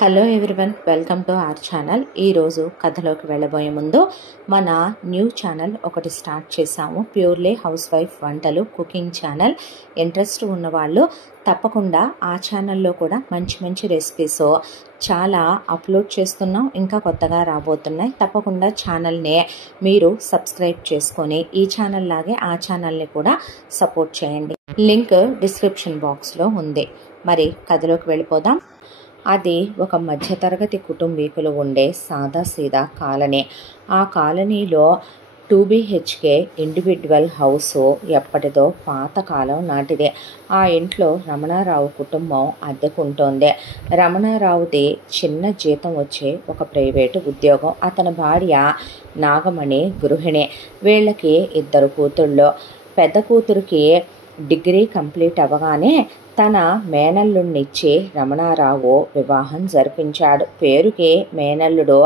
Hello everyone, welcome to our channel. ఈరోజు కథలోకి వెళ్ళబోయే ముందు మన న్యూ ఛానల్ ఒకటి స్టార్ట్ చేశాము. ప్యూర్లీ హౌస్ వైఫ్ వంటలు కుకింగ్ ఛానల్. ఇంట్రెస్ట్ ఉన్నవాళ్ళు తప్పకుండా ఆ ఛానల్లో కూడా మంచి మంచి రెసిపీస్ చాలా అప్లోడ్ చేస్తున్నాం. ఇంకా కొత్తగా రాబోతున్నాయి. తప్పకుండా ఛానల్ని మీరు సబ్స్క్రైబ్ చేసుకొని ఈ ఛానల్ లాగే ఆ ఛానల్ని కూడా సపోర్ట్ చేయండి. లింక్ డిస్క్రిప్షన్ బాక్స్లో ఉంది. మరి కథలోకి వెళ్ళిపోదాం. అది ఒక మధ్యతరగతి కుటుంబీకులు ఉండే సాదాసీదా కాలనీ. ఆ కాలనీలో 2 BHK ఇండివిడ్యువల్ హౌస్ ఎప్పటిదో పాతకాలం నాటిదే. ఆ ఇంట్లో రమణారావు కుటుంబం అద్దెకుంటోంది. రమణారావుది చిన్న జీతం వచ్చే ఒక ప్రైవేటు ఉద్యోగం. అతని భార్య నాగమణి గృహిణి. వీళ్ళకి 2 కూతుళ్ళు. పెద్ద కూతురికి డిగ్రీ కంప్లీట్ అవ్వగానే తన మేనల్లుడినిచ్చి రమణారావు వివాహం జరిపించాడు. పేరుకి మేనల్లుడు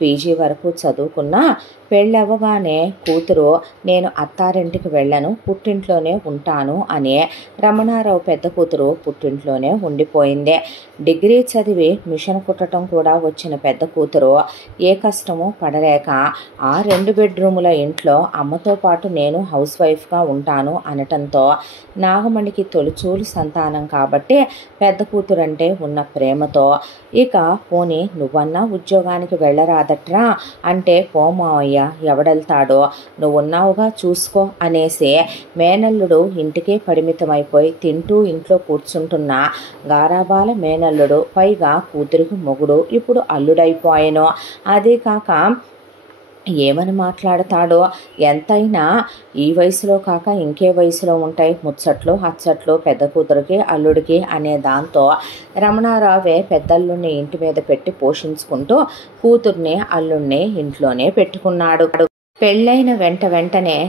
పీజీ వరకు చదువుకున్నా పెళ్ళవ్వగానే కూతురు నేను అత్తారింటికి వెళ్ళను, పుట్టింట్లోనే ఉంటాను అని రమణారావు పెద్ద కూతురు పుట్టింట్లోనే ఉండిపోయింది. డిగ్రీ చదివి మిషన్ కుట్టడం కూడా వచ్చిన పెద్ద కూతురు ఏ కష్టమో పడలేక ఆ 2 బెడ్రూముల ఇంట్లో అమ్మతో పాటు నేను హౌస్ వైఫ్గా ఉంటాను అనటంతో నాగమణికి తొలిచూలు సంతానం కాబట్టి పెద్ద కూతురంటే ఉన్న ప్రేమతో ఇక పోనీ నువ్వన్నా ఉద్యోగానికి వెళ్ళరాదట్రా అంటే పోమావయ్య ఎవడెళ్తాడో నువ్వున్నావుగా చూసుకో అనేసి మేనల్లుడు ఇంటికే పరిమితమైపోయి తింటూ ఇంట్లో కూర్చుంటున్న గారాబాల మేనల్లుడు పైగా కూతురికి మొగుడు ఇప్పుడు అల్లుడైపోయాను. అదే కాక ఏమని మాట్లాడతాడో, ఎంతైనా ఈ వయసులో కాక ఇంకే వయసులో ఉంటాయి ముచ్చట్లు అచ్చట్లు పెద్ద కూతురికి అల్లుడికి అనే దాంతో రమణారావే పెద్దల్లుడిని ఇంటి మీద పెట్టి పోషించుకుంటూ కూతుర్ని అల్లుడిని ఇంట్లోనే పెట్టుకున్నాడు. పెళ్ళైన వెంటనే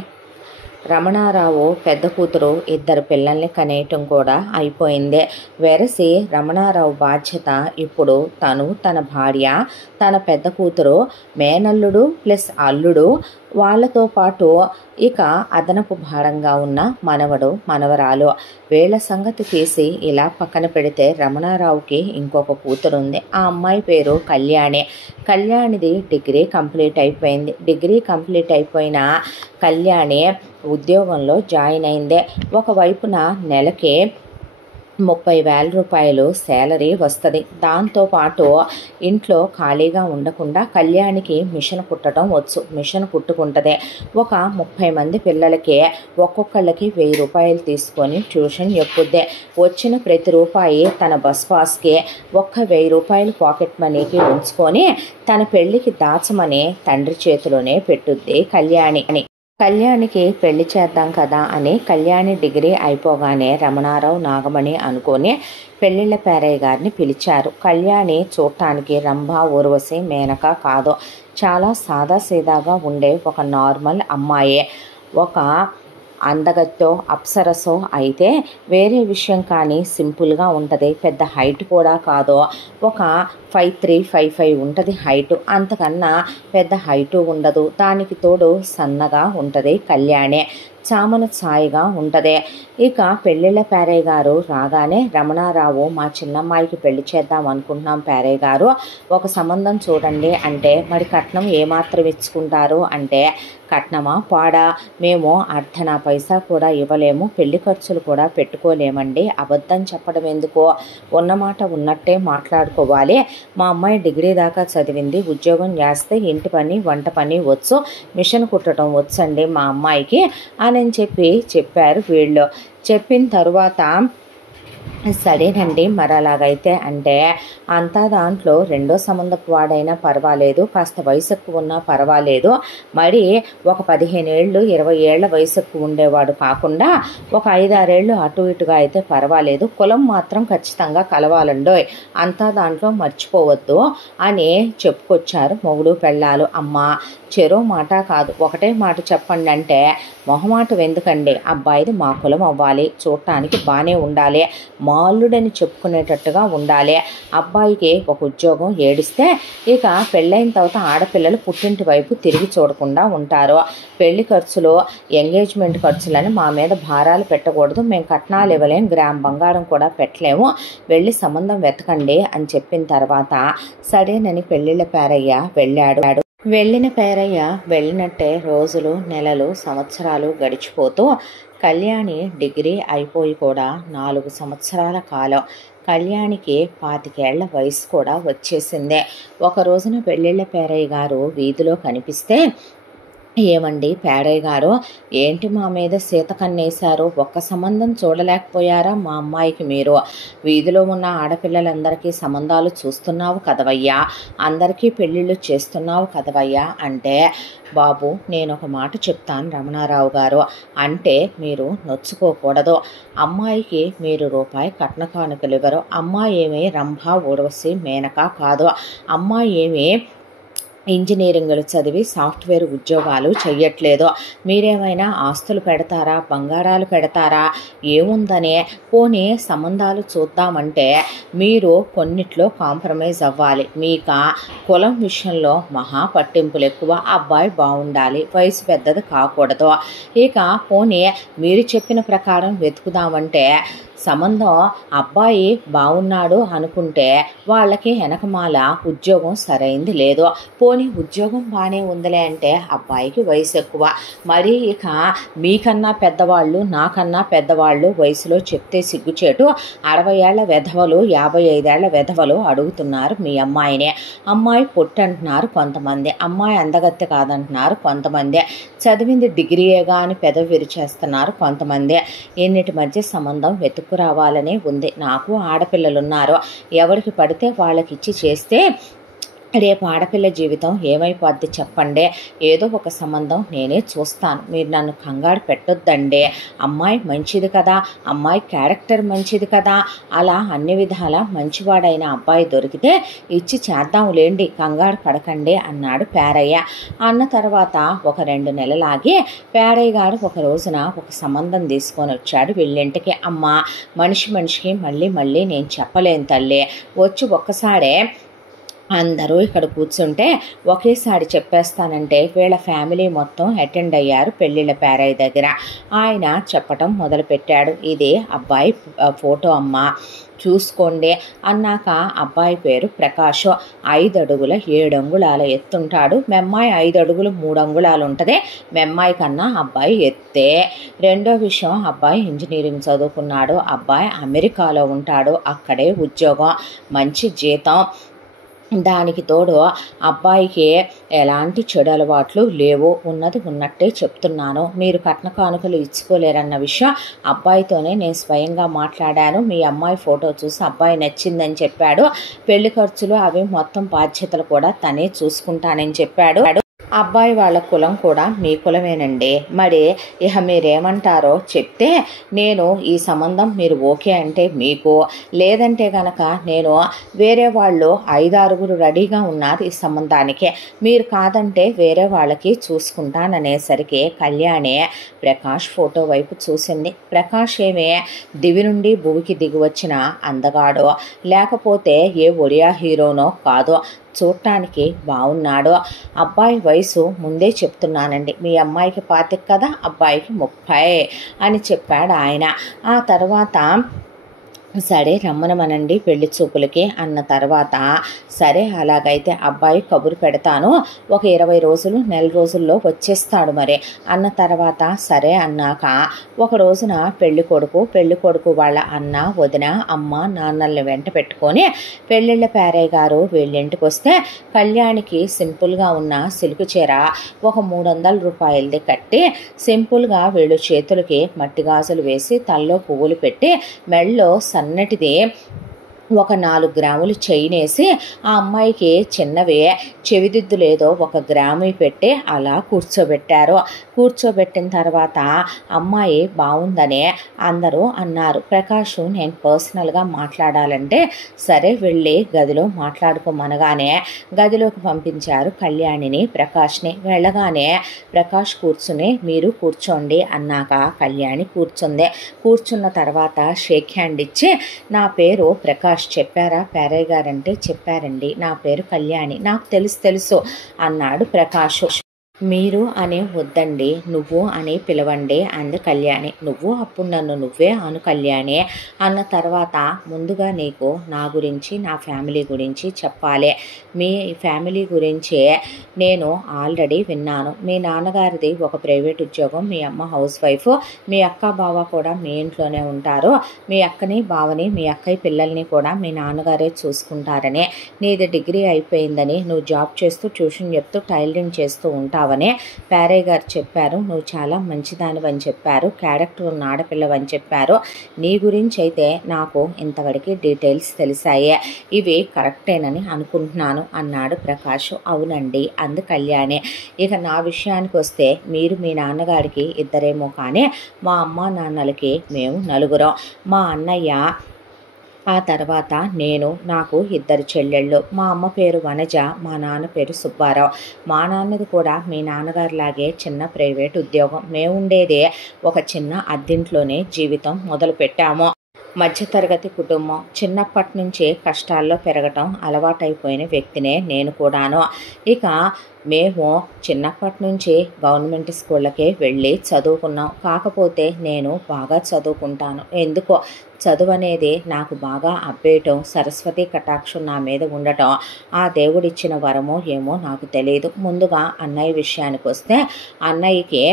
రమణారావు పెద్ద కూతురు 2 పిల్లల్ని కనేయటం కూడా అయిపోయింది. వెరసి రమణారావు బాధ్యత ఇప్పుడు తను, తన భార్య, తన పెద్ద కూతురు, మేనల్లుడు ప్లస్ అల్లుడు, వాళ్ళతో పాటు ఇక అదనపు భారంగా ఉన్న మనవడు మనవరాలు. వీళ్ళ సంగతి తీసి ఇలా పక్కన పెడితే రమణారావుకి ఇంకొక కూతురుంది. ఆ అమ్మాయి పేరు కళ్యాణి. కళ్యాణిది డిగ్రీ కంప్లీట్ అయిపోయింది. డిగ్రీ కంప్లీట్ అయిపోయిన కళ్యాణి ఉద్యోగంలో జాయిన్ అయిందే. ఒకవైపున నెలకి 30,000 రూపాయలు శాలరీ వస్తుంది. దాంతోపాటు ఇంట్లో ఖాళీగా ఉండకుండా కళ్యాణికి మిషన్ కుట్టడం వచ్చు. మిషన్ కుట్టుకుంటుంది. ఒక 30 మంది పిల్లలకి ఒక్కొక్కళ్ళకి 1000 రూపాయలు తీసుకొని ట్యూషన్ చెప్పుద్ది. వచ్చిన ప్రతి రూపాయి తన బస్ పాస్కి, 1000 రూపాయలు పాకెట్ మనీకి ఉంచుకొని తన పెళ్లికి దాచమని తండ్రి చేతిలోనే పెట్టుద్ది కళ్యాణి. కళ్యాణికి పెళ్లి చేద్దాం కదా అని కళ్యాణి డిగ్రీ అయిపోగానే రమణారావు నాగమణి అనుకొని పెళ్ళిళ్ళ పేరయ్య గారిని పిలిచారు. కళ్యాణి చూడటానికి రంభ ఊర్వశి మేనక కాదు. చాలా సాదాసీదాగా ఉండే ఒక నార్మల్ అమ్మాయే. ఒక అందగత్తో అప్సరసో అయితే వేరే విషయం, కానీ సింపుల్గా ఉంటుంది. పెద్ద హైట్ కూడా కాదు. ఒక 5'3", 5'5" ఉంటుంది హైటు. అంతకన్నా పెద్ద హైటు ఉండదు. దానికి తోడు సన్నగా ఉంటుంది కళ్యాణి. చామన ఛాయగా ఉంటుంది. ఇక పెళ్ళిళ్ళ పేరయ్య గారు రాగానే రమణారావు మా చిన్నమ్మాయికి పెళ్లి చేద్దాం అనుకుంటున్నాం పేరయ్య గారు, ఒక సంబంధం చూడండి అంటే మరి కట్నం ఏమాత్రం ఇచ్చుకుంటారు అంటే కట్నమా పాడా, మేము అర్ధనా పైసా కూడా ఇవ్వలేము, పెళ్లి ఖర్చులు కూడా పెట్టుకోలేమండి, అబద్ధం చెప్పడం ఎందుకో, ఉన్నమాట ఉన్నట్టే మాట్లాడుకోవాలి, మా అమ్మాయి డిగ్రీ దాకా చదివింది, ఉద్యోగం చేస్తే ఇంటి పని వంట పని వచ్చు, మిషన్ కుట్టడం వచ్చండి మా అమ్మాయికి అని చెప్పారు వీళ్ళు. చెప్పిన తరువాత సరేనండి మరి అలాగైతే అంటే అంతా దాంట్లో రెండో సంబంధపు వాడైనా పర్వాలేదు, కాస్త వయసు ఎక్కువ ఉన్నా పర్వాలేదు, మరి ఒక 15 ఏళ్ళు 20 ఏళ్ల వయసు ఎక్కువ ఉండేవాడు కాకుండా ఒక 5-6 ఏళ్ళు అటు ఇటుగా అయితే పర్వాలేదు, కులం మాత్రం ఖచ్చితంగా కలవాలండోయ్, అంతా దాంట్లో మర్చిపోవద్దు అని చెప్పుకొచ్చారు మొగుడు పెళ్ళాలు. అమ్మ చెరో మాట కాదు ఒకటే మాట చెప్పండి అంటే మొహమాటం ఎందుకండి, అబ్బాయిది మా కులం అవ్వాలి, చూడటానికి బాగానే ఉండాలి, మాల్లుడని చెప్పుకునేటట్టుగా ఉండాలి. అబ్బాయికి ఒక ఉద్యోగం ఏడిస్తే ఇక పెళ్ళైన తర్వాత ఆడపిల్లలు పుట్టింటి వైపు తిరిగి చూడకుండా ఉంటారు. పెళ్లి ఖర్చులు, ఎంగేజ్మెంట్ ఖర్చులని మా మీద భారాలు పెట్టకూడదు, మేము కట్నాలు ఇవ్వలేం, గ్రామ్ బంగారం కూడా పెట్టలేము, వెళ్ళి సంబంధం వెతకండి అని చెప్పిన తర్వాత సరేనని పెళ్ళిళ్ళ పేరయ్య వెళ్ళాడు. వెళ్ళిన పేరయ్య వెళ్ళినట్టే రోజులు, నెలలు, సంవత్సరాలు గడిచిపోతూ కళ్యాణి డిగ్రీ అయిపోయి కూడా 4 సంవత్సరాల కాలం. కళ్యాణికి 25 ఏళ్ల వయసు కూడా వచ్చేసిందే. ఒక రోజున పెళ్ళిళ్ళ పేరయ్య గారు వీధిలో కనిపిస్తే, ఏమండి పేరయ్య గారు, ఏంటి మా మీద సీత కన్నేశారు, ఒక్క సంబంధం చూడలేకపోయారా మా అమ్మాయికి మీరు? వీధిలో ఉన్న ఆడపిల్లలందరికీ సంబంధాలు చూస్తున్నావు కదవయ్యా, అందరికీ పెళ్ళిళ్ళు చేస్తున్నావు కదవయ్యా అంటే, బాబు నేను ఒక మాట చెప్తాను రమణారావు గారు, అంటే మీరు నొచ్చుకోకూడదు. అమ్మాయికి మీరు రూపాయి కట్న కానుకలు ఇవ్వరు. అమ్మాయి ఏమీ రంభ, ఊర్వశి, మేనక కాదు. అమ్మాయి ఏమీ ఇంజనీరింగ్లు చదివి సాఫ్ట్వేర్ ఉద్యోగాలు చెయ్యట్లేదు. మీరేమైనా ఆస్తులు పెడతారా, బంగారాలు పెడతారా, ఏముందనే పోనీ సంబంధాలు చూద్దామంటే మీరు కొన్నిట్లో కాంప్రమైజ్ అవ్వాలి. మీక కులం విషయంలో మహా పట్టింపులు ఎక్కువ. అబ్బాయి బాగుండాలి, వయసు పెద్దది కాకూడదు. ఇక పోనీ మీరు చెప్పిన ప్రకారం వెతుకుదామంటే సంబంధం అబ్బాయి బాగున్నాడు అనుకుంటే వాళ్ళకి వెనకమాల ఉద్యోగం సరైంది లేదు. పోనీ ఉద్యోగం బాగానే ఉందిలే అంటే అబ్బాయికి వయసు ఎక్కువ. మరి ఇక మీకన్నా పెద్దవాళ్ళు, నాకన్నా పెద్దవాళ్ళు వయసులో చెప్తే సిగ్గుచేటు 60 ఏళ్ల వెధవలు, 55 ఏళ్ల వెధవలు అడుగుతున్నారు మీ అమ్మాయినే. అమ్మాయి పొట్టు అంటున్నారు కొంతమంది, అమ్మాయి అందగత్తె కాదంటున్నారు కొంతమంది, చదివింది డిగ్రీయేగా అని పెదవి విరిచేస్తున్నారు కొంతమంది. ఎన్నిటి మధ్య సంబంధం రావాలనే ఉంది. నాకు ఆడపిల్లలున్నారు, ఎవరికి పడితే వాళ్ళకి ఇచ్చి చేస్తే రేపు ఆడపిల్ల జీవితం ఏమైపోద్ది చెప్పండి. ఏదో ఒక సంబంధం నేనే చూస్తాను, మీరు నన్ను కంగారు పెట్టొద్దండి. అమ్మాయి మంచిది కదా, అమ్మాయి క్యారెక్టర్ మంచిది కదా, అలా అన్ని విధాల మంచివాడైన అబ్బాయి దొరికితే ఇచ్చి చేద్దాంలేండి, కంగారు పడకండి అన్నాడు పేరయ్య. అన్న తర్వాత ఒక 2 నెలలాగి పేరయ్య గారు ఒక రోజున ఒక సంబంధం తీసుకొని వచ్చాడు వీళ్ళింటికి. అమ్మ, మనిషికి మళ్ళీ నేను చెప్పలేను తల్లి, వచ్చి ఒక్కసారే అందరూ ఇక్కడ కూర్చుంటే ఒకేసారి చెప్పేస్తానంటే వీళ్ళ ఫ్యామిలీ మొత్తం అటెండ్ అయ్యారు పెళ్ళిళ్ళ పేరయ్య దగ్గర. ఆయన చెప్పటం మొదలుపెట్టాడు, ఇదే అబ్బాయి ఫోటో అమ్మ, చూసుకోండి అన్నాక అబ్బాయి పేరు ప్రకాష్. 5 అడుగుల 7 అంగుళాల ఎత్తుంటాడు. మెమ్మాయి 5 అడుగులు 3 అంగుళాలు ఉంటుంది. మెమ్మాయి కన్నా అబ్బాయి ఎత్తే. రెండో విషయం, అబ్బాయి ఇంజనీరింగ్ చదువుకున్నాడు. అబ్బాయి అమెరికాలో ఉంటాడు, అక్కడే ఉద్యోగం, మంచి జీతం. దానికి తోడు అబ్బాయికి ఎలాంటి చెడు అలవాట్లు లేవు, ఉన్నది ఉన్నట్టే చెప్తున్నాను. మీరు కట్న కానుకలు ఇచ్చుకోలేరన్న విషయం అబ్బాయితోనే నేను స్వయంగా మాట్లాడాను. మీ అమ్మాయి ఫోటో చూసి అబ్బాయి నచ్చిందని చెప్పాడు. పెళ్లి ఖర్చులు అవి మొత్తం బాధ్యతలు కూడా తనే చూసుకుంటానని చెప్పాడు. అబ్బాయి వాళ్ళ కులం కూడా మీ కులమేనండి. మరి ఇక మీరేమంటారో చెప్తే నేను ఈ సంబంధం మీరు ఓకే అంటే మీకు, లేదంటే కనుక నేను వేరే వాళ్ళు 5-6 రెడీగా ఉన్నారు ఈ సంబంధానికి, మీరు కాదంటే వేరే వాళ్ళకి చూసుకుంటాననేసరికి కళ్యాణి ప్రకాష్ ఫోటో వైపు చూసింది. ప్రకాష్ ఏమే దివి నుండి భూమికి దిగి వచ్చిన అందగాడో లేకపోతే ఏ ఒడియా హీరోనో కాదు, చూడటానికి బాగున్నాడు. అబ్బాయి వయసు ముందే చెప్తున్నానండి, మీ అమ్మాయికి 25 కదా, అబ్బాయికి 30 అని చెప్పాడు ఆయన. ఆ తర్వాత సరే రమ్మనమనండి పెళ్లి చూపులకి అన్న తర్వాత, సరే అలాగైతే అబ్బాయి కబురు పెడతాను, ఒక 20 రోజులు నెల రోజుల్లో వచ్చేస్తాడు మరి అన్న తర్వాత, సరే అన్నాక ఒక రోజున పెళ్లి కొడుకు వాళ్ళ అన్న, వదిన, అమ్మ, నాన్నల్ని వెంట పెట్టుకొని పెళ్ళిళ్ళ పేరయ్య గారు వీళ్ళింటికి వస్తే కళ్యాణికి సింపుల్గా ఉన్న సిల్క్ చీర ఒక 300 రూపాయలది కట్టి సింపుల్గా వీళ్ళు చేతులకి మట్టి గాజులు వేసి తల్లో పువ్వులు పెట్టి మెళ్ళో సన్నటిది ఒక 4 గ్రాములు చైనేసి ఆ అమ్మాయికి చిన్నవి చెవిదిద్దులేదో 1 గ్రాము పెట్టి అలా కూర్చోబెట్టారు. కూర్చోబెట్టిన తర్వాత అమ్మాయి బాగుందని అందరూ అన్నారు. ప్రకాష్ నేను పర్సనల్గా మాట్లాడాలంటే సరే వెళ్ళి గదిలో మాట్లాడుకోమనగానే గదిలోకి పంపించారు కళ్యాణిని ప్రకాష్ని. వెళ్ళగానే ప్రకాష్ కూర్చుని మీరు కూర్చోండి అన్నాక కళ్యాణి కూర్చుంది. కూర్చున్న తర్వాత షేక్ హ్యాండ్ ఇచ్చి నా పేరు ప్రకాష్ చెప్పారా పేరయ్య గారంటే చెప్పారండి, నా పేరు కళ్యాణి, నాకు తెలుసు అన్నాడు ప్రకాష్. మీరు అనే వద్దండి, నువ్వు అని పిలవండి అంది కళ్యాణి. నువ్వు అప్పుడు నన్ను నువ్వే అను కళ్యాణి అన్న తర్వాత ముందుగా నీకు నా గురించి నా ఫ్యామిలీ గురించి చెప్పాలి. మీ ఫ్యామిలీ గురించి నేను ఆల్రెడీ విన్నాను. మీ నాన్నగారిది ఒక ప్రైవేట్ ఉద్యోగం, మీ అమ్మ హౌస్ వైఫ్, మీ అక్క బావ కూడా మీ ఇంట్లోనే ఉంటారు. మీ అక్కని బావని మీ అక్కయ్య పిల్లల్ని కూడా మీ నాన్నగారే చూసుకుంటారని, నీది డిగ్రీ అయిపోయిందని, నువ్వు జాబ్ చేస్తూ ట్యూషన్ చెప్తూ టైలరింగ్ చేస్తూ ఉంటావు అని పేరయ్య గారు చెప్పారు. నువ్వు చాలా మంచిదానివని చెప్పారు, క్యారెక్టర్ ఉన్న ఆడపిల్లవని చెప్పారు. నీ గురించి అయితే నాకు ఇంతవరకు డీటెయిల్స్ తెలిసాయే, ఇవి కరెక్టేనని అనుకుంటున్నాను అన్నాడు ప్రకాష్. అవునండి అంది కళ్యాణి. ఇక నా విషయానికి వస్తే మీరు మీ నాన్నగారికి ఇద్దరేమో కానీ మా అమ్మ నాన్నలకి మేము నలుగురం. మా అన్నయ్య, ఆ తర్వాత నేను, నాకు 2 చెల్లెళ్ళు. మా అమ్మ పేరు వనజ, మా నాన్న పేరు సుబ్బారావు. మా నాన్నది కూడా మీ నాన్నగారిలాగే చిన్న ప్రైవేట్ ఉద్యోగం. మేము ఉండేదే ఒక చిన్న అద్దింట్లోనే జీవితం మొదలుపెట్టాము. మధ్యతరగతి కుటుంబం. చిన్నప్పటి నుంచే కష్టాల్లో పెరగటం అలవాటైపోయిన వ్యక్తినే నేను కూడాను. ఇక మేము చిన్నప్పటి నుంచి గవర్నమెంట్ స్కూళ్ళకే వెళ్ళి చదువుకున్నాం. కాకపోతే నేను బాగా చదువుకుంటాను. ఎందుకో చదువు అనేది నాకు బాగా అబ్బేయటం, సరస్వతి కటాక్షం నా మీద ఉండటం ఆ దేవుడిచ్చిన వరమో ఏమో నాకు తెలియదు. ముందుగా అన్నయ్య విషయానికి వస్తే అన్నయ్యకి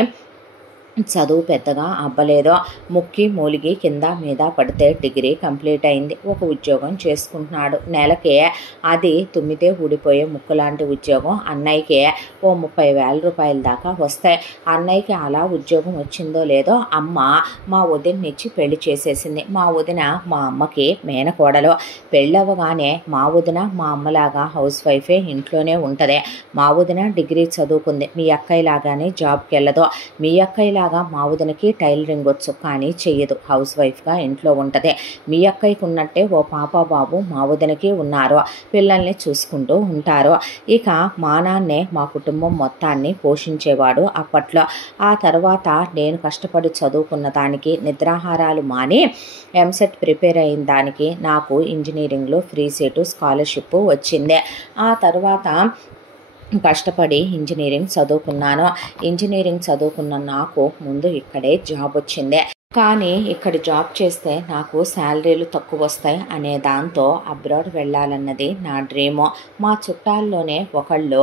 చదువు పెద్దగా అవ్వలేదు. ముక్కి మూలిగి కింద మీద పడితే డిగ్రీ కంప్లీట్ అయింది. ఒక ఉద్యోగం చేసుకుంటున్నాడు. నెలకే అది తుమ్మితే ఊడిపోయే ముక్కు లాంటి ఉద్యోగం. అన్నయ్యకి ఓ 30,000 రూపాయల దాకా వస్తాయి. అన్నయ్యకి అలా ఉద్యోగం వచ్చిందో లేదో అమ్మ మా వదిననిచ్చి పెళ్లి చేసేసింది. మా వదిన మా అమ్మకి మేనకోడలు. పెళ్ళవగానే మా వదిన మా అమ్మలాగా హౌస్ వైఫే ఇంట్లోనే ఉంటుంది. మా వదిన డిగ్రీ చదువుకుంది. మీ అక్కయ్య లాగానే జాబ్కి వెళ్ళదు. మీ అక్కయ్య మా వదినకి టైలరింగ్ వచ్చు కానీ చెయ్యదు, హౌస్ వైఫ్గా ఇంట్లో ఉంటుంది. మీ అక్కయ్యకు ఉన్నట్టే ఓ పాప బాబు మా వదినకి ఉన్నారు, పిల్లల్ని చూసుకుంటూ ఉంటారు. ఇక మా నాన్నే మా కుటుంబం మొత్తాన్ని పోషించేవాడు అప్పట్లో. ఆ తర్వాత నేను కష్టపడి చదువుకున్న దానికి, నిద్రాహారాలు మాని ఎంసెట్ ప్రిపేర్ అయిన దానికి నాకు ఇంజనీరింగ్లో ఫ్రీ సీటు స్కాలర్షిప్ వచ్చింది. ఆ తర్వాత కష్టపడి ఇంజనీరింగ్ చదువుకున్నాను. ఇంజనీరింగ్ చదువుకున్న నాకు ముందు ఇక్కడే జాబ్ వచ్చింది. కానీ ఇక్కడ జాబ్ చేస్తే నాకు శాలరీలు తక్కువ వస్తాయి అనే దాంతో అబ్రాడ్ వెళ్ళాలన్నది నా డ్రీము. మా చుట్టాల్లోనే ఒకళ్ళు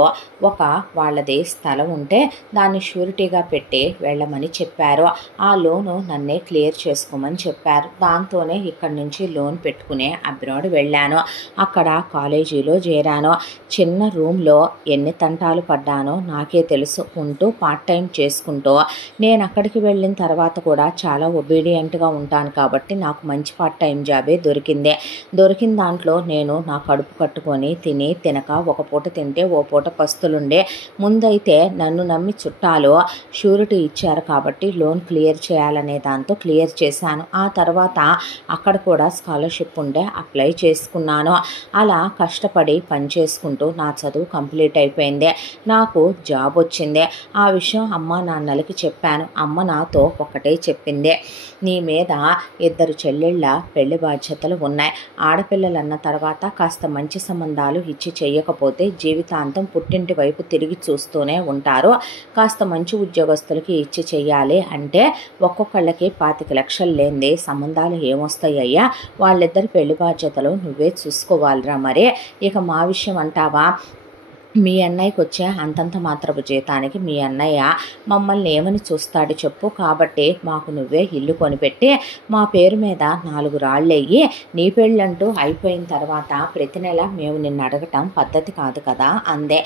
వాళ్ళది స్థలం ఉంటే దాన్ని షూరిటీగా పెట్టి వెళ్ళమని చెప్పారు. ఆ లోను నన్నే క్లియర్ చేసుకోమని చెప్పారు. దాంతోనే ఇక్కడి నుంచి లోన్ పెట్టుకునే అబ్రాడ్ వెళ్ళాను. అక్కడ కాలేజీలో చేరాను. చిన్న రూమ్లో ఎన్ని తంటాలు పడ్డానో నాకే తెలుసు. ఉంటూ పార్ట్ టైం చేసుకుంటూ నేను అక్కడికి వెళ్ళిన తర్వాత కూడా చాలా ఒబీడియంట్గా ఉంటాను కాబట్టి నాకు మంచి పార్ట్ టైం జాబే దొరికింది. దొరికిన దాంట్లో నేను నా కడుపు కట్టుకొని తిని తినక ఒక పూట తింటే ఓ పూట పస్తులుండే. ముందైతే నన్ను నమ్మి చుట్టాలు షూరిటీ ఇచ్చారు కాబట్టి లోన్ క్లియర్ చేయాలనే దాంతో క్లియర్ చేశాను. ఆ తర్వాత అక్కడ కూడా స్కాలర్షిప్ ఉండే అప్లై చేసుకున్నాను. అలా కష్టపడి పని చేసుకుంటూ నా చదువు కంప్లీట్ అయిపోయింది. నాకు జాబ్ వచ్చింది. ఆ విషయం అమ్మ నాన్నలకి చెప్పాను. అమ్మ నాతో ఒకటే చెప్పింది, నీ మీద 2 చెల్లెళ్ళ పెళ్లి బాధ్యతలు ఉన్నాయి. ఆడపిల్లలన్న తర్వాత కాస్త మంచి సంబంధాలు ఇచ్చి చెయ్యకపోతే జీవితాంతం పుట్టింటి వైపు తిరిగి చూస్తూనే ఉంటారు. కాస్త మంచి ఉద్యోగస్తులకి ఇచ్చి చెయ్యాలి అంటే ఒక్కొక్కళ్ళకి 25 లక్షలు లేనిదే సంబంధాలు ఏమొస్తాయ్యా? వాళ్ళిద్దరి పెళ్లి బాధ్యతలు నువ్వే చూసుకోవాలిరా. మరి ఇక మా విషయం అంటావా? మీ అన్నయ్యకి వచ్చే అంతంత మాత్రపు జీతానికి మీ అన్నయ్య మమ్మల్ని ఏమని చూస్తాడు చెప్పు. కాబట్టి మాకు నువ్వే ఇల్లు కొనిపెట్టి మా పేరు మీద 4 రాళ్ళయ్యి నీ పెళ్ళంటూ అయిపోయిన తర్వాత ప్రతి నెల మేము నిన్ను అడగటం పద్ధతి కాదు కదా అందే.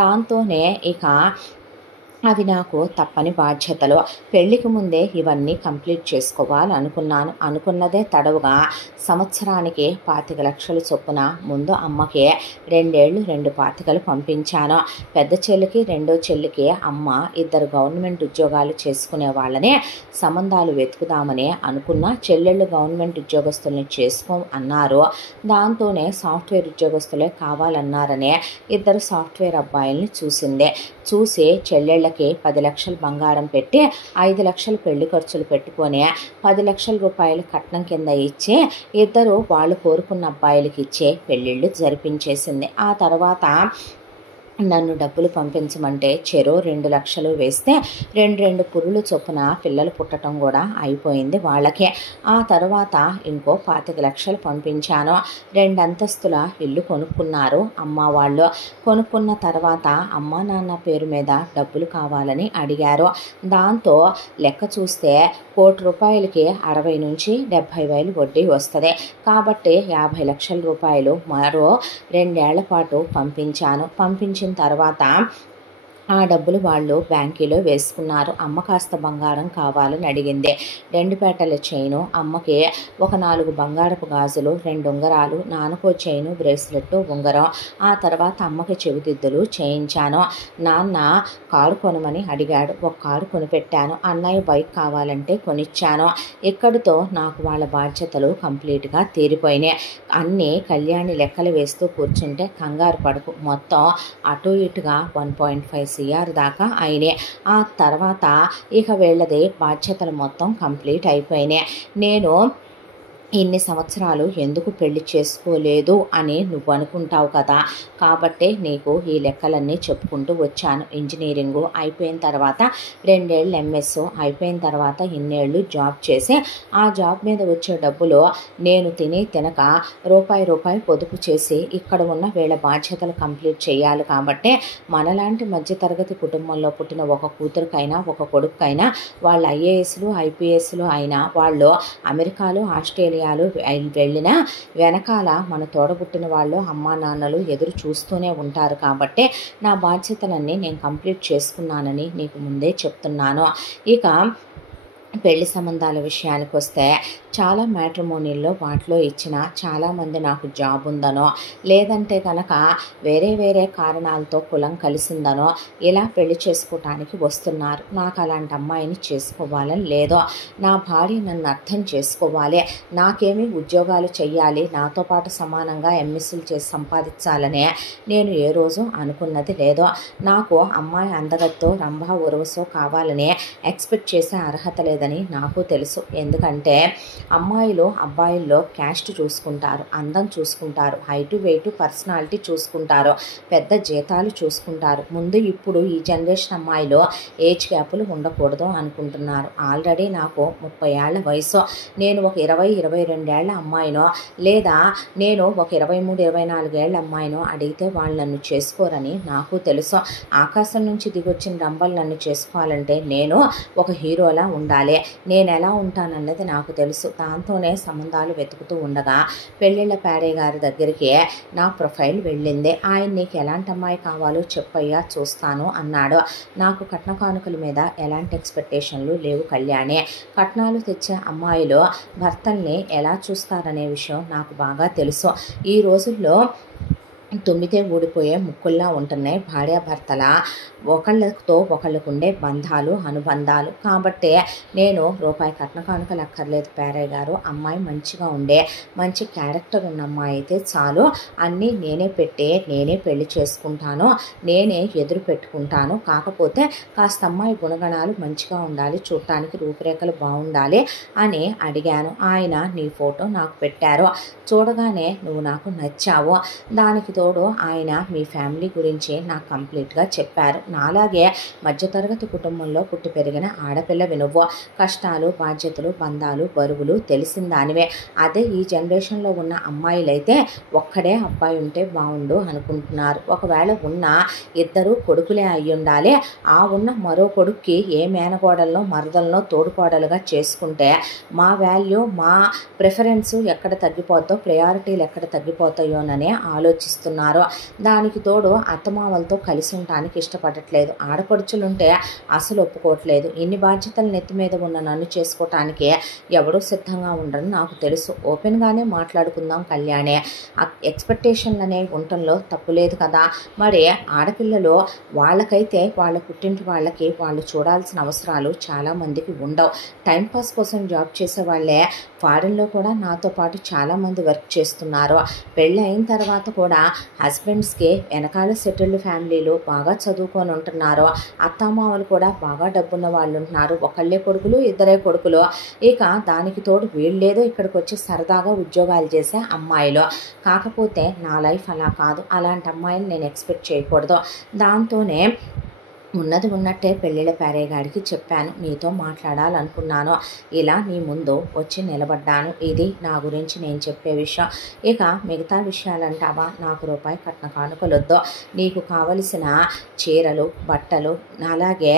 దాంతోనే ఇక అవి నాకు తప్పని బాధ్యతలు. పెళ్లికి ముందే ఇవన్నీ కంప్లీట్ చేసుకోవాలనుకున్నాను. అనుకున్నదే తడవుగా సంవత్సరానికి 25,00,000 చొప్పున ముందు అమ్మకి 2 ఏళ్ళు 2 పాతికలు పంపించాను. పెద్ద చెల్లికి రెండో చెల్లికి అమ్మ 2 గవర్నమెంట్ ఉద్యోగాలు చేసుకునే వాళ్ళనే సంబంధాలు వెతుకుదామని అనుకున్న. చెల్లెళ్ళు గవర్నమెంట్ ఉద్యోగస్తుల్ని చేసుకో అన్నారు. దాంతోనే సాఫ్ట్వేర్ ఉద్యోగస్తులే కావాలన్నారనే 2 సాఫ్ట్వేర్ అబ్బాయిల్ని చూసి చెల్లెళ్ళకి 10 లక్షలు బంగారం పెట్టి 5 లక్షలు పెళ్లి ఖర్చులు పెట్టుకొని 10 లక్షల రూపాయలు కట్నం కింద ఇచ్చి 2 వాళ్ళు కోరుకున్న అబ్బాయిలకి ఇచ్చే పెళ్ళిళ్ళు జరిపించేసింది. ఆ తర్వాత నన్ను డబ్బులు పంపించమంటే చెరో 2 లక్షలు వేస్తే 2 పురులు చొప్పున పిల్లలు పుట్టడం కూడా అయిపోయింది వాళ్ళకే. ఆ తర్వాత ఇంకో 25 లక్షలు పంపించాను. 2 అంతస్తుల ఇల్లు కొనుక్కున్నారు అమ్మ వాళ్ళు. కొనుక్కున్న తర్వాత అమ్మ నాన్న పేరు మీద డబ్బులు కావాలని అడిగారు. దాంతో లెక్క చూస్తే 1,00,00,000 రూపాయలకి 60 నుంచి 70,000 వడ్డీ వస్తుంది. కాబట్టి 50 లక్షల రూపాయలు మరో 2 ఏళ్ల పాటు పంపించిన తర్వాత ఆ డబ్బులు వాళ్ళు బ్యాంకీలో వేసుకున్నారు. అమ్మ కాస్త బంగారం కావాలని అడిగింది. 2 పేటల చైను, అమ్మకి ఒక 4 బంగారపు గాజులు, 2 ఉంగరాలు, నాన్నకో చైను, బ్రేస్లెట్, ఉంగరం. ఆ తర్వాత అమ్మకి చెవిదిద్దులు చేయించాను. నాన్న కారు కొనమని అడిగాడు. ఒక కారు కొనిపెట్టాను. అన్నయ్య బైక్ కావాలంటే కొనిచ్చాను. ఇక్కడితో నాకు వాళ్ళ బాధ్యతలు కంప్లీట్గా తీరిపోయినాయి. అన్నీ కళ్యాణి లెక్కలు వేస్తూ కూర్చుంటే కంగారు పడకు, మొత్తం అటు ఇటుగా 1.5 CR దాకా అయినాయి. ఆ తర్వాత ఇక వీళ్ళది బాధ్యతలు మొత్తం కంప్లీట్ అయిపోయినాయి. నేను ఇన్ని సంవత్సరాలు ఎందుకు పెళ్లి చేసుకోలేదు అని నువ్వు అనుకుంటావు కదా, కాబట్టే నీకు ఈ లెక్కలన్నీ చెప్పుకుంటూ వచ్చాను. ఇంజనీరింగు అయిపోయిన తర్వాత 2 ఏళ్ళు MS అయిపోయిన తర్వాత ఇన్నేళ్ళు జాబ్ చేసి ఆ జాబ్ మీద వచ్చే డబ్బులు నేను తినక రూపాయి పొదుపు చేసి ఇక్కడ ఉన్న వీళ్ళ బాధ్యతలు కంప్లీట్ చేయాలి. కాబట్టి మనలాంటి మధ్యతరగతి కుటుంబంలో పుట్టిన ఒక కూతురికైనా ఒక కొడుకైనా వాళ్ళు IASలు IPSలు అయినా వాళ్ళు అమెరికాలో ఆస్ట్రేలియాలో వెళ్ళినా వెనకాల మన తోడబుట్టిన వాళ్ళు అమ్మా నాన్నలు ఎదురు చూస్తూనే ఉంటారు. కాబట్టి నా బాధ్యతలన్నీ నేను కంప్లీట్ చేసుకున్నానని నీకు ముందే చెప్తున్నాను. ఇక పెళ్లి సంబంధాల విషయానికి వస్తే చాలా మ్యాట్రిమోనీల్లో వాటిలో ఇచ్చిన చాలామంది నాకు జాబ్ ఉందనో లేదంటే కనుక వేరే కారణాలతో కులం కలిసిందనో ఇలా పెళ్లి చేసుకోవటానికి వస్తున్నారు. నాకు అలాంటి అమ్మాయిని చేసుకోవాలని లేదో. నా భార్య నన్ను అర్థం చేసుకోవాలి, నాకేమీ ఉద్యోగాలు చెయ్యాలి, నాతో పాటు సమానంగా MSలు చేసి సంపాదించాలనే నేను ఏ రోజు అనుకున్నది లేదో. నాకు అమ్మాయి అందగత్తో రంభా ఉరవసో కావాలని ఎక్స్పెక్ట్ చేసే అర్హత లేదని నాకు తెలుసు. ఎందుకంటే అమ్మాయిలు అబ్బాయిల్లో క్యాస్ట్ చూసుకుంటారు, అందం చూసుకుంటారు, హైటు వెయిటు పర్సనాలిటీ చూసుకుంటారు, పెద్ద జీతాలు చూసుకుంటారు. ముందు ఇప్పుడు ఈ జనరేషన్ అమ్మాయిలు ఏజ్ గ్యాపులు ఉండకూడదు అనుకుంటున్నారు. ఆల్రెడీ నాకు 30 ఏళ్ల వయసు. నేను ఒక 20-22 ఏళ్ల అమ్మాయినో లేదా నేను ఒక 23-24 ఏళ్ల అమ్మాయినో అడిగితే వాళ్ళు నన్ను చేసుకోరని నాకు తెలుసు. ఆకాశం నుంచి దిగొచ్చిన రంబలు నన్ను చేసుకోవాలంటే నేను ఒక హీరోలా ఉండాలి. నేను ఎలా ఉంటానన్నది నాకు తెలుసు. దాంతోనే సంబంధాలు వెతుకుతూ ఉండగా పెళ్ళిళ్ళ ప్యాడే గారి దగ్గరికి నా ప్రొఫైల్ వెళ్ళింది. ఆయన నీకు ఎలాంటి అమ్మాయి కావాలో చెప్పయ్యా చూస్తాను అన్నాడు. నాకు కట్న కానుకల మీద ఎలాంటి ఎక్స్పెక్టేషన్లు లేవు కళ్యాణి. కట్నాలు తెచ్చే అమ్మాయిలు భర్తల్ని ఎలా చూస్తారనే విషయం నాకు బాగా తెలుసు. ఈ రోజుల్లో తుమ్మితే ఊడిపోయే ముక్కుల్లా ఉంటున్నాయి భార్యాభర్తల ఒకళ్ళతో ఒకళ్ళకు ఉండే బంధాలు అనుబంధాలు. కాబట్టి నేను రూపాయి కట్న కానుకలు అక్కర్లేదు పేరయ్య గారు, అమ్మాయి మంచిగా ఉండే మంచి క్యారెక్టర్ ఉన్న అమ్మాయి అయితే చాలు, అన్నీ నేనే పెళ్లి చేసుకుంటాను, నేనే ఎదురు పెట్టుకుంటాను. కాకపోతే కాస్త అమ్మాయి గుణగణాలు మంచిగా ఉండాలి, చూడటానికి రూపురేఖలు బాగుండాలి అని అడిగాను. ఆయన నీ ఫోటో నాకు పెట్టారు. చూడగానే నువ్వు నాకు నచ్చావు. దానికి తోడు ఆయన మీ ఫ్యామిలీ గురించి నాకు కంప్లీట్గా చెప్పారు. నాలాగే మధ్యతరగతి కుటుంబంలో పుట్టి పెరిగిన ఆడపిల్లవి నువ్వు. కష్టాలు, బాధ్యతలు, బంధాలు, బరువులు తెలిసిన దానివే. అదే ఈ జనరేషన్లో ఉన్న అమ్మాయిలైతే ఒక్కడే అబ్బాయి ఉంటే బాగుండు అనుకుంటున్నారు. ఒకవేళ ఉన్న 2 కొడుకులే అయి ఉండాలి. ఆ ఉన్న మరో కొడుక్కి ఏ మేనకోడలనో మరదలనో తోడుకోడలుగా చేసుకుంటే మా వాల్యూ, మా ప్రిఫరెన్సు ఎక్కడ తగ్గిపోతో, ప్రయారిటీలు ఎక్కడ తగ్గిపోతాయోననే ఆలోచిస్తున్నాను. చేస్తున్నారు. దానికి తోడు అత్తమామలతో కలిసి ఉండటానికి ఇష్టపడట్లేదు. ఆడపడుచులుంటే అసలు ఒప్పుకోవట్లేదు. ఇన్ని బాధ్యతలు నెత్తి మీద ఉన్న నన్ను చేసుకోవటానికి ఎవరూ సిద్ధంగా ఉండరని నాకు తెలుసు. ఓపెన్గానే మాట్లాడుకుందాం కళ్యాణే. ఎక్స్పెక్టేషన్లు అనేవి ఉండటంలో తప్పు లేదు కదా. మరి ఆడపిల్లలు వాళ్ళకైతే వాళ్ళ పుట్టింటి వాళ్ళకి వాళ్ళు చూడాల్సిన అవసరాలు చాలామందికి ఉండవు. టైంపాస్ కోసం జాబ్ చేసే వాళ్ళే ఫారిన్లో కూడా నాతో పాటు చాలామంది వర్క్ చేస్తున్నారు. పెళ్ళి అయిన తర్వాత కూడా హస్బెండ్స్కి వెనకాల సెటిల్డ్ ఫ్యామిలీలు బాగా చదువుకొని ఉంటున్నారు. అత్తామామలు కూడా బాగా డబ్బున్న వాళ్ళు ఉంటున్నారు. ఒకళ్ళే కొడుకులు, ఇద్దరే కొడుకులు. ఇక దానికి తోడు వీళ్ళేదో ఇక్కడికి వచ్చి సరదాగా ఉద్యోగాలు చేసే అమ్మాయిలు. కాకపోతే నా లైఫ్ అలా కాదు. అలాంటి అమ్మాయిని నేను ఎక్స్పెక్ట్ చేయకూడదు. దాంతోనే ఉన్నది ఉన్నట్టే పెళ్ళిళ్ళ పేరేగాడికి చెప్పాను, నీతో మాట్లాడాలనుకున్నాను. ఇలా నీ ముందు వచ్చి నిలబడ్డాను. ఇది నా గురించి నేను చెప్పే విషయం. ఇక మిగతా విషయాలంటావా, నాకు రూపాయి కట్న కానుకలొద్దు. నీకు కావలసిన చీరలు, బట్టలు, అలాగే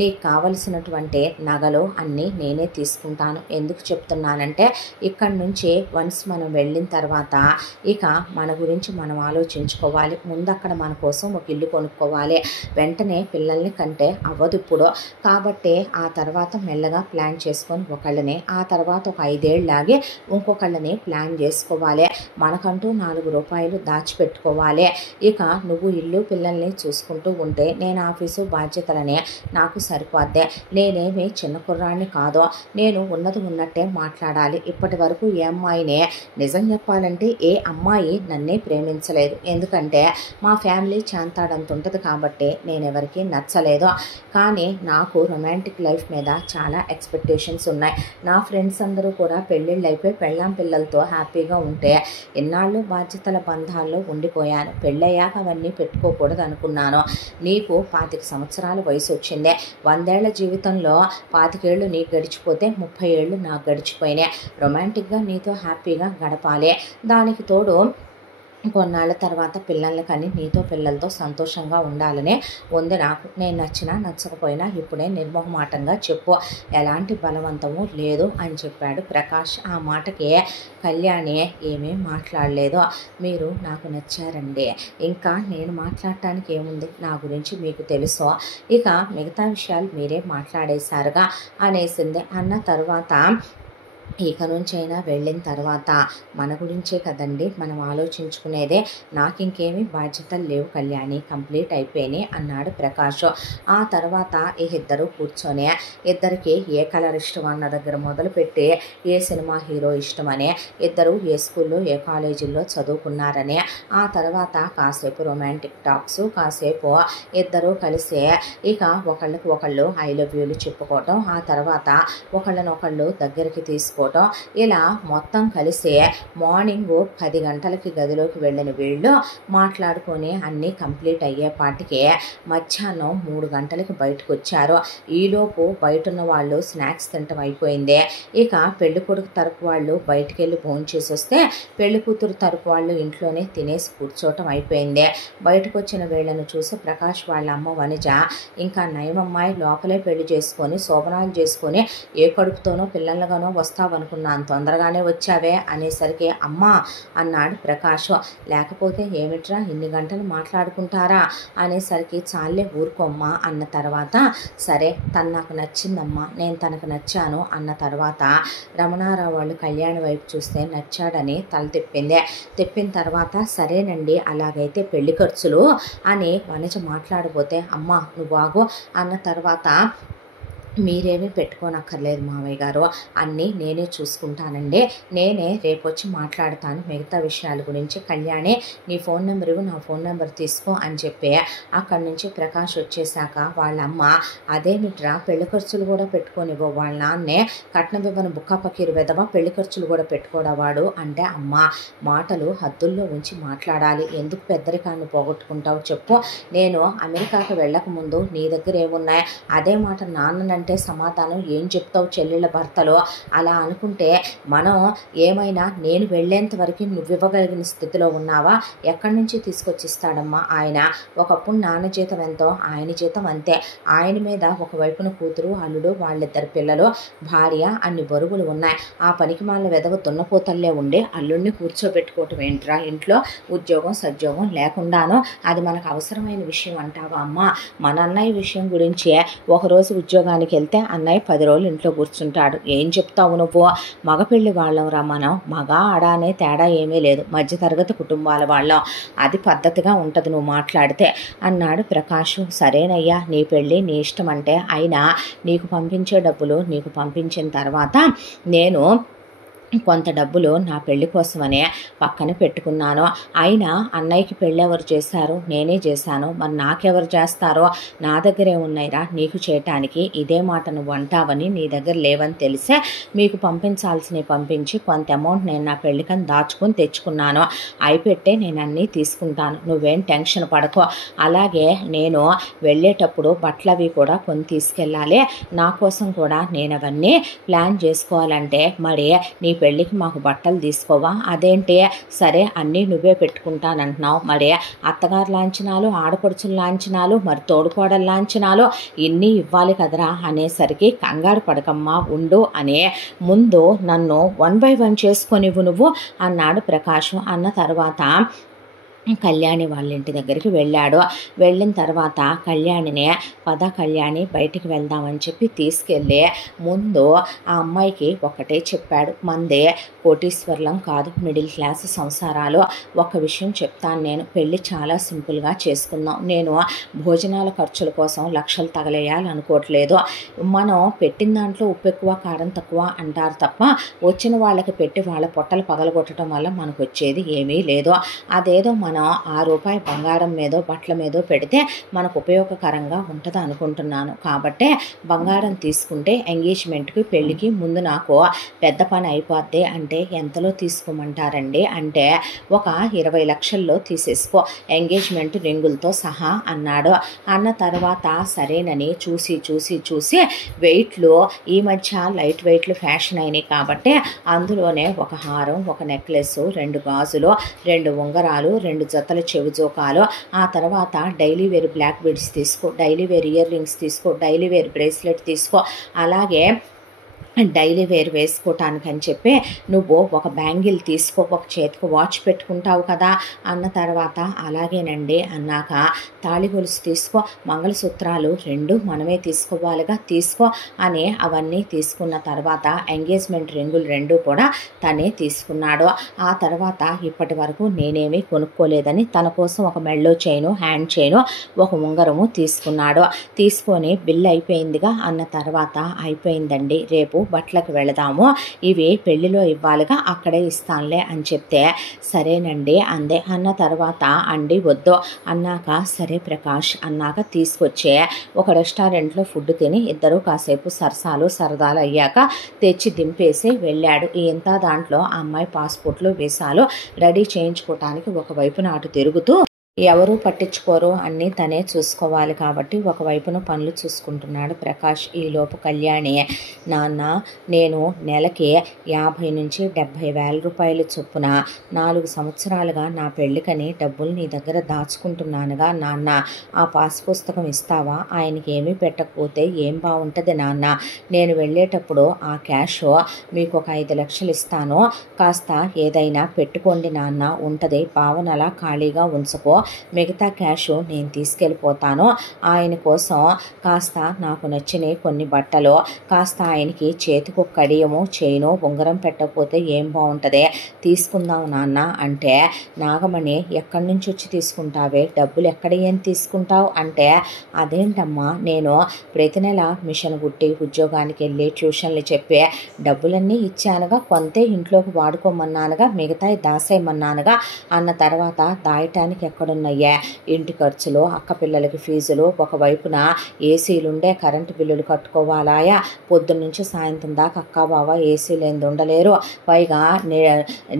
నీకు కావలసినటువంటి నగలు అన్నీ నేనే తీసుకుంటాను. ఎందుకు చెప్తున్నానంటే ఇక్కడి నుంచి వన్స్ మనం వెళ్ళిన తర్వాత ఇక మన గురించి మనం ఆలోచించుకోవాలి. ముందు అక్కడ మన కోసం ఒక ఇల్లు కొనుక్కోవాలి. వెంటనే పిల్లల్ని కంటే అవ్వదు ఇప్పుడు. కాబట్టి ఆ తర్వాత మెల్లగా ప్లాన్ చేసుకొని ఒకళ్ళని, ఆ తర్వాత ఒక 5 ఏళ్ళలాగే ఇంకొకళ్ళని ప్లాన్ చేసుకోవాలి. మనకంటూ 4 రూపాయలు దాచిపెట్టుకోవాలి. ఇక నువ్వు ఇల్లు పిల్లల్ని చూసుకుంటూ ఉంటే నేను ఆఫీసు బాధ్యతలనే నాకు సరిపోద్దే. నేనేమి చిన్న కుర్రాన్ని కాదు. నేను ఉన్నది ఉన్నట్టే మాట్లాడాలి. ఇప్పటి వరకు ఏ అమ్మాయినే, నిజం చెప్పాలంటే ఏ అమ్మాయి నన్నే ప్రేమించలేదు. ఎందుకంటే మా ఫ్యామిలీ చాంతాడంత ఉంటుంది కాబట్టి నేను ఎవరికి నచ్చలేదు. కానీ నాకు రొమాంటిక్ లైఫ్ మీద చాలా ఎక్స్పెక్టేషన్స్ ఉన్నాయి. నా ఫ్రెండ్స్ అందరూ కూడా పెళ్ళిళ్ళు అయిపోయి పెళ్ళాం పిల్లలతో హ్యాపీగా ఉంటే ఎన్నాళ్ళు బాధ్యతల బంధాల్లో ఉండిపోయాను. పెళ్ళయ్యాక అవన్నీ పెట్టుకోకూడదు అనుకున్నాను. నీకు 25 సంవత్సరాల వయసు వచ్చిందే. 100 ఏళ్ల జీవితంలో 25 ఏళ్ళు నీకు గడిచిపోతే 30 ఏళ్ళు నాకు గడిచిపోయినాయి. రొమాంటిక్గా నీతో హ్యాపీగా గడపాలి. దానికి తోడు కొన్నాళ్ళ తర్వాత పిల్లల్ని కానీ నీతో పిల్లలతో సంతోషంగా ఉండాలనే ఉంది నాకు. నేను నచ్చినా నచ్చకపోయినా ఇప్పుడే నిర్మోహమాటంగా చెప్పు, ఎలాంటి బలవంతము లేదు అని చెప్పాడు ప్రకాష్. ఆ మాటకి కళ్యాణి ఏమీ మాట్లాడలేదు. మీరు నాకు నచ్చారండి, ఇంకా నేను మాట్లాడటానికి ఏముంది, నా గురించి మీకు తెలుసు, ఇక మిగతా విషయాలు మీరే మాట్లాడేశారుగా అనేసింది. అన్న తర్వాత ఇక నుంచైనా వెళ్ళిన తర్వాత మన గురించే కదండి మనం ఆలోచించుకునేదే. నాకు ఇంకేమీ బాధ్యతలు లేవు కళ్యాణి, కంప్లీట్ అయిపోయినాయి అన్నాడు ప్రకాష్. ఆ తర్వాత ఈ ఇద్దరు కూర్చొని ఇద్దరికి ఏ కలర్ ఇష్టం అన్న దగ్గర మొదలుపెట్టి ఏ సినిమా హీరో ఇష్టమని, ఇద్దరు ఏ స్కూల్లో ఏ కాలేజీల్లో చదువుకున్నారని, ఆ తర్వాత కాసేపు రొమాంటిక్ టాక్స్, కాసేపు ఇద్దరు కలిసి ఇక ఒకళ్ళకి ఒకళ్ళు ఐ లవ్ యూలు చెప్పుకోవటం, ఆ తర్వాత ఒకళ్ళనొకళ్ళు దగ్గరికి తీసుకోవటం, ఇలా మొత్తం కలిసి మార్నింగ్ 10 గంటలకి గదిలోకి వెళ్ళిన వీళ్ళు మాట్లాడుకొని అన్నీ కంప్లీట్ అయ్యేపాటికి మధ్యాహ్నం 3 గంటలకి బయటకు వచ్చారు. ఈలోపు బయట ఉన్న వాళ్ళు స్నాక్స్ తినటం అయిపోయింది. ఇక పెళ్లి కొడుకు తరపు వాళ్ళు బయటికి వెళ్ళి భోంచేసి వస్తే పెళ్లి కూతురు తరపు వాళ్ళు ఇంట్లోనే తినేసి కూర్చోవటం అయిపోయింది. బయటకు వచ్చిన వీళ్ళను చూసి ప్రకాష్ వాళ్ళ అమ్మ వనిజ, ఇంకా నయమమ్మాయి లోపలే పెళ్లి చేసుకొని శోభనాలు చేసుకొని ఏ కడుపుతోనో పిల్లలుగానో వస్తావనుకున్నాను, తొందరగానే వచ్చావే అనేసరికి అమ్మా అన్నాడు ప్రకాష్. లేకపోతే ఏమిట్రా ఇన్ని గంటలు మాట్లాడుకుంటారా అనేసరికి చాలే ఊరుకోమ్మా అన్న తర్వాత, సరే తను నాకు నచ్చిందమ్మా, నేను తనకు నచ్చాను అన్న తర్వాత రమణారావు వాళ్ళు కళ్యాణి వైపు చూస్తే నచ్చాడని తల తిప్పిన తర్వాత సరేనండి అలాగైతే పెళ్లి ఖర్చులు అని వనిజ మాట్లాడబోతే అమ్మా నువ్వు ఆగు అన్న తర్వాత, మీరేమీ పెట్టుకోనక్కర్లేదు మావయ్య గారు, అన్నీ నేనే చూసుకుంటానండి, నేనే రేపు వచ్చి మాట్లాడతాను మిగతా విషయాల గురించి. కళ్యాణి నీ ఫోన్ నెంబర్ ఇవ్వు, నా ఫోన్ నెంబర్ తీసుకో అని చెప్పి అక్కడి నుంచి ప్రకాష్ వచ్చేసాక వాళ్ళ అమ్మ, అదేమిట్రా పెళ్లి ఖర్చులు కూడా పెట్టుకోనివ్వ, వాళ్ళ నాన్నే కట్నం ఇవ్వని బుక్క పకీరు వెదవ పెళ్లి ఖర్చులు కూడా పెట్టుకోడవాడు అంటే, అమ్మ మాటలు హద్దుల్లో ఉంచి మాట్లాడాలి, ఎందుకు పెద్దరికాన్ని పోగొట్టుకుంటావు చెప్పు, నేను అమెరికాకు వెళ్ళకముందు నీ దగ్గర ఏమున్నాయి, అదే మాట నాన్న అంటే సమాధానం ఏం చెప్తావు చెల్లెళ్ళ భర్తలో? అలా అనుకుంటే మనం ఏమైనా నేను వెళ్ళేంత వరకు నువ్వు ఇవ్వగలిగిన స్థితిలో ఉన్నావా? ఎక్కడి నుంచి తీసుకొచ్చిస్తాడమ్మా ఆయన? ఒకప్పుడు నాన్న జీతం ఎంతో ఆయన జీతం అంతే. ఆయన మీద ఒకవైపున కూతురు, అల్లుడు, వాళ్ళిద్దరు పిల్లలు, భార్య, అన్ని బరువులు ఉన్నాయి. ఆ పనికి మాల వెదవ దున్నపోతల్లే ఉండి అల్లుడిని కూర్చోబెట్టుకోవటం ఏంట్రా ఇంట్లో? ఉద్యోగం సద్యోగం లేకుండాను అది మనకు అవసరమైన విషయం అంటావా అమ్మా? మన అన్నయ్య విషయం గురించే ఒకరోజు ఉద్యోగానికి వెళ్తే అన్నయ్య 10 రోజులు ఇంట్లో కూర్చుంటాడు. ఏం చెప్తావు నువ్వు? మగపెళ్లి వాళ్ళం రా మనం. మగ ఆడ అనే తేడా ఏమీ లేదు, మధ్యతరగతి కుటుంబాల వాళ్ళం. అది పద్ధతిగా ఉంటుంది నువ్వు మాట్లాడితే అన్నాడు ప్రకాష్. సరేనయ్యా, నీ పెళ్ళి నీ ఇష్టం అంటే, అయినా నీకు పంపించే డబ్బులు నీకు పంపించిన తర్వాత నేను కొంత డబ్బులు నా పెళ్లి కోసమనే పక్కన పెట్టుకున్నాను. అయినా అన్నయ్యకి పెళ్ళి ఎవరు చేశారు? నేనే చేశాను. మరి నాకెవరు చేస్తారో? నా దగ్గరే ఉన్నాయిరా నీకు చేయటానికి. ఇదే మాట నువ్వు అంటావని, నీ దగ్గర లేవని తెలిసే మీకు పంపించాల్సినవి పంపించి కొంత అమౌంట్ నేను నా పెళ్ళికని దాచుకొని తెచ్చుకున్నాను. అయిపెట్టే నేను అన్నీ తీసుకుంటాను, నువ్వేం టెన్షన్ పడకో. అలాగే నేను వెళ్ళేటప్పుడు బట్టలు అవి కూడా కొని తీసుకెళ్ళాలి. నా కోసం కూడా నేను అవన్నీ ప్లాన్ చేసుకోవాలంటే మరి నీ పెళ్ళికి మాకు బట్టలు తీసుకోవా? అదేంటి? సరే అన్నీ నువ్వే పెట్టుకుంటానంటున్నావు, మరి అత్తగారు లాంఛనాలు, ఆడపడుచుల లాంఛనాలు, మరి తోడుకోడల లాంఛనాలు ఇన్ని ఇవ్వాలి కదరా అనేసరికి కంగారు పడకమ్మా ఉండు అనే ముందు నన్ను 1 by 1 చేసుకొనివ్వు నువ్వు అన్నాడు ప్రకాష్. అన్న తర్వాత కళ్యాణి వాళ్ళ ఇంటి దగ్గరికి వెళ్ళాడు. వెళ్ళిన తర్వాత కళ్యాణినే పద కళ్యాణి బయటికి వెళ్దామని చెప్పి తీసుకెళ్ళి ముందు ఆ అమ్మాయికి ఒకటే చెప్పాడు, మందే కోటీశ్వర్లం కాదు, మిడిల్ క్లాస్ సంసారాలు. ఒక విషయం చెప్తాను, నేను పెళ్ళి చాలా సింపుల్గా చేసుకుందాం. నేను భోజనాల ఖర్చుల కోసం లక్షలు తగలేయాలనుకోవట్లేదు. మనం పెట్టిన దాంట్లో ఉప్పు ఎక్కువ కారం తక్కువ అంటారు తప్ప వచ్చిన వాళ్ళకి పెట్టి వాళ్ళ పొట్టలు పగలగొట్టడం వల్ల మనకు వచ్చేది ఏమీ లేదు. అదేదో మనం ₹1 బంగారం మీదో బట్టల మీదో పెడితే మనకు ఉపయోగకరంగా ఉంటుంది అనుకుంటున్నాను. కాబట్టి బంగారం తీసుకుంటే ఎంగేజ్మెంట్కి పెళ్ళికి ముందు నాకు పెద్ద పని అయిపోద్ది. అంటే ఎంతలో తీసుకోమంటారండి అంటే, ఒక 20 లక్షల్లో తీసేసుకో ఎంగేజ్మెంట్ రింగులతో సహా అన్నాడు. అన్న తర్వాత సరేనని చూసి చూసి చూసి వెయిట్లు ఈ మధ్య లైట్ వెయిట్లు ఫ్యాషన్ అయినాయి కాబట్టి అందులోనే ఒక హారం, ఒక నెక్లెస్, 2 గాజులు, 2 ఉంగరాలు, 2 జతల చెవి జోకాలు, ఆ తర్వాత డైలీ వేర్ బ్లాక్ బీడ్స్ తీసుకో, డైలీ వేర్ ఇయర్ రింగ్స్ తీసుకో, డైలీ వేర్ బ్రేస్లెట్ తీసుకో, అలాగే డైలీ వేర్ వేసుకోవటానికని చెప్పి నువ్వు ఒక బ్యాంగిల్ తీసుకో, ఒక చేతికి వాచ్ పెట్టుకుంటావు కదా అన్న తర్వాత అలాగేనండి అన్నాక తాళి గొలుసు తీసుకో, మంగళసూత్రాలు 2 మనమే తీసుకోవాలిగా తీసుకో అని అవన్నీ తీసుకున్న తర్వాత ఎంగేజ్మెంట్ రింగులు 2 కూడా తనే తీసుకున్నాడు. ఆ తర్వాత ఇప్పటి వరకు నేనేమీ కొనుక్కోలేదని తన కోసం ఒక మెళ్ళో చైను, హ్యాండ్ చైను, ఒక ఉంగరము తీసుకున్నాడు. తీసుకొని బిల్ అయిపోయిందిగా అన్న తర్వాత అయిపోయిందండి, రేపు బట్టలకు వెళదాము, ఇవి పెళ్లిలో ఇవ్వాలిగా అక్కడే ఇస్తానులే అని చెప్తే సరేనండి అందే. అన్న తర్వాత అండి వద్దు అన్నాక సరే ప్రకాష్ అన్నాక తీసుకొచ్చే ఒక రెస్టారెంట్లో ఫుడ్ తిని ఇద్దరు కాసేపు సరసాలు సరదాలు అయ్యాక తెచ్చి దింపేసి వెళ్ళాడు. ఇంత దాంట్లో ఆ అమ్మాయి పాస్పోర్ట్లు వీసాలు రెడీ చేయించుకోవటానికి ఒకవైపున అటు తిరుగుతూ ఎవరూ పట్టించుకోరు, అన్నీ తనే చూసుకోవాలి కాబట్టి ఒకవైపున పనులు చూసుకుంటున్నాడు ప్రకాష్. ఈలోపు కళ్యాణి, నాన్న నేను నెలకి 50 నుంచి 70 వేల రూపాయలు చొప్పున 4 సంవత్సరాలుగా నా పెళ్ళికని డబ్బులు నీ దగ్గర దాచుకుంటున్నానుగా నాన్న, ఆ పాస్ పుస్తకం ఇస్తావా? ఆయనకి ఏమీ పెట్టకపోతే ఏం బాగుంటుంది నాన్న, నేను వెళ్ళేటప్పుడు ఆ క్యాష్ మీకు ఒక 5 లక్షలు ఇస్తాను, కాస్త ఏదైనా పెట్టుకోండి నాన్న, ఉంటుంది భావనలా ఖాళీగా ఉంచుకో, మిగతా క్యాష్ నేను తీసుకెళ్ళిపోతాను. ఆయన కోసం కాస్త నాకు నచ్చిన కొన్ని బట్టలు, కాస్త ఆయనకి చేతికి ఒక కడియము, చైను, ఉంగరం పెట్టకపోతే ఏం బాగుంటుంది, తీసుకుందాం నాన్న అంటే నాగమణి ఎక్కడి నుంచి వచ్చి తీసుకుంటావే, డబ్బులు ఎక్కడ ఏం తీసుకుంటావు అంటే అదేంటమ్మా, నేను ప్రతి నెల మిషన్ కుట్టి ఉద్యోగానికి వెళ్ళి ట్యూషన్లు చెప్పే డబ్బులన్నీ ఇచ్చానుగా, కొంతే ఇంట్లోకి వాడుకోమన్నానుగా, మిగతాయి దాసేయమన్నానుగా అన్న తర్వాత దాయటానికి ఎక్కడున్నాయి ఉన్నాయే. ఇంటి ఖర్చులు, అక్క పిల్లలకి ఫీజులు, ఒకవైపున ఏసీలుండే కరెంటు బిల్లులు కట్టుకోవాలాయా. పొద్దున్నుంచి సాయంత్రం దాకా అక్క బావ ఏసీ లేనిది ఉండలేరు. పైగా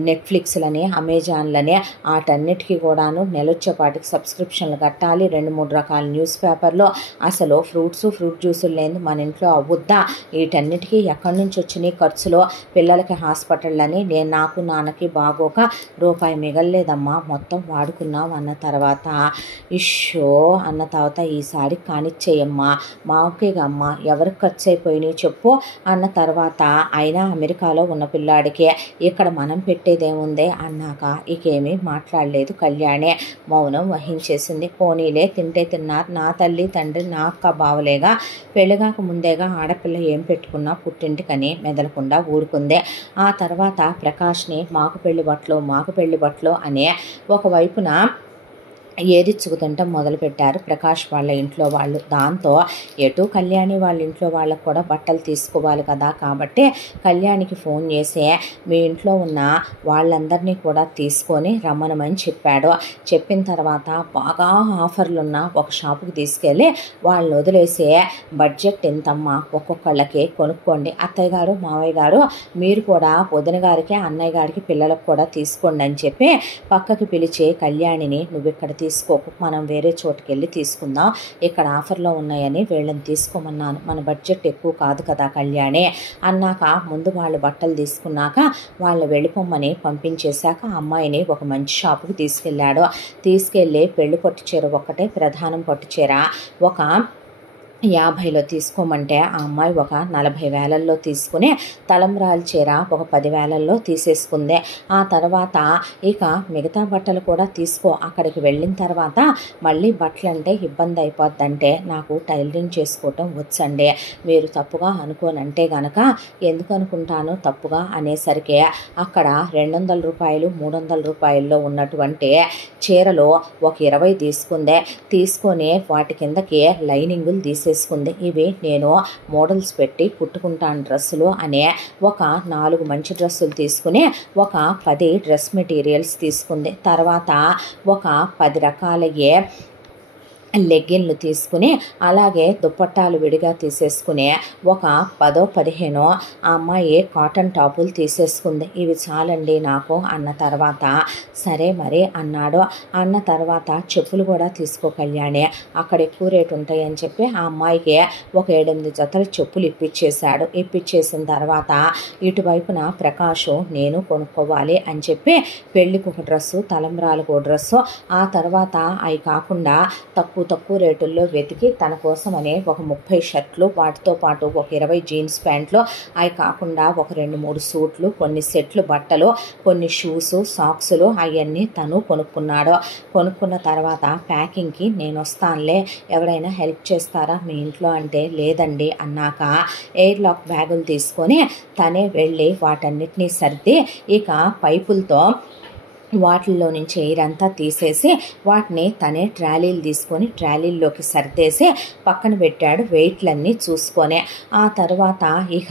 నెట్ఫ్లిక్స్లని, అమెజాన్లని వాటన్నిటికీ కూడాను నెలొచ్చేపాటికి సబ్స్క్రిప్షన్లు కట్టాలి. 2-3 రకాల న్యూస్ పేపర్లు. అసలు ఫ్రూట్ జ్యూసులు లేని మన ఇంట్లో అవ్వుద్దా? వీటన్నిటికీ ఎక్కడి నుంచి వచ్చినాయి ఖర్చులు? పిల్లలకి హాస్పిటళ్ళని నాకు నాన్నకి బాగోక రూపాయి మిగలలేదమ్మా, మొత్తం వాడుకున్నాం అన్న తర్వాత ఇష్యో అన్న తర్వాత ఈసారి కానిచ్చేయమ్మా, మాకేగమ్మా ఎవరికి ఖర్చు అయిపోయినాయి చెప్పు అన్న తర్వాత అయినా అమెరికాలో ఉన్న పిల్లాడికి ఇక్కడ మనం పెట్టేదేముందే అన్నాక ఇకేమీ మాట్లాడలేదు కళ్యాణి. మౌనం వహించేసింది. పోనీలే, తింటే తిన్నారు, నా తల్లి తండ్రి నా అక్క బావలేగా, పెళ్ళిగాక ముందేగా ఆడపిల్ల ఏం పెట్టుకున్నా పుట్టింటికని మెదలకుండా ఊరుకుందే. ఆ తర్వాత ప్రకాష్ని మాకు పెళ్లి బట్టలు అనే ఒకవైపున ఏదిచ్చుకుతుంటే మొదలుపెట్టారు ప్రకాష్ వాళ్ళ ఇంట్లో వాళ్ళు. దాంతో ఎటు కళ్యాణి వాళ్ళ ఇంట్లో వాళ్ళకు కూడా బట్టలు తీసుకోవాలి కదా, కాబట్టి కళ్యాణికి ఫోన్ చేసి మీ ఇంట్లో ఉన్న వాళ్ళందరినీ కూడా తీసుకొని రమ్మనమని చెప్పాడు. చెప్పిన తర్వాత బాగా ఆఫర్లున్న ఒక షాపుకి తీసుకెళ్ళి వాళ్ళని వదిలేసి బడ్జెట్ ఎంతమ్మా ఒక్కొక్కళ్ళకి కొనుక్కోండి, అత్తయ్య గారు మావయ్య గారు మీరు కూడా వదిన గారికి అన్నయ్య గారికి పిల్లలకు కూడా తీసుకోండి అని చెప్పి పక్కకి పిలిచి కళ్యాణిని నువ్వు ఇక్కడ తీసుకోకు, మనం వేరే చోటుకి వెళ్ళి తీసుకుందాం, ఇక్కడ ఆఫర్లో ఉన్నాయని వీళ్ళని తీసుకోమన్నాను, మన బడ్జెట్ ఎక్కువ కాదు కదా కళ్యాణి అన్నాక ముందు వాళ్ళు బట్టలు తీసుకున్నాక వాళ్ళు వెళ్ళిపోమ్మని పంపించేశాక అమ్మాయిని ఒక మంచి షాపుకి తీసుకెళ్ళి పెళ్లి పట్టు చీర ఒక్కటే ప్రధానం పట్టు చీర ఒక 50లో తీసుకోమంటే ఆ అమ్మాయి ఒక 40,000లో తీసుకుని తలంబ్రాల చీర ఒక 10,000లో తీసేసుకుంది. ఆ తర్వాత ఇక మిగతా బట్టలు కూడా తీసుకో, అక్కడికి వెళ్ళిన తర్వాత మళ్ళీ బట్టలు అంటే ఇబ్బంది అయిపోద్దంటే నాకు టైలరింగ్ చేసుకోవటం వచ్చండి, మీరు తప్పుగా అనుకోనంటే గనక. ఎందుకు అనుకుంటాను తప్పుగా అనేసరికి అక్కడ 200 రూపాయలు 300 రూపాయల్లో ఉన్నటువంటి చీరలు ఒక 20 తీసుకొని వాటి కిందకి లైనింగులు తీసేసుకుంది. ఇవి నేను మోడల్స్ పెట్టి కుట్టుకుంటాను డ్రెస్సులు అనే ఒక 4 మంచి డ్రెస్సులు తీసుకుని ఒక 10 డ్రెస్ మెటీరియల్స్ తీసుకుంది. తర్వాత ఒక 10 రకాలయ్యే లెగ్గిన్లు తీసుకుని అలాగే దుప్పట్టాలు విడిగా తీసేసుకుని ఒక 10-15 ఆ అమ్మాయి కాటన్ టాపులు తీసేసుకుంది. ఇవి చాలండి నాకు అన్న తర్వాత సరే మరి అన్నాడు. అన్న తర్వాత చెప్పులు కూడా తీసుకో కళ్యాణి, అక్కడ ఎక్కువ రేటు ఉంటాయని చెప్పి ఆ అమ్మాయికి ఒక 7-8 జతల చెప్పులు ఇప్పించేసిన తర్వాత ఇటువైపున ప్రకాషు నేను కొనుక్కోవాలి అని చెప్పి పెళ్ళికి ఒక డ్రెస్సు, తలంబ్రాలకు ఒక డ్రెస్సు, ఆ తర్వాత అవి కాకుండా తక్కువ రేటుల్లో వెతికి తన కోసం అనే ఒక 30 షర్ట్లు, వాటితో పాటు ఒక 20 జీన్స్ ప్యాంట్లు, అవి కాకుండా ఒక 2-3 సూట్లు, కొన్ని సెట్లు బట్టలు, కొన్ని షూస్, సాక్సులు అవన్నీ తను కొనుక్కున్న తర్వాత ప్యాకింగ్కి నేను వస్తానులే, ఎవరైనా హెల్ప్ చేస్తారా మీ ఇంట్లో అంటే లేదండి అన్నాక ఎయిర్ లాక్ బ్యాగులు తీసుకొని తనే వెళ్ళి వాటన్నిటినీ సర్ది ఇక పైపులతో వాటిల్లో నుంచి ఎయిర్ అంతా తీసేసి వాటిని తనే ట్రాలీలు తీసుకొని ట్రాలీల్లోకి సర్దేసి పక్కన పెట్టాడు వెయిట్లన్నీ చూసుకొని. ఆ తర్వాత ఇక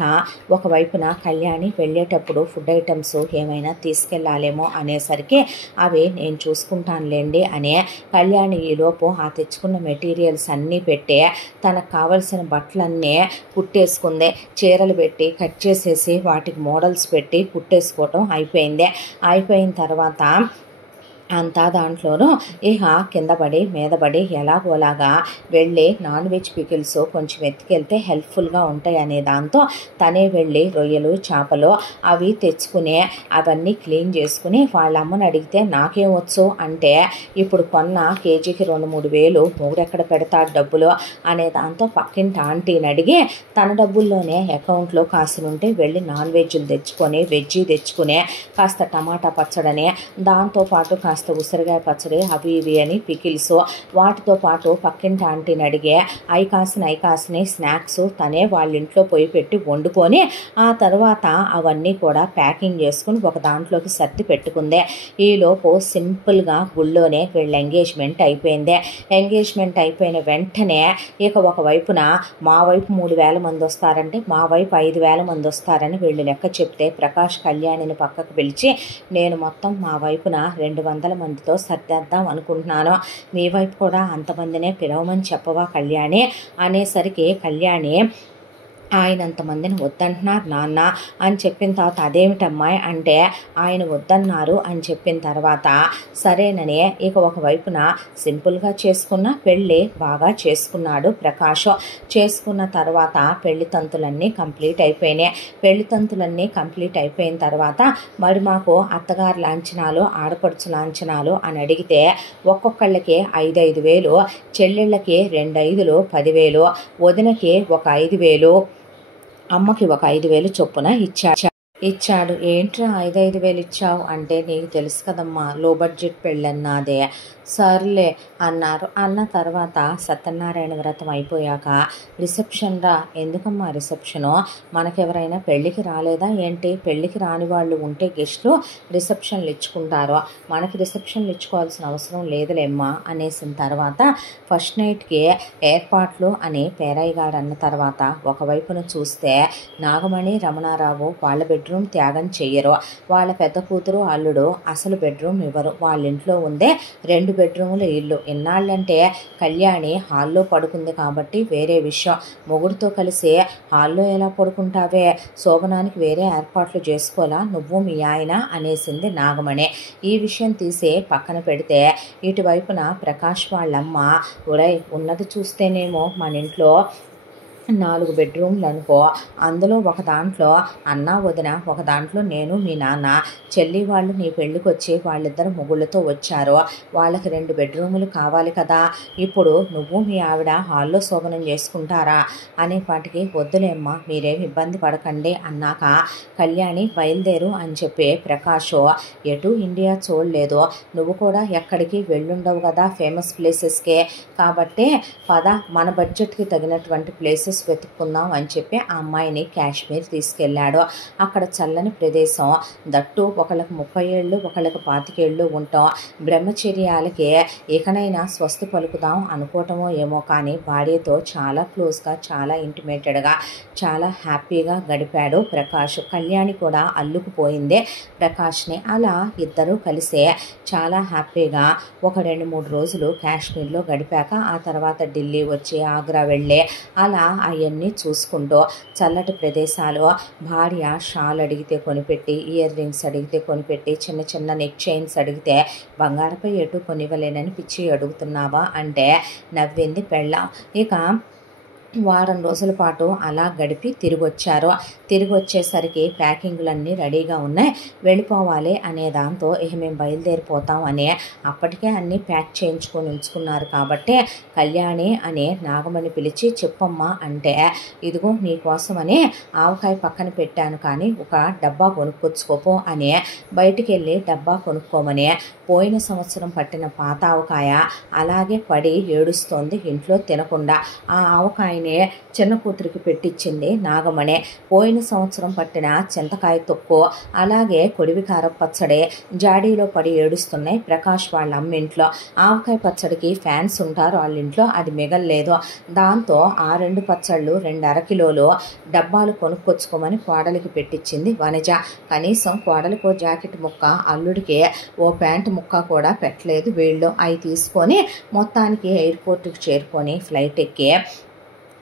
ఒకవైపున కళ్యాణి వెళ్ళేటప్పుడు ఫుడ్ ఐటమ్స్ ఏమైనా తీసుకెళ్ళాలేమో అనేసరికి అవి నేను చూసుకుంటానులేండి అనే కళ్యాణి ఈలోపు ఆ తెచ్చుకున్న మెటీరియల్స్ అన్నీ పెట్టి తనకు కావలసిన బట్టలన్నీ కుట్టేసుకుంది. చీరలు పెట్టి కట్ చేసేసి వాటికి మోడల్స్ పెట్టి కుట్టేసుకోవటం అయిపోయిన తర్వాత అంతా దాంట్లోనూ ఇక కిందపడి మీదపడి ఎలాగోలాగా వెళ్ళి నాన్ వెజ్ పికిల్స్ కొంచెం ఎత్తుకెళ్తే హెల్ప్ఫుల్గా ఉంటాయి అనే దాంతో తనే వెళ్ళి రొయ్యలు చేపలు అవి తెచ్చుకుని అవన్నీ క్లీన్ చేసుకుని వాళ్ళ అమ్మని అడిగితే నాకేం వచ్చు అంటే ఇప్పుడు కొన్న కేజీకి 2-3 వేలు మూడెక్కడ పెడతాడు డబ్బులు అనే దాంతో పక్కింటి ఆంటీని అడిగి తన డబ్బుల్లోనే అకౌంట్లో కాసినుంటే వెళ్ళి నాన్ వెజ్లు తెచ్చుకొని వెజ్జీ తెచ్చుకుని కాస్త టమాటా పచ్చడని దాంతోపాటు కాస్త ఉసిరికాయ పచ్చడి అవి ఇవి అని పికిల్స్, వాటితో పాటు పక్కింటి ఆంటీని అడిగే అయి కాసిన స్నాక్స్ తనే వాళ్ళ ఇంట్లో పొయ్యి పెట్టి వండుకొని ఆ తర్వాత అవన్నీ కూడా ప్యాకింగ్ చేసుకుని ఒక దాంట్లోకి సర్ది పెట్టుకుంది. ఈలోపు సింపుల్గా గుళ్ళోనే వీళ్ళ ఎంగేజ్మెంట్ అయిపోయిన వెంటనే ఇక ఒకవైపున మా వైపు 3,000 మంది వస్తారంటే మా వైపు 5,000 మంది వస్తారని వీళ్ళు లెక్క చెప్తే ప్రకాష్ కళ్యాణిని పక్కకు పిలిచి నేను మొత్తం మా వైపున 200 వందల మందితో సర్దేద్దాం అనుకుంటున్నాను, మీ వైపు కూడా అంతమందినే పిలవమని చెప్పవా కళ్యాణి అనేసరికి కళ్యాణి ఆయన అంతమందిని వద్దంటున్నారు నాన్న అని చెప్పిన తర్వాత అదేమిటమ్మాయి అంటే ఆయన వద్దన్నారు అని చెప్పిన తర్వాత సరేనని ఇక ఒకవైపున సింపుల్గా చేసుకున్న పెళ్ళి బాగా చేసుకున్నాడు ప్రకాష్. చేసుకున్న తర్వాత పెళ్లి తంతులన్నీ కంప్లీట్ అయిపోయినాయి. పెళ్లి తంతులన్నీ కంప్లీట్ అయిపోయిన తర్వాత మరి మాకు అత్తగారు లాంఛనాలు ఆడపడుచు లాంఛనాలు అని అడిగితే ఒక్కొక్కళ్ళకి 5,000, చెల్లెళ్ళకి 2,500, 10,000, వదినకి ఒక 5,000, అమ్మకి ఒక 5,000 చొప్పున ఇచ్చాడు. ఏంట్రా 5,000 ఇచ్చావు అంటే నీకు తెలుసు కదమ్మా లో బడ్జెట్ పెళ్ళన్నాదే. సర్లే అన్నారు. అన్న తర్వాత సత్యనారాయణ వ్రతం అయిపోయాక రిసెప్షన్ రా. ఎందుకమ్మా రిసెప్షను? మనకెవరైనా పెళ్ళికి రాలేదా ఏంటి? పెళ్ళికి రాని వాళ్ళు ఉంటే గెస్ట్లు రిసెప్షన్లు ఇచ్చుకుంటారు, మనకి రిసెప్షన్లు ఇచ్చుకోవాల్సిన అవసరం లేదులేమ్మా అనేసిన తర్వాత ఫస్ట్ నైట్కి ఏర్పాట్లు అని పేరయ్య గారు అన్న తర్వాత ఒకవైపున చూస్తే నాగమణి రమణారావు వాళ్ళ బెడ్రూమ్ త్యాగం చెయ్యరు. వాళ్ళ పెద్ద కూతురు అల్లుడు అసలు బెడ్రూమ్ ఇవ్వరు. వాళ్ళ ఇంట్లో ఉందే 2 బెడ్రూముల ఇల్లు. ఎన్నాళ్ళంటే కళ్యాణి హాల్లో పడుకుంది కాబట్టి వేరే విషయం, మొగుడుతో కలిసి హాల్లో ఎలా పడుకుంటావే, శోభనానికి వేరే ఏర్పాట్లు చేసుకోవాలా నువ్వు మీ ఆయన అనేసింది నాగమణి. ఈ విషయం తీసి పక్కన పెడితే ఇటువైపున ప్రకాష్ వాళ్ళమ్మ ఒరై ఉన్నది చూస్తేనేమో మన ఇంట్లో 4 బెడ్రూమ్లు అనుకో, అందులో ఒక దాంట్లో అన్న వదిన, ఒక దాంట్లో నేను మీ నాన్న, చెల్లి వాళ్ళు నీ పెళ్ళికి వచ్చి వాళ్ళిద్దరు మొగుళ్ళతో వచ్చారు, వాళ్ళకి 2 బెడ్రూములు కావాలి కదా, ఇప్పుడు నువ్వు మీ ఆవిడ హాల్లో శోభనం చేసుకుంటారా అనేపాటికి వద్దులేమ్మా మీరేమి ఇబ్బంది పడకండి అన్నాక కళ్యాణి బయలుదేరు అని చెప్పి ప్రకాష్ ఎటు ఇండియా చూడలేదు, నువ్వు కూడా ఎక్కడికి వెళ్ళుండవు కదా ఫేమస్ ప్లేసెస్కే, కాబట్టి పద మన బడ్జెట్కి తగినటువంటి ప్లేసెస్ వెతుక్కుందాం అని చెప్పి ఆ అమ్మాయిని కాశ్మీర్ తీసుకెళ్ళాడు. అక్కడ చల్లని ప్రదేశం, దట్టు ఒకళ్ళకి 30 ఏళ్ళు ఒకళ్ళకి 25 ఏళ్ళు ఉంటాం. బ్రహ్మచర్యాలకి ఇకనైనా స్వస్తి పలుకుదాం అనుకోవటమో ఏమో కానీ భార్యతో చాలా క్లోజ్గా, చాలా ఇంటిమేటెడ్గా, చాలా హ్యాపీగా గడిపాడు ప్రకాష్. కళ్యాణి కూడా అల్లుకుపోయింది ప్రకాష్ని. అలా ఇద్దరూ కలిసే చాలా హ్యాపీగా ఒక 2-3 రోజులు కాశ్మీర్లో గడిపాక ఆ తర్వాత ఢిల్లీ వచ్చి ఆగ్రా వెళ్ళి అలా అవన్నీ చూసుకుంటూ చల్లటి ప్రదేశాలు, భార్య షాల్ అడిగితే కొనిపెట్టి, ఇయర్ రింగ్స్ అడిగితే కొనిపెట్టి, చిన్న చిన్న నెక్ చైన్స్ అడిగితే బంగారపై ఎటు కొనివ్వలేనని పిచ్చి అడుగుతున్నావా అంటే నవ్వింది పెళ్ళాం. ఇక వారం రోజుల పాటు అలా గడిపి తిరిగి వచ్చారు. తిరిగి వచ్చేసరికి ప్యాకింగ్లన్నీ రెడీగా ఉన్నాయి, వెళ్ళిపోవాలి అనే దాంతో ఇక మేము బయలుదేరిపోతాం అని అప్పటికే అన్నీ ప్యాక్ చేయించుకొని ఉంచుకున్నారు. కాబట్టి కళ్యాణి అని నాగమణి పిలిచి చెప్పమ్మా అంటే ఇదిగో నీకోసమని ఆవకాయ పక్కన పెట్టాను కానీ ఒక డబ్బా కొనుక్కొచ్చుకోపో అని బయటికి వెళ్ళి డబ్బా కొనుక్కోమని పోయిన సంవత్సరం పట్టిన పాత ఆవకాయ అలాగే పడి ఏడుస్తోంది ఇంట్లో తినకుండా. ఆ ఆవకాయ చిన్న కూతురికి పెట్టించింది నాగమణి. పోయిన సంవత్సరం పట్టిన చింతకాయ తొక్కు అలాగే కొడివికార పచ్చడి జాడీలో పడి ఏడుస్తున్నాయి ప్రకాష్ వాళ్ళ అమ్మ ఇంట్లో. ఆవకాయ పచ్చడికి ఫ్యాన్స్ ఉంటారు వాళ్ళ ఇంట్లో, అది మిగల్లేదు. దాంతో ఆ 2 పచ్చళ్ళు 2 అరకిలోలు డబ్బాలు కొనుక్కొచ్చుకోమని కోడలికి పెట్టించింది వనజ. కనీసం కోడలికో జాకెట్ ముక్క, అల్లుడికి ఓ ప్యాంటు ముక్క కూడా పెట్టలేదు వీళ్ళు. అవి తీసుకొని మొత్తానికి ఎయిర్పోర్ట్కి చేరుకొని ఫ్లైట్ ఎక్కి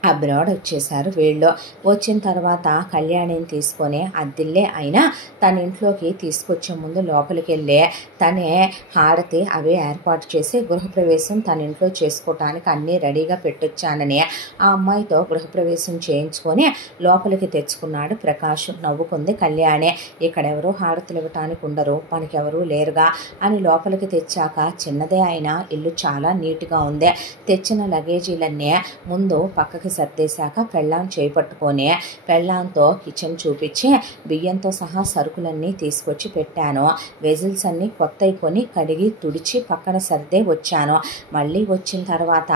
అబ్రాడ్ వచ్చేసారు వీళ్ళు. వచ్చిన తర్వాత కళ్యాణిని తీసుకొని అద్దిల్లే అయినా తన ఇంట్లోకి తీసుకొచ్చే ముందు లోపలికి వెళ్ళి తనే హారతి అవి ఏర్పాటు చేసి గృహప్రవేశం తన ఇంట్లో చేసుకోవటానికి అన్నీ రెడీగా పెట్టొచ్చానని ఆ అమ్మాయితో గృహప్రవేశం చేయించుకొని లోపలికి తెచ్చుకున్నాడు ప్రకాష్. నవ్వుకుంది కళ్యాణి. ఇక్కడెవరూ హారతులు ఇవ్వటానికి ఉండరు, మనకెవరూ లేరుగా అని లోపలికి తెచ్చాక చిన్నదే అయినా ఇల్లు చాలా నీట్గా ఉంది. తెచ్చిన లగేజీలన్నీ ముందు పక్కకి సర్దేశాక పెళ్ళాం చేపట్టుకొని పెళ్ళాంతో కిచెన్ చూపించి బియ్యంతో సహా సరుకులన్నీ తీసుకొచ్చి పెట్టాను. వెజిల్స్ అన్నీ కొత్తవి కొని కడిగి తుడిచి పక్కన సర్దే వచ్చాను. మళ్ళీ వచ్చిన తర్వాత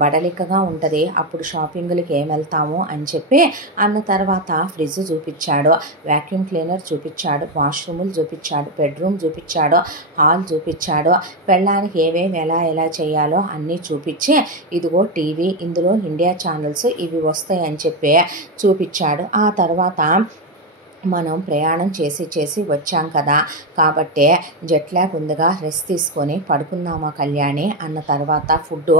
బడలికగా ఉంటుంది, అప్పుడు షాపింగ్లకి ఏం వెళ్తాము అని చెప్పి అన్న తర్వాత ఫ్రిడ్జ్ చూపించాడు, వ్యాక్యూమ్ క్లీనర్ చూపించాడు, వాష్రూములు చూపించాడు, బెడ్రూమ్ చూపించాడు, హాల్ చూపించాడు. పెళ్ళానికి ఏమేమి ఎలా చేయాలో అన్నీ చూపించి ఇదిగో టీవీ, ఇందులో ఇండియా ఛానల్స్ ఇవి వస్తాయని చెప్పి చూపించాడు. ఆ తర్వాత మనం ప్రయాణం చేసి వచ్చాం కదా, కాబట్టే జెట్ లాగ్ ఉందిగా, రెస్ట్ తీసుకొని పడుకుందామా కళ్యాణి అన్న తర్వాత ఫుడ్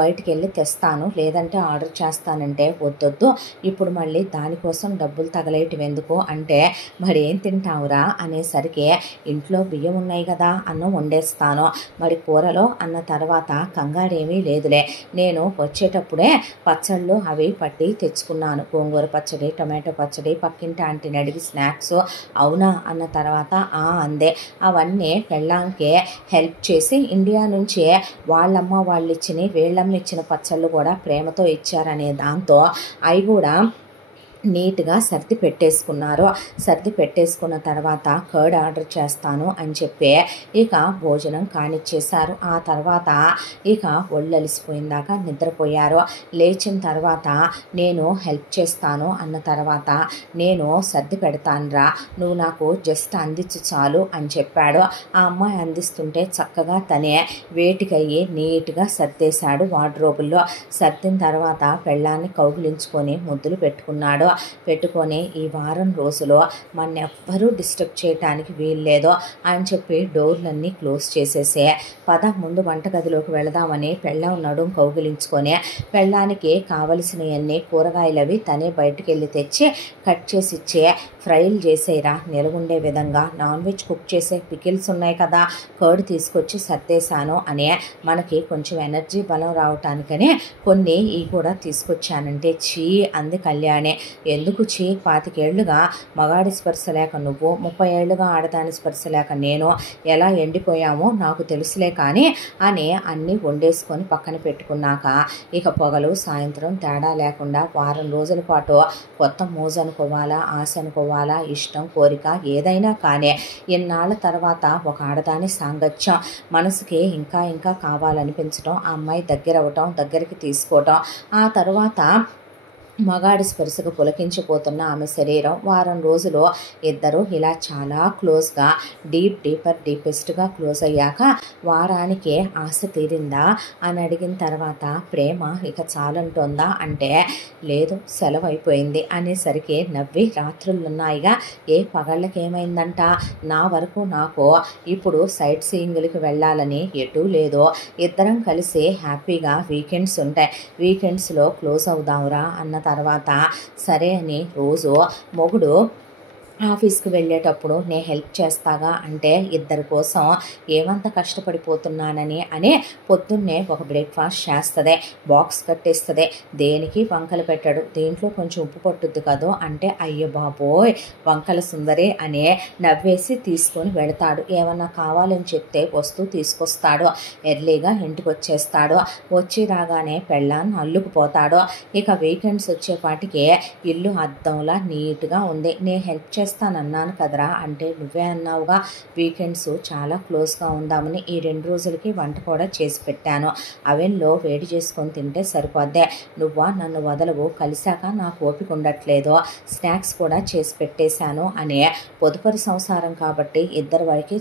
బయటికి వెళ్ళి తెస్తాను, లేదంటే ఆర్డర్ చేస్తానంటే వద్దొద్దు, ఇప్పుడు మళ్ళీ దానికోసం డబ్బులు తగలేయటం ఎందుకు అంటే మరి ఏం తింటావురా అనేసరికి ఇంట్లో బియ్యం ఉన్నాయి కదా, అన్నం వండేస్తాను, మరి కూరలో అన్న తర్వాత కంగారేమీ లేదులే, నేను వచ్చేటప్పుడే పచ్చళ్ళు అవి పట్టి తెచ్చుకున్నాను, గోంగూర పచ్చడి, టొమాటో పచ్చడి, పక్కింటి ఆంటీని అడిగి స్నాక్స్. అవునా అన్న తర్వాత అందే. అవన్నీ పెళ్ళాంకే హెల్ప్ చేసి ఇండియా నుంచే వాళ్ళమ్మ వాళ్ళు ఇచ్చిన వీళ్ళమ్మ ఇచ్చిన పచ్చళ్ళు కూడా ప్రేమతో ఇచ్చారనే దాంతో అవి కూడా నీట్గా సర్ది పెట్టేసుకున్నారు. సర్ది పెట్టేసుకున్న తర్వాత కర్డ్ ఆర్డర్ చేస్తాను అని చెప్పి ఇక భోజనం కానిచ్చేశారు. ఆ తర్వాత ఇక ఒళ్ళలిసిపోయిందాక నిద్రపోయారు. లేచిన తర్వాత నేను హెల్ప్ చేస్తాను అన్న తర్వాత నేను సర్ది పెడతానురా, నువ్వు నాకు జస్ట్ అందించు చాలు అని చెప్పాడు. ఆ అమ్మాయి అందిస్తుంటే చక్కగా తనే వేటికయ్యి నీట్గా సర్దేశాడు వార్డ్రోబుల్లో. సర్దిన తర్వాత పెళ్ళాన్ని కౌగిలించుకొని ముద్దులు పెట్టుకున్నాడు. పెట్టుకొని ఈ వారం రోజులు మన్నెవ్వరూ డిస్టర్బ్ చేయటానికి వీల్లేదు అని చెప్పి డోర్లన్నీ క్లోజ్ చేసేసే పద ముందు వంటగదిలోకి వెళదామని పెళ్ళాం నడుం కౌగిలించుకొని పెళ్ళానికి కావలసినవన్నీ కూరగాయలవి తనే బయటికి వెళ్ళి తెచ్చి కట్ చేసి ఇచ్చే, ఫ్రైలు చేసేరా నిలవుండే విధంగా, నాన్ వెజ్ కుక్ చేసే పికిల్స్ ఉన్నాయి కదా, కర్డ్ తీసుకొచ్చి సర్దేశాను అని మనకి కొంచెం ఎనర్జీ బలం రావటానికని కొన్ని ఈ కూడా తీసుకొచ్చానంటే చీ అంది కళ్యాణి. ఎందుకు చీ, 25 ఏళ్లుగా మగాడి స్పర్శ లేక నువ్వు, 30 ఏళ్లుగా ఆడదాని స్పర్శ లేక నేను ఎలా ఎండిపోయామో నాకు తెలుసులే కానీ అని అన్నీ వండేసుకొని పక్కన పెట్టుకున్నాక ఇక పొగలు సాయంత్రం తేడా లేకుండా వారం రోజుల పాటు కొత్త మోజు అనుకోవాలా, ఆశ అనుకోవాలా, ఇష్టం, కోరిక ఏదైనా కానీ ఇన్నాళ్ళ తర్వాత ఒక ఆడదాని సాంగత్యం మనసుకి ఇంకా ఇంకా కావాలనిపించడం, ఆ అమ్మాయి దగ్గర అవ్వటం, దగ్గరికి తీసుకోవటం, ఆ తర్వాత మగాడి స్పర్శకు పులకించిపోతున్న ఆమె శరీరం. వారం రోజులు ఇద్దరు ఇలా చాలా క్లోజ్గా డీపెస్ట్గా క్లోజ్ అయ్యాక వారానికే ఆశ తీరిందా అని అడిగిన తర్వాత ప్రేమ ఇక చాలంటోందా అంటే లేదు సెలవు అయిపోయింది అనేసరికి నవ్వి రాత్రులున్నాయిగా, ఏ పగళ్ళకేమైందంట, నా వరకు నాకు ఇప్పుడు సైట్ సీయింగ్లకి వెళ్ళాలని ఎటూ లేదో, ఇద్దరం కలిసి హ్యాపీగా వీకెండ్స్ ఉంటాయి, వీకెండ్స్లో క్లోజ్ అవుదాంరా అన్న తర్వాత సరే అని రోజు మొగుడు ఆఫీస్కి వెళ్ళేటప్పుడు నేను హెల్ప్ చేస్తాగా అంటే ఇద్దరి కోసం ఏమంత కష్టపడిపోతున్నానని అని పొద్దున్నే ఒక బ్రేక్ఫాస్ట్ చేస్తుంది, బాక్స్ కట్టేస్తుంది, దేనికి వంకలు పెట్టాడు, దీంట్లో కొంచెం ఉప్పు పట్టుద్ది కదో అంటే అయ్యో బాబోయ్ వంకల సుందరి అని నవ్వేసి తీసుకొని వెళతాడు. ఏమన్నా కావాలని చెప్తే వస్తువు తీసుకొస్తాడు, ఎర్లీగా ఇంటికి వచ్చేస్తాడు, వచ్చి రాగానే పెళ్ళాన్ని అల్లుకుపోతాడు. ఇక వీకెండ్స్ వచ్చేపాటికి ఇల్లు అద్దంలా నీట్గా ఉంది, నేను హెల్ప్ చేస్తానన్నాను కదరా అంటే నువ్వే అన్నావుగా, వీకెండ్స్ చాలా క్లోజ్గా ఉందామని ఈ 2 రోజులకి వంట కూడా చేసి పెట్టాను, అవెన్లో వేడి చేసుకొని తింటే సరిపోద్దే, నువ్వా నన్ను వదలవు, కలిశాక నాకు ఓపిక ఉండట్లేదు, స్నాక్స్ కూడా చేసి పెట్టేశాను అని పొదుపరి సంసారం కాబట్టి ఇద్దరి వరకు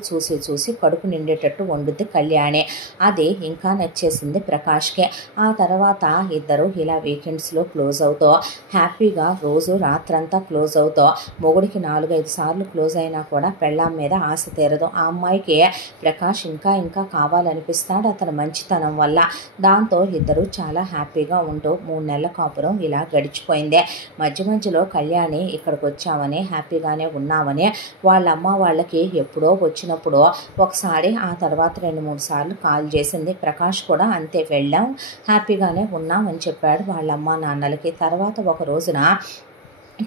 చూసి కడుపు నిండేటట్టు వండుద్ది కళ్యాణి. అది ఇంకా నచ్చేసింది ప్రకాష్కే. ఆ తర్వాత ఇద్దరు ఇలా వీకెండ్స్లో క్లోజ్ అవుతూ హ్యాపీగా రోజు రాత్రంతా క్లోజ్ అవుతూ మొగుడికి 4-5 సార్లు క్లోజ్ అయినా కూడా పెళ్ళాం మీద ఆశ తీరదు. ఆ అమ్మాయికి ప్రకాష్ ఇంకా ఇంకా కావాలనిపిస్తాడు అతని మంచితనం వల్ల. దాంతో ఇద్దరు చాలా హ్యాపీగా ఉంటూ 3 నెలల కాపురం ఇలా గడిచిపోయింది. మధ్యలో కళ్యాణి ఇక్కడికి వచ్చామని హ్యాపీగానే ఉన్నామని వాళ్ళ అమ్మ వాళ్ళకి ఎప్పుడో వచ్చినప్పుడు ఒకసారి, ఆ తర్వాత 2-3 సార్లు కాల్ చేసింది. ప్రకాష్ కూడా అంతే, వెళ్ళాం హ్యాపీగానే ఉన్నాం అని చెప్పాడు వాళ్ళ అమ్మ నాన్నలకి. తర్వాత ఒక రోజున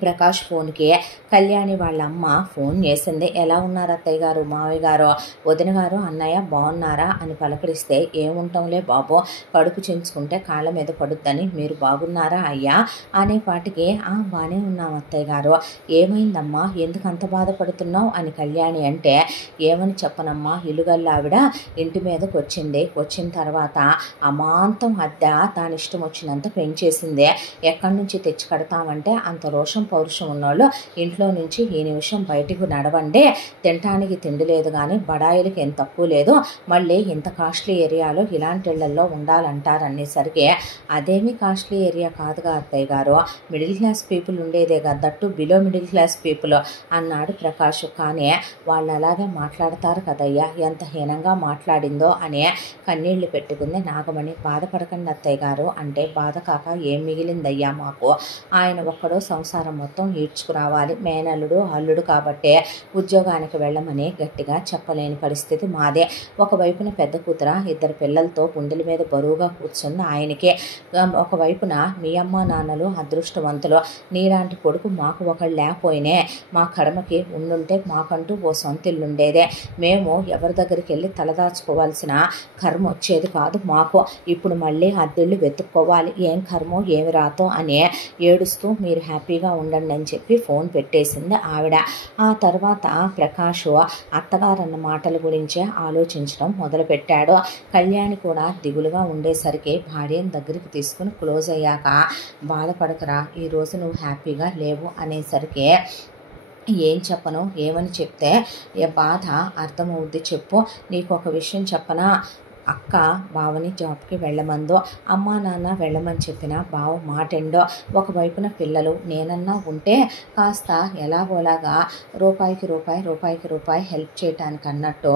ప్రకాష్ ఫోన్కి కళ్యాణి వాళ్ళ అమ్మ ఫోన్ చేసింది. ఎలా ఉన్నారు అత్తయ్య గారు, మావయ్య గారు, వదిన గారు, అన్నయ్య బాగున్నారా అని పలకరిస్తే ఏముంటాంలే బాబు, కడుపు చించుకుంటే కాళ్ళ మీద పడుద్దని, మీరు బాగున్నారా అయ్యా అనేపాటికి బాగానే ఉన్నాం అత్తయ్య గారు, ఏమైందమ్మా ఎందుకు అంత బాధపడుతున్నావు అని కళ్యాణి అంటే ఏమని చెప్పనమ్మా, ఇల్లుగల్లావిడ ఇంటి మీదకి వచ్చింది, వచ్చిన తర్వాత అమాంతం అద్దె దాని ఇష్టం వచ్చినంత పెంచేసిందే, ఎక్కడి నుంచి తెచ్చి కడతామంటే అంత రోషం రోషం పౌరుషం ఉన్నోళ్ళు ఇంట్లో నుంచి ఈ నిమిషం బయటికి నడవండి, తినటానికి తిండి లేదు కానీ బడాయిలకి ఏం తక్కువ లేదు, మళ్ళీ ఇంత కాస్ట్లీ ఏరియాలో ఇలాంటి ఇళ్లల్లో ఉండాలంటారు అనేసరికి అదేమీ కాస్ట్లీ ఏరియా కాదుగా అత్తయ్య గారు, మిడిల్ క్లాస్ పీపుల్ ఉండేదే కదా, that below middle class people అన్నాడు ప్రకాష్. కానీ వాళ్ళు అలాగే మాట్లాడతారు కదయ్యా, ఎంత హీనంగా మాట్లాడిందో అని కన్నీళ్లు పెట్టుకుంది నాగమణి. బాధపడకండి అత్తయ్య గారు అంటే బాధ కాక ఏం మిగిలిందయ్యా మాకు, ఆయన ఒక్కడో సంసారం మొత్తం ఈడ్చుకురావాలి, మేనల్లుడు అల్లుడు కాబట్టే ఉద్యోగానికి వెళ్ళమని గట్టిగా చెప్పలేని పరిస్థితి మాదే. ఒకవైపున పెద్ద కూతుర 2 పిల్లలతో గుండెల మీద బరువుగా కూర్చుంది ఆయనకే, ఒకవైపున మీ అమ్మ నాన్నలు అదృష్టవంతులు, నీలాంటి కొడుకు మాకు ఒకళ్ళు లేకపోయినే, మా కడమకి ఉండుంటే మాకంటూ ఓ సొంత ఇల్లు ఉండేదే, మేము ఎవరి దగ్గరికి వెళ్ళి తలదాచుకోవాల్సిన కర్మ వచ్చేది కాదు మాకు, ఇప్పుడు మళ్ళీ అద్దెళ్ళు వెతుక్కోవాలి, ఏం కర్మో ఏమి రాతో అని ఏడుస్తూ మీరు హ్యాపీగా ఉండండి అని చెప్పి ఫోన్ పెట్టేసింది ఆవిడ. ఆ తర్వాత ప్రకాష్ అత్తగారన్న మాటల గురించే ఆలోచించడం మొదలుపెట్టాడు. కళ్యాణి కూడా దిగులుగా ఉండేసరికి భార్యను దగ్గరికి తీసుకుని క్లోజ్ అయ్యాక బాధపడకరా, ఈరోజు నువ్వు హ్యాపీగా లేవు అనేసరికి ఏం చెప్పను, ఏమని చెప్తే ఏ బాధ అర్థమవుద్ది చెప్పు, నీకు ఒక విషయం చెప్పనా, అక్క బావని జాబ్కి వెళ్ళమందో, అమ్మా నాన్న వెళ్ళమని చెప్పినా బావ మాటెండో, ఒకవైపున పిల్లలు నేనన్నా ఉంటే కాస్త ఎలాగోలాగా రూపాయికి రూపాయి హెల్ప్ చేయటానికి అన్నట్టు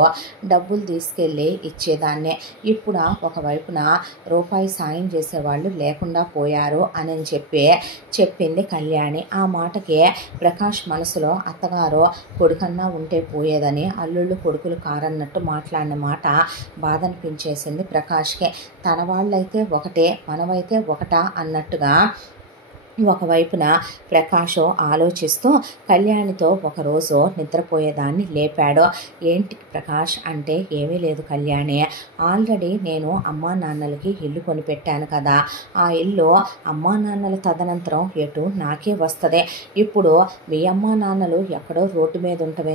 డబ్బులు తీసుకెళ్ళి ఇచ్చేదాన్నే, ఇప్పుడు ఒకవైపున రూపాయి సాయం చేసేవాళ్ళు లేకుండా పోయారు అని చెప్పి చెప్పింది కళ్యాణి. ఆ మాటకి ప్రకాష్ మనసులో అత్తగారు కొడుకన్నా ఉంటే పోయేదని, అల్లుళ్ళు కొడుకులు కారన్నట్టు మాట్లాడిన మాట బాధ చేసింది ప్రకాష్కే. తన వాళ్ళైతే ఒకటే మనమైతే ఒకటా అన్నట్టుగా ఒకవైపున ప్రకాష్ ఆలోచిస్తూ కళ్యాణితో ఒకరోజు నిద్రపోయేదాన్ని లేపాడు. ఏంటి ప్రకాష్ అంటే ఏమీ లేదు కళ్యాణి, ఆల్రెడీ నేను అమ్మా నాన్నలకి ఇల్లు కొనిపెట్టాను కదా, ఆ ఇల్లు అమ్మా నాన్నల తదనంతరం ఎటు నాకే వస్తుంది, ఇప్పుడు మీ అమ్మా నాన్నలు ఎక్కడో రోడ్డు మీద ఉండటం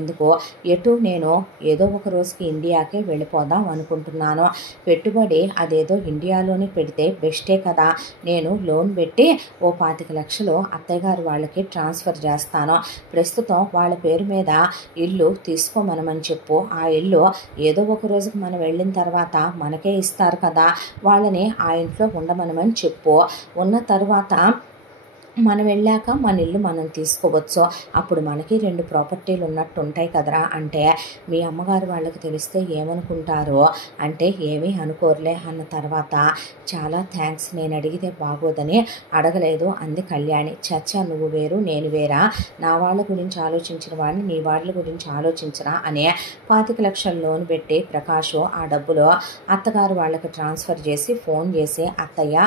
ఎటు నేను ఏదో ఒక రోజుకి ఇండియాకే వెళ్ళిపోదాం అనుకుంటున్నాను, పెట్టుబడి అదేదో ఇండియాలోనే పెడితే బెస్టే కదా, నేను లోన్ పెట్టి ఓ 25 లక్షలు అత్తయ్య గారు వాళ్ళకి ట్రాన్స్ఫర్ చేస్తాను, ప్రస్తుతం వాళ్ళ పేరు మీద ఇల్లు తీసుకోమనమని చెప్పు, ఆ ఇల్లు ఏదో ఒక రోజుకి మనం వెళ్ళిన తర్వాత మనకే ఇస్తారు కదా, వాళ్ళని ఆ ఇంట్లో ఉండమనమని చెప్పు, ఉన్న తర్వాత మనం వెళ్ళాక మన ఇల్లు మనం తీసుకోవచ్చు, అప్పుడు మనకి 2 ప్రాపర్టీలు ఉన్నట్టు ఉంటాయి కదరా అంటే, మీ అమ్మగారు వాళ్ళకి తెలిస్తే ఏమనుకుంటారో అంటే ఏమీ అనుకోరులే అన్న తర్వాత చాలా థ్యాంక్స్, నేను అడిగితే బాగోదని అడగలేదు అంది కళ్యాణి. చచ్చా నువ్వు వేరు నేను వేరా, నా వాళ్ళ గురించి ఆలోచించిన వాడిని నీ వాళ్ళ గురించి ఆలోచించరా అనే 25 లక్షల లోన్ పెట్టి ప్రకాష్ ఆ డబ్బులు అత్తగారు వాళ్ళకి ట్రాన్స్ఫర్ చేసి ఫోన్ చేసి, అత్తయ్య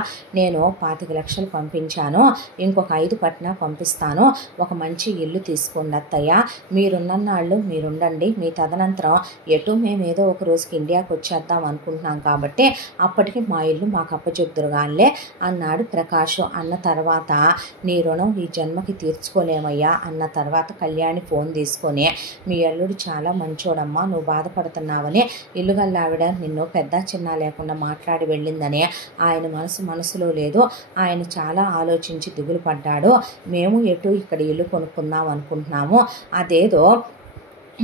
నేను 25 లక్షలు పంపించాను, ఇంకొక 5 పట్టిన పంపిస్తాను, ఒక మంచి ఇల్లు తీసుకోండి అత్తయ్య, మీరున్నన్నాళ్ళు మీరుండండి, మీ తదనంతరం ఎటు మేము ఏదో ఒక రోజుకి ఇండియాకి వచ్చేద్దాం అనుకుంటున్నాం కాబట్టి అప్పటికి మా ఇల్లు మాకు అప్పచెప్తురుగానిలే అన్నాడు ప్రకాష్. అన్న తర్వాత నీ రుణం ఈ జన్మకి తీర్చుకోలేమయ్యా అన్న తర్వాత కళ్యాణి ఫోన్ తీసుకొని, మీ అల్లుడు చాలా మంచోడమ్మా, నువ్వు బాధపడుతున్నావని ఇల్లు గల్లావిడ నిన్ను పెద్ద చిన్న లేకుండా మాట్లాడి వెళ్ళిందని ఆయన మనసులో లేదు, ఆయన చాలా ఆలోచించి దిగులు పడ్డాడు, మేము ఎటు ఇక్కడ ఇల్లు కొనుక్కుందాం అనుకుంటున్నాము, అదేదో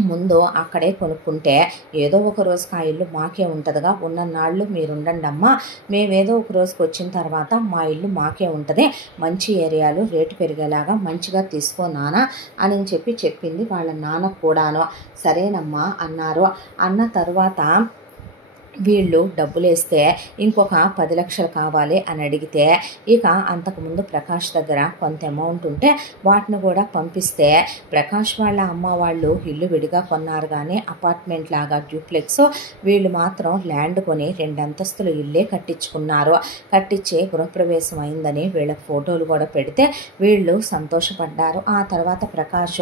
ముందు అక్కడే కొనుక్కుంటే ఏదో ఒక రోజుకి ఆ ఇల్లు మాకే ఉంటుందిగా, ఉన్ననాళ్ళు మీరుండండి అమ్మా, మేమేదో ఒక రోజుకి వచ్చిన తర్వాత మా ఇల్లు మాకే ఉంటుంది, మంచి ఏరియాలు రేటు పెరిగేలాగా మంచిగా తీసుకో నాన్న అని చెప్పి చెప్పింది వాళ్ళ నాన్న కూడాను. సరేనమ్మా అన్నారు. అన్న తర్వాత వీళ్ళు డబ్బులేస్తే ఇంకొక 10 లక్షలు కావాలి అని అడిగితే, ఇక అంతకుముందు ప్రకాష్ దగ్గర కొంత అమౌంట్ ఉంటే వాటిని కూడా పంపిస్తే, ప్రకాష్ వాళ్ళ అమ్మ వాళ్ళు ఇల్లు విడిగా కొన్నారు కానీ అపార్ట్మెంట్ లాగా డ్యూప్లెక్స్, వీళ్ళు మాత్రం ల్యాండ్ కొని 2 అంతస్తుల ఇల్లే కట్టించుకున్నారు. కట్టించి గృహప్రవేశం అయిందని వీళ్ళకి ఫోటోలు కూడా పెడితే వీళ్ళు సంతోషపడ్డారు. ఆ తర్వాత ప్రకాష్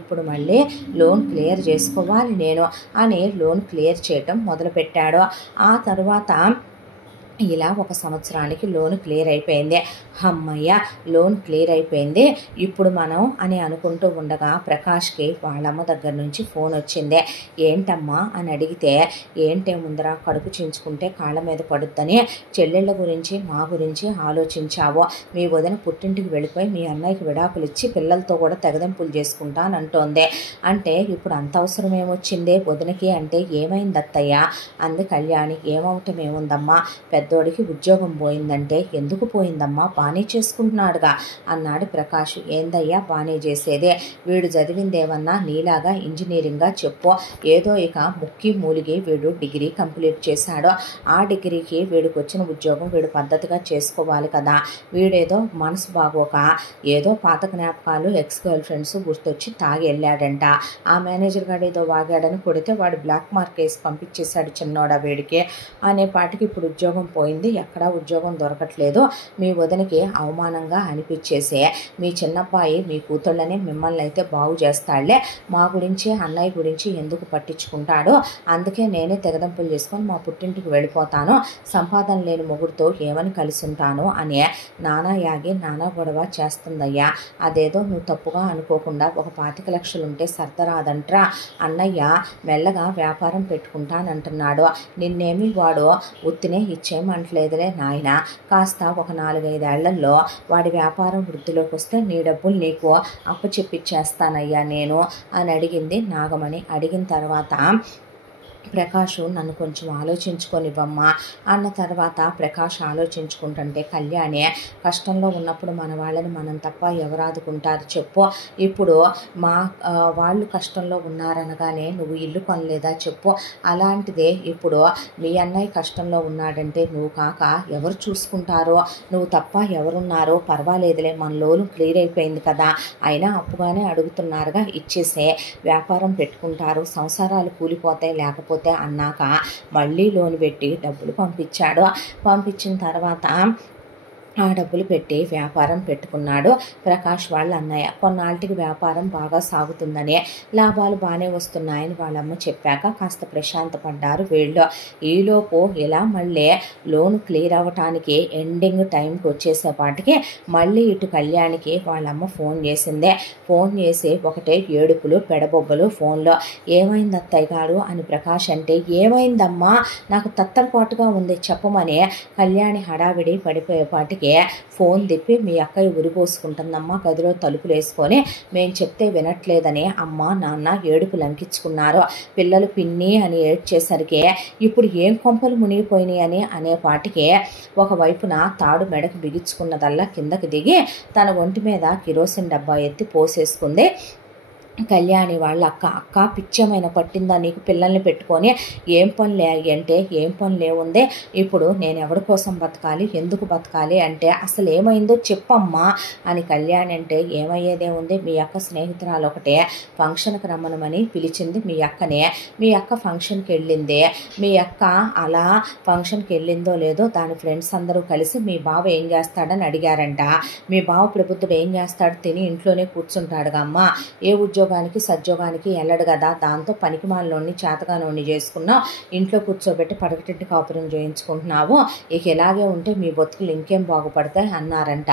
ఇప్పుడు మళ్ళీ లోన్ క్లియర్ చేసుకోవాలి నేను అని లోన్ క్లియర్ చేయటం మొదలుపెట్టాడు. ఆ తర్వాత ఇలా 1 సంవత్సరానికి లోన్ క్లియర్ అయిపోయింది. హమ్మయ్య, లోన్ క్లియర్ అయిపోయింది, ఇప్పుడు మనం అని అనుకుంటూ ఉండగా ప్రకాష్కి వాళ్ళమ్మ దగ్గర నుంచి ఫోన్ వచ్చింది. ఏంటమ్మా అని అడిగితే, ఏంటే ముందర కడుపు చించుకుంటే కాళ్ళ మీద పడుద్దని చెల్లెళ్ళ గురించి మా గురించి ఆలోచించావు. మీ వదిన పుట్టింటికి వెళ్ళిపోయి మీ అన్నయ్యకి విడాకులు ఇచ్చి పిల్లలతో కూడా తెగదెంపులు చేసుకుంటానంటోంది. అంటే ఇప్పుడు అంత అవసరం ఏమొచ్చిందే వదినకి అంటే ఏమైంది అత్తయ్య అంది కళ్యాణి. ఏమవటం ఏముందమ్మా, పెద్దోడికి ఉద్యోగం పోయిందంటే ఎందుకు పోయిందమ్మా, బాగానే చేసుకుంటున్నాడుగా అన్నాడు ప్రకాష్. ఏందయ్యా బాగానే చేసేదే, వీడు చదివిందేమన్నా నీలాగా ఇంజనీరింగ్గా చెప్పు. ఏదో ఇక ముక్కి మూలిగి వీడు డిగ్రీ కంప్లీట్ చేశాడు. ఆ డిగ్రీకి వీడికి వచ్చిన ఉద్యోగం వీడు పద్ధతిగా చేసుకోవాలి కదా. వీడేదో మనసు బాగోక ఏదో పాత జ్ఞాపకాలు ఎక్స్ గర్ల్ ఫ్రెండ్స్ గుర్తొచ్చి తాగి వెళ్ళాడంట. ఆ మేనేజర్ గారు ఏదో వాగాడని కొడితే వాడు బ్లాక్ మార్క్ వేసి పంపించేశాడు చిన్నోడా వీడికి. అనేపాటికి ఇప్పుడు ఉద్యోగం పోయింది, ఎక్కడా ఉద్యోగం దొరకట్లేదు. మీ వదినకి అవమానంగా అనిపించేసే మీ చిన్నబ్బాయి మీ కూతుళ్ళని మిమ్మల్ని అయితే బాగు చేస్తాడులే, మా గురించి అన్నయ్య గురించి ఎందుకు పట్టించుకుంటాడో, అందుకే నేనే తెగదంపులు చేసుకొని మా పుట్టింటికి వెళ్ళిపోతాను, సంపాదన లేని మొగుడుతో ఏమని కలిసి ఉంటాను అని నానా యాగి నానా గొడవ చేస్తుందయ్యా. అదేదో నువ్వు తప్పుగా అనుకోకుండా ఒక 25 లక్షలు ఉంటే సర్దరాదంట్రా. అన్నయ్య మెల్లగా వ్యాపారం పెట్టుకుంటానంటున్నాడు, నిన్నేమి వాడు ఉత్తినే ఇచ్చేయమంటలేదులే నాయన. కాస్త ఒక 4-5 ఏళ్లలో వాడి వ్యాపారం వృద్ధిలోకి వస్తే నీ డబ్బులు నీకు అప్పచెప్పిచ్చేస్తానయ్యా నేను అని అడిగింది నాగమణి. అడిగిన తర్వాత ప్రకాష్ నన్ను కొంచెం ఆలోచించుకొనివ్వమ్మా అన్న తర్వాత ప్రకాష్ ఆలోచించుకుంటుంటే కళ్యాణి, కష్టంలో ఉన్నప్పుడు మన వాళ్ళని మనం తప్ప ఎవరు ఆదుకుంటారు చెప్పు. ఇప్పుడు మా వాళ్ళు కష్టంలో ఉన్నారనగానే నువ్వు ఇల్లు కొనలేదా చెప్పు. అలాంటిదే ఇప్పుడు మీ అన్నయ్య కష్టంలో ఉన్నాడంటే నువ్వు కాక ఎవరు చూసుకుంటారో, నువ్వు తప్ప ఎవరున్నారో. పర్వాలేదులే, మన లోను క్లియర్ అయిపోయింది కదా, అయినా అప్పుగానే అడుగుతున్నారుగా, ఇచ్చేసే వ్యాపారం పెట్టుకుంటారు, సంసారాలు కూలిపోతాయి లేకపోతే అన్నాక మళ్ళీ లోన్ పెట్టి డబ్బులు పంపించాడు. పంపించిన తర్వాత ఆ డబ్బులు పెట్టి వ్యాపారం పెట్టుకున్నాడు ప్రకాష్ వాళ్ళ అన్నయ్య. కొన్నాళ్ళకి వ్యాపారం బాగా సాగుతుందని, లాభాలు బాగానే వస్తున్నాయని వాళ్ళమ్మ చెప్పాక కాస్త ప్రశాంతపడ్డారు వీళ్ళు. ఈలోపు ఇలా మళ్ళీ లోన్ క్లియర్ అవ్వటానికి ఎండింగ్ టైంకి వచ్చేసేపాటికి మళ్ళీ ఇటు కళ్యాణికి వాళ్ళమ్మ ఫోన్ చేసిందే. ఫోన్ చేసి ఒకటే ఏడుపులు పెడబొబ్బలు ఫోన్లో. ఏమైంది అత్తయ్య గారు అని ప్రకాష్ అంటే, ఏమైందమ్మా నాకు తత్తరపాటుగా ఉంది చెప్పమని కళ్యాణి హడావిడి పడిపోయేపాటికి ఫోన్ తిప్పి, మీ అక్కయ్య ఉరిపోసుకుంటుందమ్మా గదిలో తలుపులు వేసుకొని, మేము చెప్తే వినట్లేదని అమ్మ నాన్న ఏడుపు లంకించుకున్నారు. పిల్లలు పిన్ని అని ఏడ్చేసరికి ఇప్పుడు ఏం కొంపలు మునిగిపోయినాయి అని అనేపాటికి ఒకవైపున తాడు మెడకు బిగించుకున్నదల్లా కిందకి దిగి తన ఒంటి మీద కిరోసిన్ డబ్బా ఎత్తి పోసేసుకుంది కళ్యాణి వాళ్ళ అక్క. పిచ్చమైన పట్టిందా నీకు పిల్లల్ని పెట్టుకొని, ఏం పనులే అంటే ఏం పనులే ఉంది, ఇప్పుడు నేను ఎవరి కోసం బతకాలి, ఎందుకు బతకాలి అంటే అసలు ఏమైందో చెప్పమ్మా అని కళ్యాణి అంటే, ఏమయ్యేదే ఉంది, మీ అక్క స్నేహితురాలు ఒకటే ఫంక్షన్కి రమ్మనమని పిలిచింది మీ అక్కనే, మీ అక్క ఫంక్షన్కి వెళ్ళింది, మీ అక్క అలా ఫంక్షన్కి వెళ్ళిందో లేదో దాని ఫ్రెండ్స్ అందరూ కలిసి మీ బావ ఏం చేస్తాడని అడిగారంట. మీ బావ ప్రబుద్ధుడు ఏం చేస్తాడు, తిని ఇంట్లోనే కూర్చుంటాడుగా అమ్మ, ఏ ఉద్యోగానికి సద్యోగానికి వెళ్ళడు కదా, దాంతో పనికిమాలినోడిని చేతగానోడిని చేసుకున్నావు, ఇంట్లో కూర్చోబెట్టి పడకటింటి కాపురం చేయించుకుంటున్నావు, ఇక ఇలాగే ఉంటే మీ బతుకులు ఇంకేం బాగుపడతాయి అన్నారంట.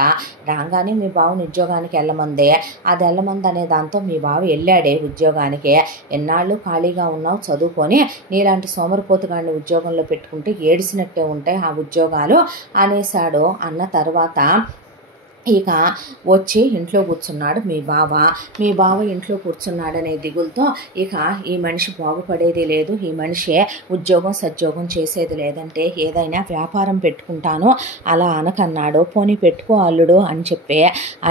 రాగానే మీ బావని ఉద్యోగానికి వెళ్ళమందే, అది వెళ్ళమంది అనే దాంతో మీ బావ వెళ్ళాడే ఉద్యోగానికి. ఎన్నాళ్ళు ఖాళీగా ఉన్నావు చదువుకొని, నీలాంటి సోమరిపోతుగాడిని ఉద్యోగంలో పెట్టుకుంటే ఏడిసినట్టే ఉంటాయి ఆ ఉద్యోగాలు అనేశాడు. అన్న తర్వాత ఇక వచ్చి ఇంట్లో కూర్చున్నాడు మీ బావ. మీ బావ ఇంట్లో కూర్చున్నాడనే దిగులతో ఇక ఈ మనిషి బాగుపడేది లేదు, ఈ మనిషి ఉద్యోగం సద్యోగం చేసేది లేదంటే ఏదైనా వ్యాపారం పెట్టుకుంటాను అలా అనకన్నాడు. పోనీ పెట్టుకో అల్లుడు అని చెప్పి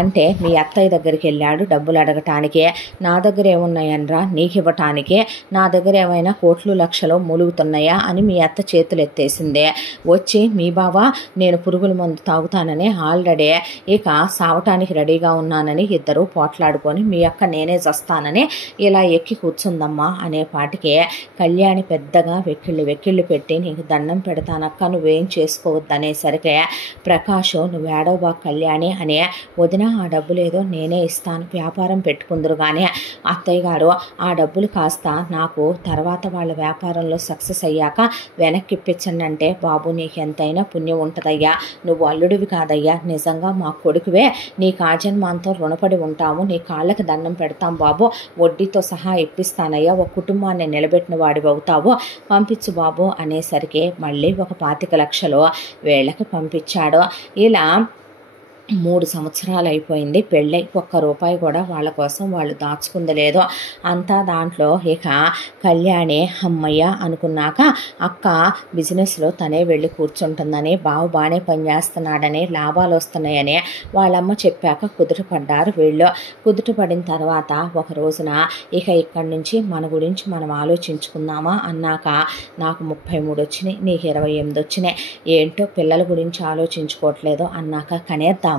అంటే మీ అత్తయ్య దగ్గరికి వెళ్ళాడు డబ్బులు అడగటానికి. నా దగ్గర ఏమున్నాయనరా నీకు ఇవ్వటానికి, నా దగ్గర ఏమైనా కోట్లు లక్షలు మూలుగుతున్నాయా అని మీ అత్త చేతులు ఎత్తేసిందే. వచ్చి మీ బావ నేను పురుగుల మందు తాగుతానని ఆల్రెడీ ఇక ఇక సావటానికి రెడీగా ఉన్నానని ఇద్దరు పోట్లాడుకొని మీ అక్క నేనే చస్తానని ఇలా ఎక్కి కూర్చుందమ్మా అనే పాటికే కళ్యాణి పెద్దగా వెక్కిళ్ళు పెట్టి నీకు దండం పెడతానక్క నువ్వేం చేసుకోవద్దనేసరికి ప్రకాష్ నువ్వు ఏడవబా కళ్యాణి అనే వదిన ఆ డబ్బులేదో నేనే ఇస్తాను వ్యాపారం పెట్టుకుందరు కానీ అత్తయ్య గారు ఆ డబ్బులు కాస్త నాకు తర్వాత వాళ్ళ వ్యాపారంలో సక్సెస్ అయ్యాక వెనక్కి ఇప్పించండి అంటే బాబు నీకు ఎంతైనా పుణ్యం ఉంటుందయ్యా నువ్వు అల్లుడివి కాదయ్యా నిజంగా మా కొడుకువే నీ కాజన్మాంతో రుణపడి ఉంటాము నీ కాళ్ళకి దండం పెడతాం బాబు వడ్డీతో సహా ఇప్పిస్తానయ్యా ఒక కుటుంబాన్ని నిలబెట్టిన వాడివి అవుతావు పంపించు బాబు అనేసరికి మళ్ళీ ఒక 25 లక్షలు వీళ్ళకి పంపించాడు. ఇలా 3 సంవత్సరాలు అయిపోయింది పెళ్ళై ఒక్క రూపాయి కూడా వాళ్ళ కోసం వాళ్ళు దాచుకుంది లేదు. అంతా దాంట్లో ఇక కళ్యాణి అమ్మయ్య అనుకున్నాక అక్క బిజినెస్లో తనే వెళ్ళి కూర్చుంటుందని బావ బాగానే పనిచేస్తున్నాడని లాభాలు వస్తున్నాయని వాళ్ళమ్మ చెప్పాక కుదుటపడ్డారు వీళ్ళు. కుదుటపడిన తర్వాత ఒక రోజున ఇక ఇక్కడి నుంచి మన గురించి మనం ఆలోచించుకుందామా అన్నాక నాకు 33 వచ్చినాయి నీకు 28 వచ్చినాయి ఏంటో పిల్లల గురించి ఆలోచించుకోవట్లేదు అన్నాక కనేద్దామా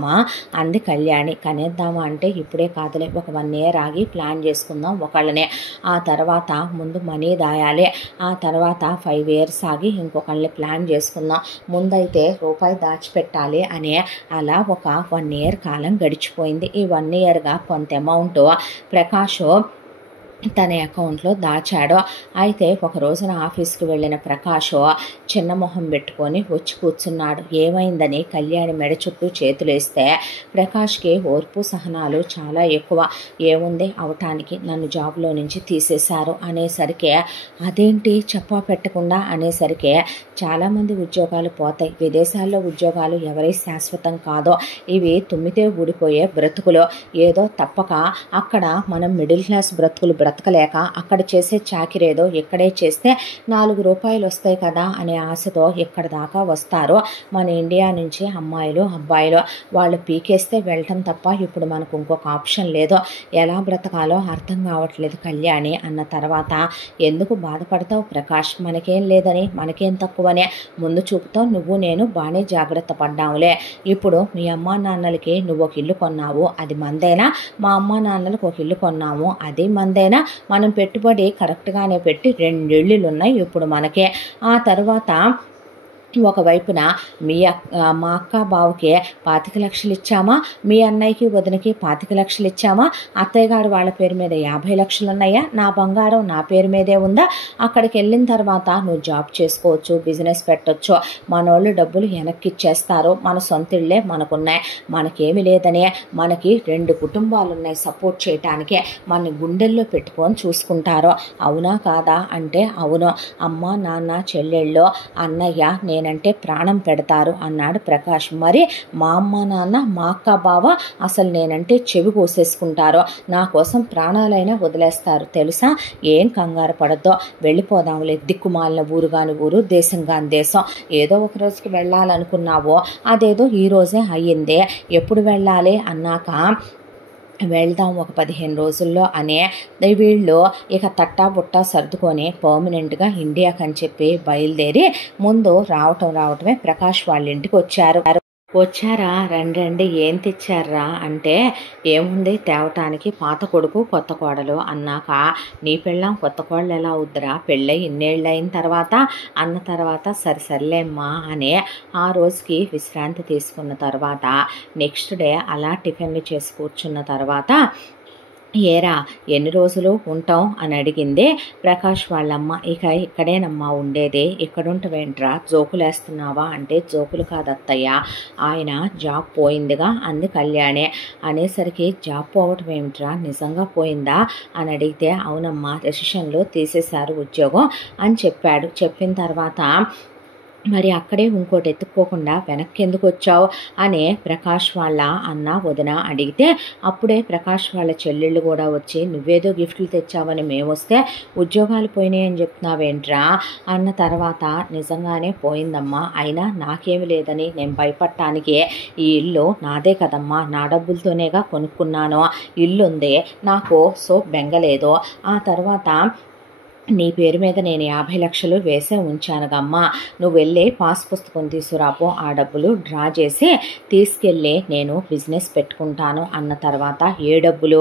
అంది కళ్యాణి. కనేద్దామా అంటే ఇప్పుడే కాదులే ఒక 1 year ఆగి ప్లాన్ చేసుకుందాం ఒకళ్ళనే ఆ తర్వాత ముందు మనీ దాయాలి ఆ తర్వాత 5 years ఆగి ఇంకొకళ్ళని ప్లాన్ చేసుకుందాం ముందైతే రూపాయి దాచిపెట్టాలి అని అలా ఒక 1 year కాలం గడిచిపోయింది. ఈ 1 yearగా కొంత అమౌంట్ ప్రకాష్ తన అకౌంట్లో దాచాడు. అయితే ఒక రోజున ఆఫీస్కి వెళ్ళిన ప్రకాష్ చిన్న మొహం పెట్టుకొని వచ్చి కూర్చున్నాడు. ఏమైందని కళ్యాణి మెడ చుట్టూ చేతులేస్తే ప్రకాష్కి ఓర్పు సహనాలు చాలా ఎక్కువ. ఏముంది అవటానికి నన్ను జాబ్లో నుంచి తీసేశారు అనేసరికి అదేంటి చెప్పా పెట్టకుండా అనేసరికి చాలామంది ఉద్యోగాలు పోతాయి విదేశాల్లో ఉద్యోగాలు ఎవరి శాశ్వతం కాదో ఇవి తుమ్మితే ఊడిపోయే బ్రతుకులు ఏదో తప్పక అక్కడ మనం మిడిల్ క్లాస్ బ్రతుకులు బ్రతకలేక అక్కడ చేసే చాకిరేదో ఇక్కడే చేస్తే 4 రూపాయలు వస్తాయి కదా అనే ఆశతో ఇక్కడ దాకా వస్తారు. మన ఇండియా నుంచి అమ్మాయిలు అబ్బాయిలు వాళ్ళు పీకేస్తే వెళ్ళటం తప్ప ఇప్పుడు మనకు ఇంకొక ఆప్షన్ లేదు. ఎలా బ్రతకాలో అర్థం కావట్లేదు కళ్యాణి అన్న తర్వాత ఎందుకు బాధపడతావు ప్రకాష్ మనకేం లేదని మనకేం తక్కువనే ముందు చూపుతో నువ్వు నేను బాగానే జాగ్రత్త పడ్డాములే. ఇప్పుడు మీ అమ్మా నాన్నలకి నువ్వు ఒక ఇల్లు కొన్నావు అది మందేనా మా అమ్మా నాన్నలకు ఒక ఇల్లు కొన్నాము అది మందేనా మనం పెట్టుబడి కరెక్ట్గానే పెట్టి 2 ఇళ్ళు ఉన్నాయి ఇప్పుడు మనకే. ఆ తర్వాత ఒకవైపున మా అక్క బావకి 25 లక్షలు ఇచ్చామా మీ అన్నయ్యకి వదినకి 25 లక్షలు ఇచ్చామా అత్తయ్య గారు వాళ్ళ పేరు మీద 50 లక్షలు ఉన్నాయా నా బంగారం నా పేరు మీదే ఉందా అక్కడికి వెళ్ళిన తర్వాత నువ్వు జాబ్ చేసుకోవచ్చు బిజినెస్ పెట్టొచ్చు మనోళ్ళు డబ్బులు వెనక్కి ఇచ్చేస్తారు మన సొంత ఇళ్ళే మనకున్నాయి మనకేమి లేదనే మనకి 2 కుటుంబాలు ఉన్నాయి సపోర్ట్ చేయటానికి మన గుండెల్లో పెట్టుకొని చూసుకుంటారు అవునా కాదా అంటే అవును అమ్మ నాన్న చెల్లెళ్ళు అన్నయ్య నేనంటే ప్రాణం పెడతారు అన్నాడు ప్రకాష్. మరి మా అమ్మ నాన్న మా అక్క బావ అసలు నేనంటే చెవి కోసేసుకుంటారో నా కోసం ప్రాణాలైనా వదిలేస్తారు తెలుసా. ఏం కంగారు పడద్దో వెళ్ళిపోదాంలే దిక్కుమాలిన ఊరు కాని ఊరు దేశం కాని దేశం ఏదో ఒక రోజుకి వెళ్ళాలనుకున్నావో అదేదో ఈ రోజే అయ్యిందే ఎప్పుడు వెళ్ళాలి అన్నాక వెళ్దాం ఒక 15 రోజుల్లో అనే వీళ్ళు ఇక తట్టా బుట్టా సర్దుకొని పర్మనెంట్గా ఇండియాకి అని చెప్పి బయలుదేరి ముందు రావటమే ప్రకాష్ వాళ్ళ ఇంటికి వచ్చారా రండి ఏం తెచ్చారా అంటే ఏముంది తేవటానికి పాత కొడుకు కొత్త కోడలు అన్నాక నీ పెళ్ళాం కొత్త కోడలు ఎలా అవుద్దిరా పెళ్ళై ఇన్నేళ్ళు అయిన తర్వాత అన్న తర్వాత సరిసర్లేమ్మా అని ఆ రోజుకి విశ్రాంతి తీసుకున్న తర్వాత నెక్స్ట్ డే అలా టిఫిన్లు చేసి కూర్చున్న తర్వాత ఏరా ఎన్ని రోజులు ఉంటాం అని అడిగింది ప్రకాష్ వాళ్ళమ్మ. ఇక ఇక్కడేనమ్మా ఉండేదే ఇక్కడుంటవేంట్రా జోకులేస్తున్నావా అంటే జోకులు కాదత్తయ్య ఆయన జాబ్ పోయిందిగా అంది కళ్యాణి. అనేసరికి జాబ్ పోవటం ఏమిట్రా నిజంగా పోయిందా అని అడిగితే అవునమ్మా రెసిషన్లో తీసేశారు ఉద్యోగం అని చెప్పాడు. చెప్పిన తర్వాత మరి అక్కడే ఇంకోటి ఎత్తుక్కోకుండా వెనక్కి ఎందుకు వచ్చావు అని ప్రకాష్ వాళ్ళ అన్న వదిన అడిగితే అప్పుడే ప్రకాష్ వాళ్ళ చెల్లెళ్ళు కూడా వచ్చి నువ్వేదో గిఫ్ట్లు తెచ్చావని మేము వస్తే ఉద్యోగాలు పోయినాయి అని చెప్తున్నావేంట్రా అన్న తర్వాత నిజంగానే పోయిందమ్మా అయినా నాకేమి లేదని నేను భయపడటానికి ఈ ఇల్లు నాదే కదమ్మా నా డబ్బులతోనేగా కొనుక్కున్నాను ఇల్లుందే నాకు సో బెంగలేదు. ఆ తర్వాత నీ పేరు మీద నేను 50 లక్షలు వేసే ఉంచానుగమ్మా, నువ్వు వెళ్ళి పాస్ పుస్తకం తీసుకురాపో, ఆ డబ్బులు డ్రా చేసి తీసుకెళ్ళి నేను బిజినెస్ పెట్టుకుంటాను అన్న తర్వాత ఏ డబ్బులు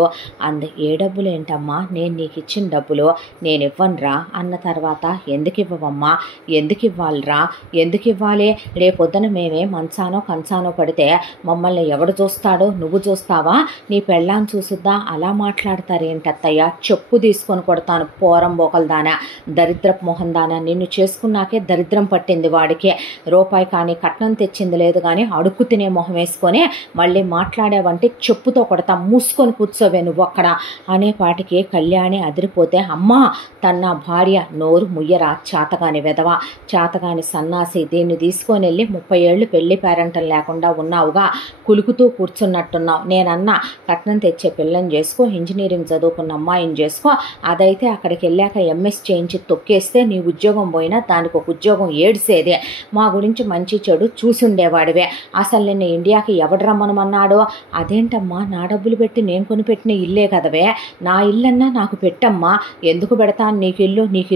ఏ డబ్బులు ఏంటమ్మా, నేను నీకు ఇచ్చిన డబ్బులు నేను ఇవ్వనురా అన్న తర్వాత ఎందుకు ఇవ్వవమ్మా, ఎందుకు ఇవ్వాలిరా, ఎందుకు ఇవ్వాలి, రేపొద్దున మేమే మంచానో కంచానో పడితే మమ్మల్ని ఎవడు చూస్తాడో, నువ్వు చూస్తావా, నీ పెళ్ళాన్ని చూసుద్దా, అలా మాట్లాడతారేంటత్తయ్య, చెప్పు తీసుకొని కొడతాను పోరం బోకలు దానా, దరిద్రపు మొహం దానా, నిన్ను చేసుకున్నాకే దరిద్రం పట్టింది వాడికి, రూపాయి కానీ కట్నం తెచ్చింది లేదు కానీ అడుక్కు తినే మొహం వేసుకొని మళ్ళీ మాట్లాడావంటే చెప్పుతో కొడతా, మూసుకొని కూర్చోవే నువ్వు అక్కడ అనేపాటికి కళ్యాణి అదిరిపోతే, అమ్మా తన భార్య నోరు ముయ్యరా, చాతగాని వెధవ, చాతగాని సన్నాసి, దీన్ని తీసుకొని వెళ్ళి 30 ఏళ్ళు పెళ్లి పేరంటం లేకుండా ఉన్నావుగా, కులుకుతూ కూర్చున్నట్టున్నావు, నేనన్నా కట్నం తెచ్చే పిల్లని చేసుకో, ఇంజనీరింగ్ చదువుకున్న అమ్మాయిని చేసుకో, అదైతే అక్కడికి వెళ్ళాక ఎంఎస్ చేయించి తొక్కేస్తే నీ ఉద్యోగం పోయినా దానికి ఒక ఉద్యోగం ఏడ్సేదే, మా గురించి మంచి చెడు చూసుండేవాడివే, అసలు నిన్ను ఇండియాకి ఎవడు రమ్మనమన్నాడో, అదేంటమ్మా నా డబ్బులు పెట్టి నేను కొనిపెట్టిన ఇల్లే కదవే, నా ఇల్లన్నా నాకు పెట్టమ్మా, ఎందుకు పెడతాను నీకు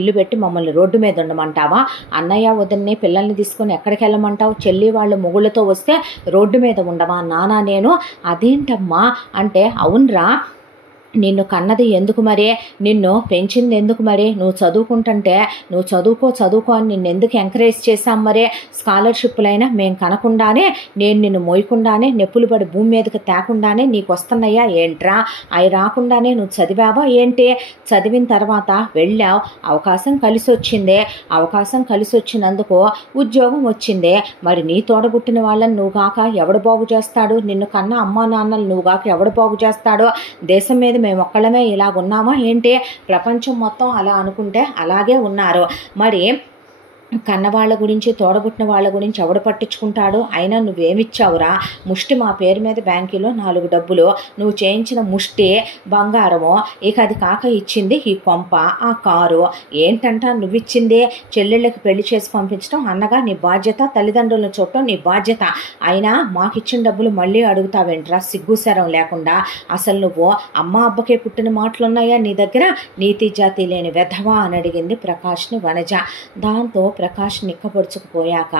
ఇల్లు పెట్టి మమ్మల్ని రోడ్డు మీద ఉండమంటావా, అన్నయ్య వదిన్ని పిల్లల్ని తీసుకొని ఎక్కడికి వెళ్ళమంటావు, చెల్లి వాళ్ళు మొగుళ్ళతో వస్తే రోడ్డు మీద ఉండవా నానా నేను, అదేంటమ్మా అంటే, అవునరా నిన్ను కన్నది ఎందుకు మరే, నిన్ను పెంచింది ఎందుకు మరే, నువ్వు చదువుకుంటుంటే నువ్వు చదువుకో అని నిన్ను ఎందుకు ఎంకరేజ్ చేశాం మరే, స్కాలర్షిప్లైనా మేము కనకుండానే, నేను నిన్ను మోయకుండానే, నెప్పులు పడి భూమి మీదకి తేకుండానే నీకు వస్తున్నాయా ఏంట్రా, అవి రాకుండానే నువ్వు చదివావా ఏంటి, చదివిన తర్వాత వెళ్ళావు, అవకాశం కలిసి వచ్చినందుకు ఉద్యోగం వచ్చిందే, మరి నీ తోడబుట్టిన వాళ్ళని నువ్వు కాక ఎవడు బాగు చేస్తాడు, నిన్ను కన్న అమ్మా నాన్నలు నువ్వు కాక ఎవడు బాగు చేస్తాడో, దేశం మీద మేము ఒక్కళ్ళమే ఇలాగున్నామా ఏంటి, ప్రపంచం మొత్తం అలా అనుకుంటే అలాగే ఉన్నారు, మరి కన్నవాళ్ళ గురించి తోడబుట్టిన వాళ్ళ గురించి ఎవడు పట్టించుకుంటాడు, అయినా నువ్వేమిచ్చావురా, ముష్టి మా పేరు మీద బ్యాంకులో 4 డబ్బులు, నువ్వు చేయించిన ముష్టి బంగారము, ఇక అది కాక ఇచ్చింది ఈ కొంప, ఆ కారు, ఏంటంట నువ్విచ్చింది, చెల్లెళ్ళకి పెళ్లి చేసి పంపించడం అన్నగా నీ బాధ్యత, తల్లిదండ్రులను చూడటం నీ బాధ్యత, అయినా మాకిచ్చిన డబ్బులు మళ్ళీ అడుగుతావేంట్రా సిగ్గుశరం లేకుండా, అసలు నువ్వు అమ్మ అబ్బకే పుట్టిన మాటలున్నాయా నీ దగ్గర, నీతి జాతి లేని వెధవా అని అడిగింది ప్రకాష్ని వనజ. దాంతో ప్రకాష్ నిక్కపొడుచుకుపోయాక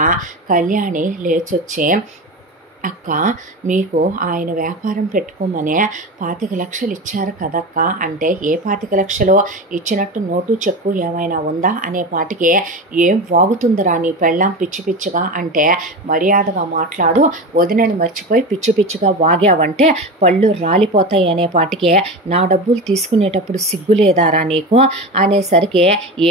కళ్యాణి లేచొచ్చే, అక్క మీకు ఆయన వ్యాపారం పెట్టుకోమనే 25 లక్షలు ఇచ్చారు కదక్క అంటే, ఏ 25 లక్షలు ఇచ్చినట్టు నోటు చెక్కు ఏమైనా ఉందా అనే పాటికి, ఏం వాగుతుందిరా నీ పెళ్ళాం పిచ్చి పిచ్చిగా అంటే, మర్యాదగా మాట్లాడు, వదినని మర్చిపోయి పిచ్చి పిచ్చిగా వాగావంటే పళ్ళు రాలిపోతాయి అనే పాటికి, నా డబ్బులు తీసుకునేటప్పుడు సిగ్గులేదారా నీకు అనేసరికి,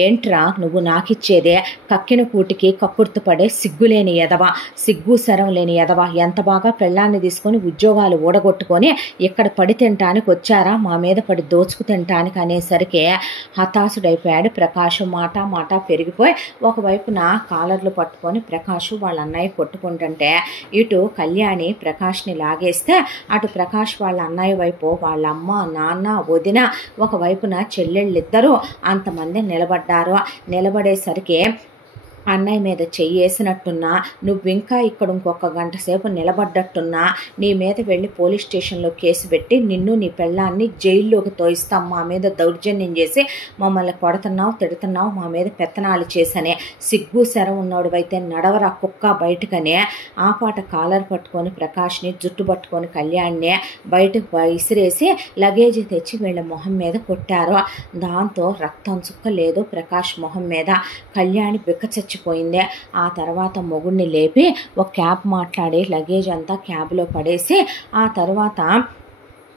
ఏంట్రా నువ్వు నాకిచ్చేదే, కక్కిన కూటికి కక్కుర్తి పడే సిగ్గులేని ఎదవ, సిగ్గు శరం లేని ఎదవ, ఎంత బాగా పెళ్ళాన్ని తీసుకొని ఉద్యోగాలు ఊడగొట్టుకొని ఇక్కడ పడి తినటానికి వచ్చారా, మా మీద పడి దోచుకు తినటానికి అనేసరికి హతాశుడైపోయాడు ప్రకాష్. మాట పెరిగిపోయి ఒకవైపున కాలర్లు పట్టుకొని ప్రకాష్ వాళ్ళ అన్నయ్య కొట్టుకుంటుంటే, ఇటు కళ్యాణి ప్రకాష్ని లాగేస్తే అటు ప్రకాష్ వాళ్ళ అన్నయ్య వైపు వాళ్ళ అమ్మ నాన్న వదిన, ఒకవైపున చెల్లెళ్ళిద్దరూ అంతమంది నిలబడేసరికి అన్నయ్య మీద చెయ్యేసినట్టున్నా, నువ్వు ఇంకా ఇక్కడ ఇంకొక గంట సేపు నిలబడ్డట్టున్నా, నీ మీద వెళ్ళి పోలీస్ స్టేషన్లో కేసు పెట్టి నిన్ను నీ పెళ్ళాన్ని జైల్లోకి తోయిస్తాం, మా మీద దౌర్జన్యం చేసి మమ్మల్ని కొడుతున్నావు తిడుతున్నావు, మా మీద పెత్తనాలు చేసనే, సిగ్గు శరం ఉన్నోడివైతే నడవరా కుక్క బయటకనే ఆ పాట కాలర్ పట్టుకొని ప్రకాష్ని జుట్టు పట్టుకొని కళ్యాణ్ని బయటకు విసిరేసి లగేజీ తెచ్చి వీళ్ళ మొహం మీద కొట్టారు. దాంతో రక్తం చుక్క లేదు ప్రకాష్ మొహం మీద. కళ్యాణి బిక్కచచ్చి పోయిందే. ఆ తర్వాత మొగుడిని లేపి ఒక క్యాబ్ మాట్లాడి లగేజ్ అంతా క్యాబ్లో పడేసి, ఆ తర్వాత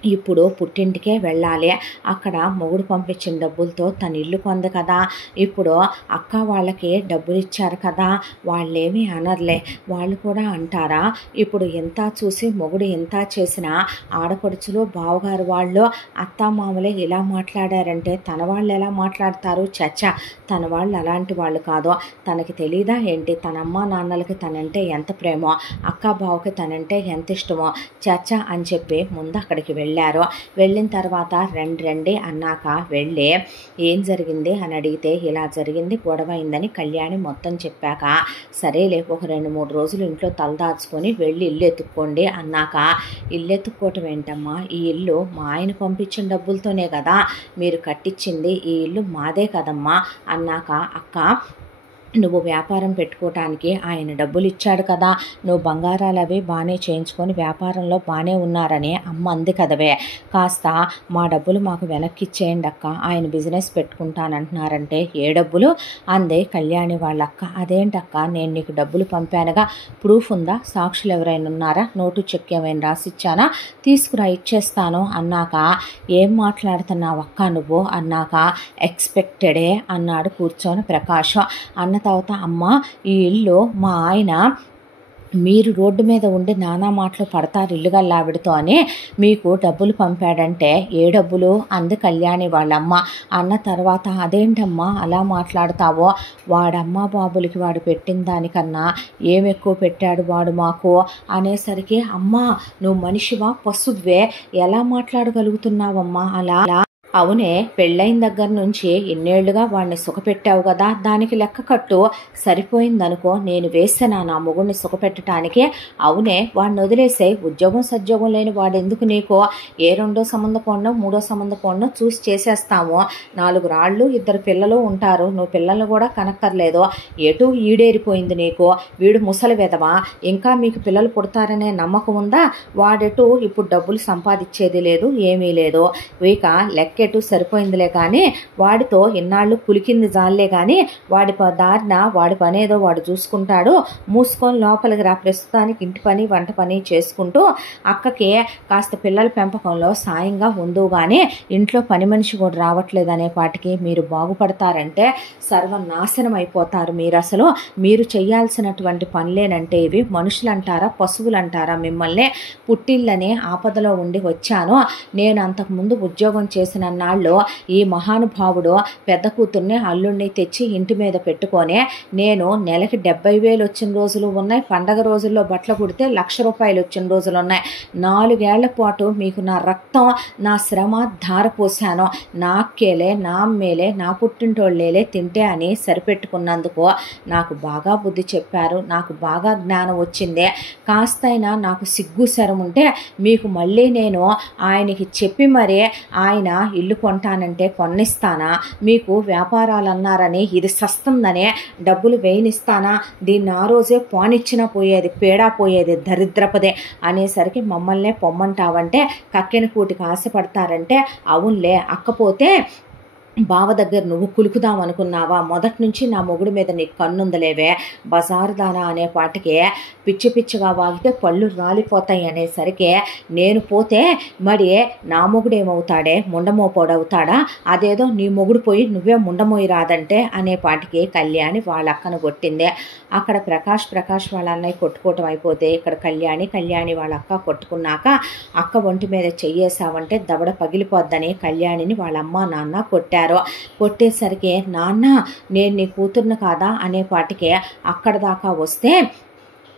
ఇప్పుడు పుట్టింటికే వెళ్ళాలి, అక్కడ మొగుడు పంపించిన డబ్బులతో తన ఇల్లు కొంది కదా, ఇప్పుడు అక్క వాళ్ళకి డబ్బులు ఇచ్చారు కదా, వాళ్ళేమీ అనర్లే, వాళ్ళు కూడా అంటారా, ఇప్పుడు ఎంత చూసి మొగుడు ఎంత చేసినా ఆడపడుచులు బావగారు వాళ్ళు అత్తామామలే ఇలా మాట్లాడారంటే తన వాళ్ళు ఎలా మాట్లాడతారు, చచ్చా తన వాళ్ళు అలాంటి వాళ్ళు కాదు, తనకి తెలీదా ఏంటి, తన అమ్మ నాన్నలకి తనంటే ఎంత ప్రేమో, అక్క బావకి తనంటే ఎంత ఇష్టమో, చచ్చా అని చెప్పి ముందు అక్కడికి వెళ్ళి వెళ్ళారు. వెళ్ళిన తర్వాత రండి అన్నాక వెళ్ళి ఏం జరిగింది అని అడిగితే ఇలా జరిగింది, గొడవ అయిందని కళ్యాణి మొత్తం చెప్పాక సరేలే ఒక 2-3 రోజులు ఇంట్లో తలదాచుకొని వెళ్ళి ఇల్లు ఎత్తుక్కోండి అన్నాక ఇల్లు ఎత్తుక్కోవటం ఏంటమ్మా, ఈ ఇల్లు మా ఆయన పంపించిన డబ్బులతోనే కదా మీరు కట్టించింది, ఈ ఇల్లు మాదే కదమ్మా అన్నాక అక్క నువ్వు వ్యాపారం పెట్టుకోవటానికి ఆయన డబ్బులు ఇచ్చాడు కదా, నువ్వు బంగారాలు అవి బాగానే చేయించుకొని వ్యాపారంలో బాగానే ఉన్నారని అమ్మ అంది కదవే, కాస్త మా డబ్బులు మాకు వెనక్కి ఇచ్చేయండి అక్క, ఆయన బిజినెస్ పెట్టుకుంటానంటున్నారంటే ఏ డబ్బులు అందే కళ్యాణి వాళ్ళ అక్క. అదేంటక్క నేను నీకు డబ్బులు పంపానుగా, ప్రూఫ్ ఉందా, సాక్షులు ఎవరైనా ఉన్నారా, నోటు చెక్ ఏమైనా రాసిచ్చానా, తీసుకురా ఇచ్చేస్తాను అన్నాక ఏం మాట్లాడుతున్నావు అక్క నువ్వు అన్నాక ఎక్స్పెక్టెడే అన్నాడు కూర్చొని ప్రకాష్. అన్న తర్వాత అమ్మ ఈ ఇల్లు మా ఆయన మీరు రోడ్డు మీద ఉండి నానా మాటలు పడతారు ఇల్లుగల్లావిడతో అని మీకు డబ్బులు పంపాడంటే ఏ డబ్బులు అంది కళ్యాణి వాళ్ళమ్మ. అన్న తర్వాత అదేంటమ్మా అలా మాట్లాడతావో, వాడమ్మ బాబులకి వాడు పెట్టిన దానికన్నా ఏమి ఎక్కువ పెట్టాడు వాడు మాకు అనేసరికి అమ్మ నువ్వు మనిషివా పశువే, ఎలా మాట్లాడగలుగుతున్నావమ్మా అలా, అవునే పెళ్ళైన దగ్గర నుంచి ఇన్నేళ్లుగా వాడిని సుఖపెట్టావు కదా, దానికి లెక్క కట్టు, సరిపోయిందనుకో, నేను వేసానా నా మొగుడిని సుఖపెట్టడానికి, అవునే వాడిని వదిలేసే, ఉద్యోగం సద్యోగం లేని వాడెందుకు నీకు, ఏ 2వ సంబంధ పోండో 3వ సంబంధ పోండో చూసి చేసేస్తాము, 4 రాళ్ళు 2 పిల్లలు ఉంటారు, నువ్వు పిల్లల్ని కూడా కనక్కర్లేదు, ఎటు ఈడేరిపోయింది నీకు, వీడు ముసలి వెదవా, ఇంకా మీకు పిల్లలు పుడతారనే నమ్మకం ఉందా, వాడెటు ఇప్పుడు డబ్బులు సంపాదించేది లేదు ఏమీ లేదు, ఇక లెక్క ఎటు సరిపోయిందిలే కానీ వాడితో ఇన్నాళ్ళు పులికింది జాలే కానీ వాడి దారిన వాడి పనేదో వాడు చూసుకుంటాడు, మూసుకొని లోపలికి రా, ప్రస్తుతానికి ఇంటి పని వంట పని చేసుకుంటూ అక్కకి కాస్త పిల్లల పెంపకంలో సాయంగా ఉందో కానీ ఇంట్లో పని మనిషి కూడా రావట్లేదు అనే పాటికి మీరు బాగుపడతారంటే సర్వనాశనం అయిపోతారు మీరు, అసలు మీరు చేయాల్సినటువంటి పనులేనంటే ఇవి, మనుషులు అంటారా పశువులు అంటారా మిమ్మల్ని, పుట్టిళ్ళని ఆపదలో ఉండి వచ్చాను నేను, అంతకుముందు ఉద్యోగం చేసిన నాళ్ళు ఈ మహానుభావుడు పెద్ద కూతుర్ని అల్లుడిని తెచ్చి ఇంటి మీద పెట్టుకొని నేను నెలకి 70,000 వచ్చిన రోజులు ఉన్నాయి, పండగ రోజుల్లో బట్టలు కుడితే 1,00,000 రూపాయలు వచ్చిన రోజులు ఉన్నాయి, 4 ఏళ్ల పాటు మీకు నా రక్తం నా శ్రమ ధారపోసాను, నాకేలే నా అమ్మేలే నా పుట్టింటోళ్ళేలే తింటే అని సరిపెట్టుకున్నందుకు నాకు బాగా బుద్ధి చెప్పారు, నాకు బాగా జ్ఞానం వచ్చింది, కాస్తైనా నాకు సిగ్గు శరం ఉంటే మీకు మళ్ళీ నేను ఆయనకి చెప్పి మరీ ఆయన ఇల్లు కొంటానంటే కొన్నిస్తానా, మీకు వ్యాపారాలు అన్నారని ఇది సస్తుందనే డబ్బులు వేయనిస్తానా, దీన్ని ఆ రోజే పోనిచ్చినా పోయేది పేడా పోయేది దరిద్రపదే అనేసరికి మమ్మల్నే పొమ్మంటావంటే కక్కిన కూటికి ఆశపడతారంటే అవునులే, అక్కపోతే బావ దగ్గర నువ్వు కులుకుదాం అనుకున్నావా, మొదటి నుంచి నా మొగుడి మీద నీకు కన్నుందలేవే, బజారు దానా అనే పాటికే పిచ్చి పిచ్చిగా వాగితే పళ్ళు రాలిపోతాయి అనేసరికి నేను పోతే మరి నా మొగుడు ఏమవుతాడే, ముండమోపోడవుతాడా, అదేదో నీ మొగుడు పోయి నువ్వే ముండమోయి రాదంటే అనే పాటికి కళ్యాణి వాళ్ళ అక్కను కొట్టిందే. అక్కడ ప్రకాష్ వాళ్ళ అన్నయ్య కొట్టుకోవటం అయిపోతే ఇక్కడ కళ్యాణి వాళ్ళ అక్క కొట్టుకున్నాక అక్క ఒంటి మీద చెయ్యేసావంటే దవడ పగిలిపోద్దని కళ్యాణిని వాళ్ళ అమ్మ నాన్న కొట్టారు. కొట్టేసరికి నాన్న నేను నీ కూతుర్ని కాదా అనే పాటికే అక్కడ దాకా వస్తే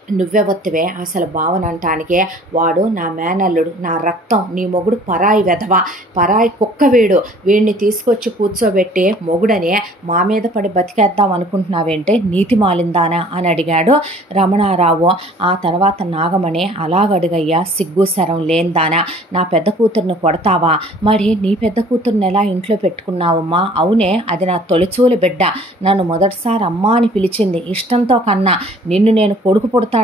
నువ్వెవత్తివే అసలు భావనంటానికే, వాడు నా మేనల్లుడు, నా రక్తం, నీ మొగుడు పరాయి వెధవ, పరాయి కుక్క వీడు, వీడిని తీసుకొచ్చి కూర్చోబెట్టి మొగుడనే మా మీద పడి బతికేద్దాం అనుకుంటున్నావేంటే నీతి మాలిందానా అని అడిగాడు రమణారావు. ఆ తర్వాత నాగమణి అలాగడుగయ్యా సిగ్గు శరం లేనిదానా, నా పెద్ద కూతుర్ని కొడతావా, మరి నీ పెద్ద కూతుర్ని ఎలా ఇంట్లో పెట్టుకున్నావమ్మా, అవునే అది నా తొలిచూలి బిడ్డ, నన్ను మొదటిసారి అమ్మా అని పిలిచింది, ఇష్టంతో కన్నా, నిన్ను నేను కొడుకు పుడతాడనుకుంటే